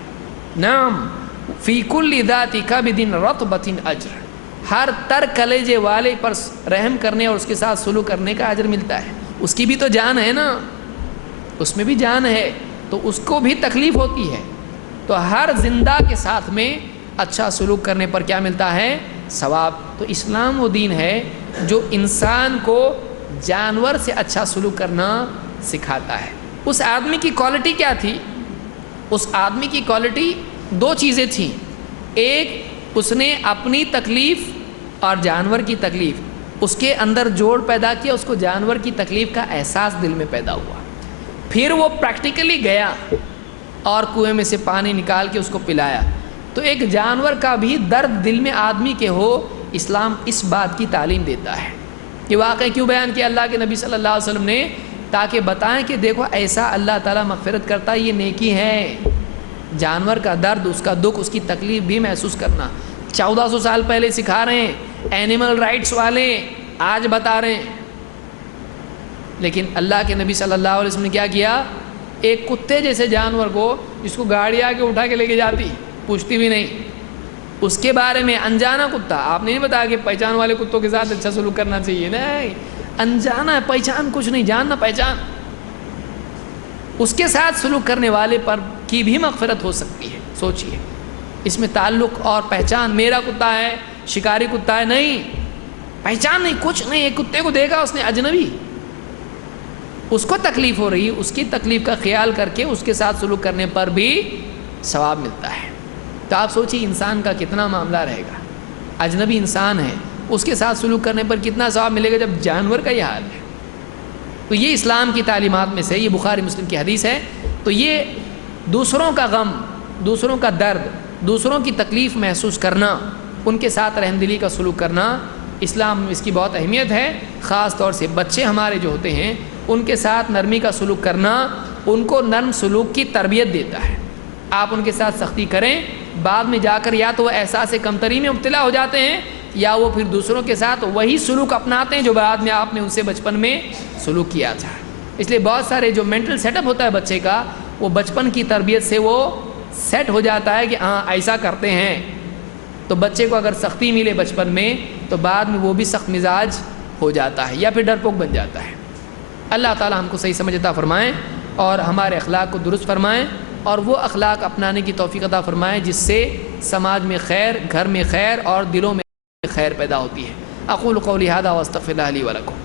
نعم فی کل ذات کبد رطبۃ اجر، ہر تر کلیجے والے پر رحم کرنے اور اس کے ساتھ سلوک کرنے کا اجر ملتا ہے۔ اس کی بھی تو جان ہے نا، اس میں بھی جان ہے، تو اس کو بھی تکلیف ہوتی ہے، تو ہر زندہ کے ساتھ میں اچھا سلوک کرنے پر کیا ملتا ہے؟ ثواب۔ تو اسلام وہ دین ہے جو انسان کو جانور سے اچھا سلوک کرنا سکھاتا ہے۔ اس آدمی کی کوالٹی کیا تھی؟ اس آدمی کی کوالٹی دو چیزیں تھیں، ایک اس نے اپنی تکلیف اور جانور کی تکلیف، اس کے اندر جوڑ پیدا کیا، اس کو جانور کی تکلیف کا احساس دل میں پیدا ہوا، پھر وہ پریکٹیکلی گیا اور کنویں میں سے پانی نکال کے اس کو پلایا۔ تو ایک جانور کا بھی درد دل میں آدمی کے ہو، اسلام اس بات کی تعلیم دیتا ہے۔ یہ واقعہ کیوں بیان کیا اللہ کے نبی صلی اللہ علیہ وسلم نے؟ تاکہ بتائیں کہ دیکھو ایسا اللہ تعالیٰ مغفرت کرتا ہے، یہ نیکی ہے۔ جانور کا درد، اس کا دکھ، اس کی تکلیف بھی محسوس کرنا 1400 سال پہلے سکھا رہے ہیں اینیمل رائٹس والے، آج بتا رہے ہیں۔ لیکن اللہ کے نبی صلی اللہ علیہ وسلم نے کیا کیا؟ ایک کتے جیسے جانور کو، جس کو گاڑی آ کے اٹھا کے لے کے جاتی، پوچھتی بھی نہیں، اس کے بارے میں انجانا کتا، آپ نے نہیں بتایا کہ پہچان والے کتوں کے ساتھ اچھا سلوک کرنا چاہیے، نہیں، انجانا ہے، پہچان کچھ نہیں، جاننا پہچان، اس کے ساتھ سلوک کرنے والے پر کی بھی مغفرت ہو سکتی ہے. سوچئے اس میں تعلق اور پہچان میرا کتا ہے شکاری کتا ہے نہیں، پہچان نہیں، کچھ نہیں. ایک کتے کو دیکھا اس نے اجنبی، اس کو تکلیف ہو رہی، اس کی تکلیف کا خیال کر کے اس کے ساتھ سلوک کرنے پر بھی ثواب ملتا ہے. تو آپ سوچیے انسان کا کتنا معاملہ رہے گا، اجنبی انسان ہے اس کے ساتھ سلوک کرنے پر کتنا ثواب ملے گا جب جانور کا یہ حال ہے. تو یہ اسلام کی تعلیمات میں سے، یہ بخاری مسلم کی حدیث ہے. تو یہ دوسروں کا غم، دوسروں کا درد، دوسروں کی تکلیف محسوس کرنا، ان کے ساتھ رحمدلی کا سلوک کرنا، اسلام میں اس کی بہت اہمیت ہے. خاص طور سے بچے ہمارے جو ہوتے ہیں ان کے ساتھ نرمی کا سلوک کرنا ان کو نرم سلوک کی تربیت دیتا ہے. آپ ان کے ساتھ سختی کریں، بعد میں جا کر یا تو وہ احساس کمتری میں مبتلا ہو جاتے ہیں یا وہ پھر دوسروں کے ساتھ وہی سلوک اپناتے ہیں جو بعد میں آپ نے ان سے بچپن میں سلوک کیا تھا. اس لیے بہت سارے جو مینٹل سیٹ اپ ہوتا ہے بچے کا، وہ بچپن کی تربیت سے وہ سیٹ ہو جاتا ہے کہ ہاں ایسا کرتے ہیں. تو بچے کو اگر سختی ملے بچپن میں تو بعد میں وہ بھی سخت مزاج ہو جاتا ہے یا پھر ڈرپوک بن جاتا ہے. اللہ تعالی ہم کو صحیح سمجھ عطا فرمائیں اور ہمارے اخلاق کو درست فرمائیں اور وہ اخلاق اپنانے کی توفیق عطا فرمائیں جس سے سماج میں خیر، گھر میں خیر اور دلوں میں خیر پیدا ہوتی ہے. اقول قولی ھذا واستغفر اللہ لی ولکم.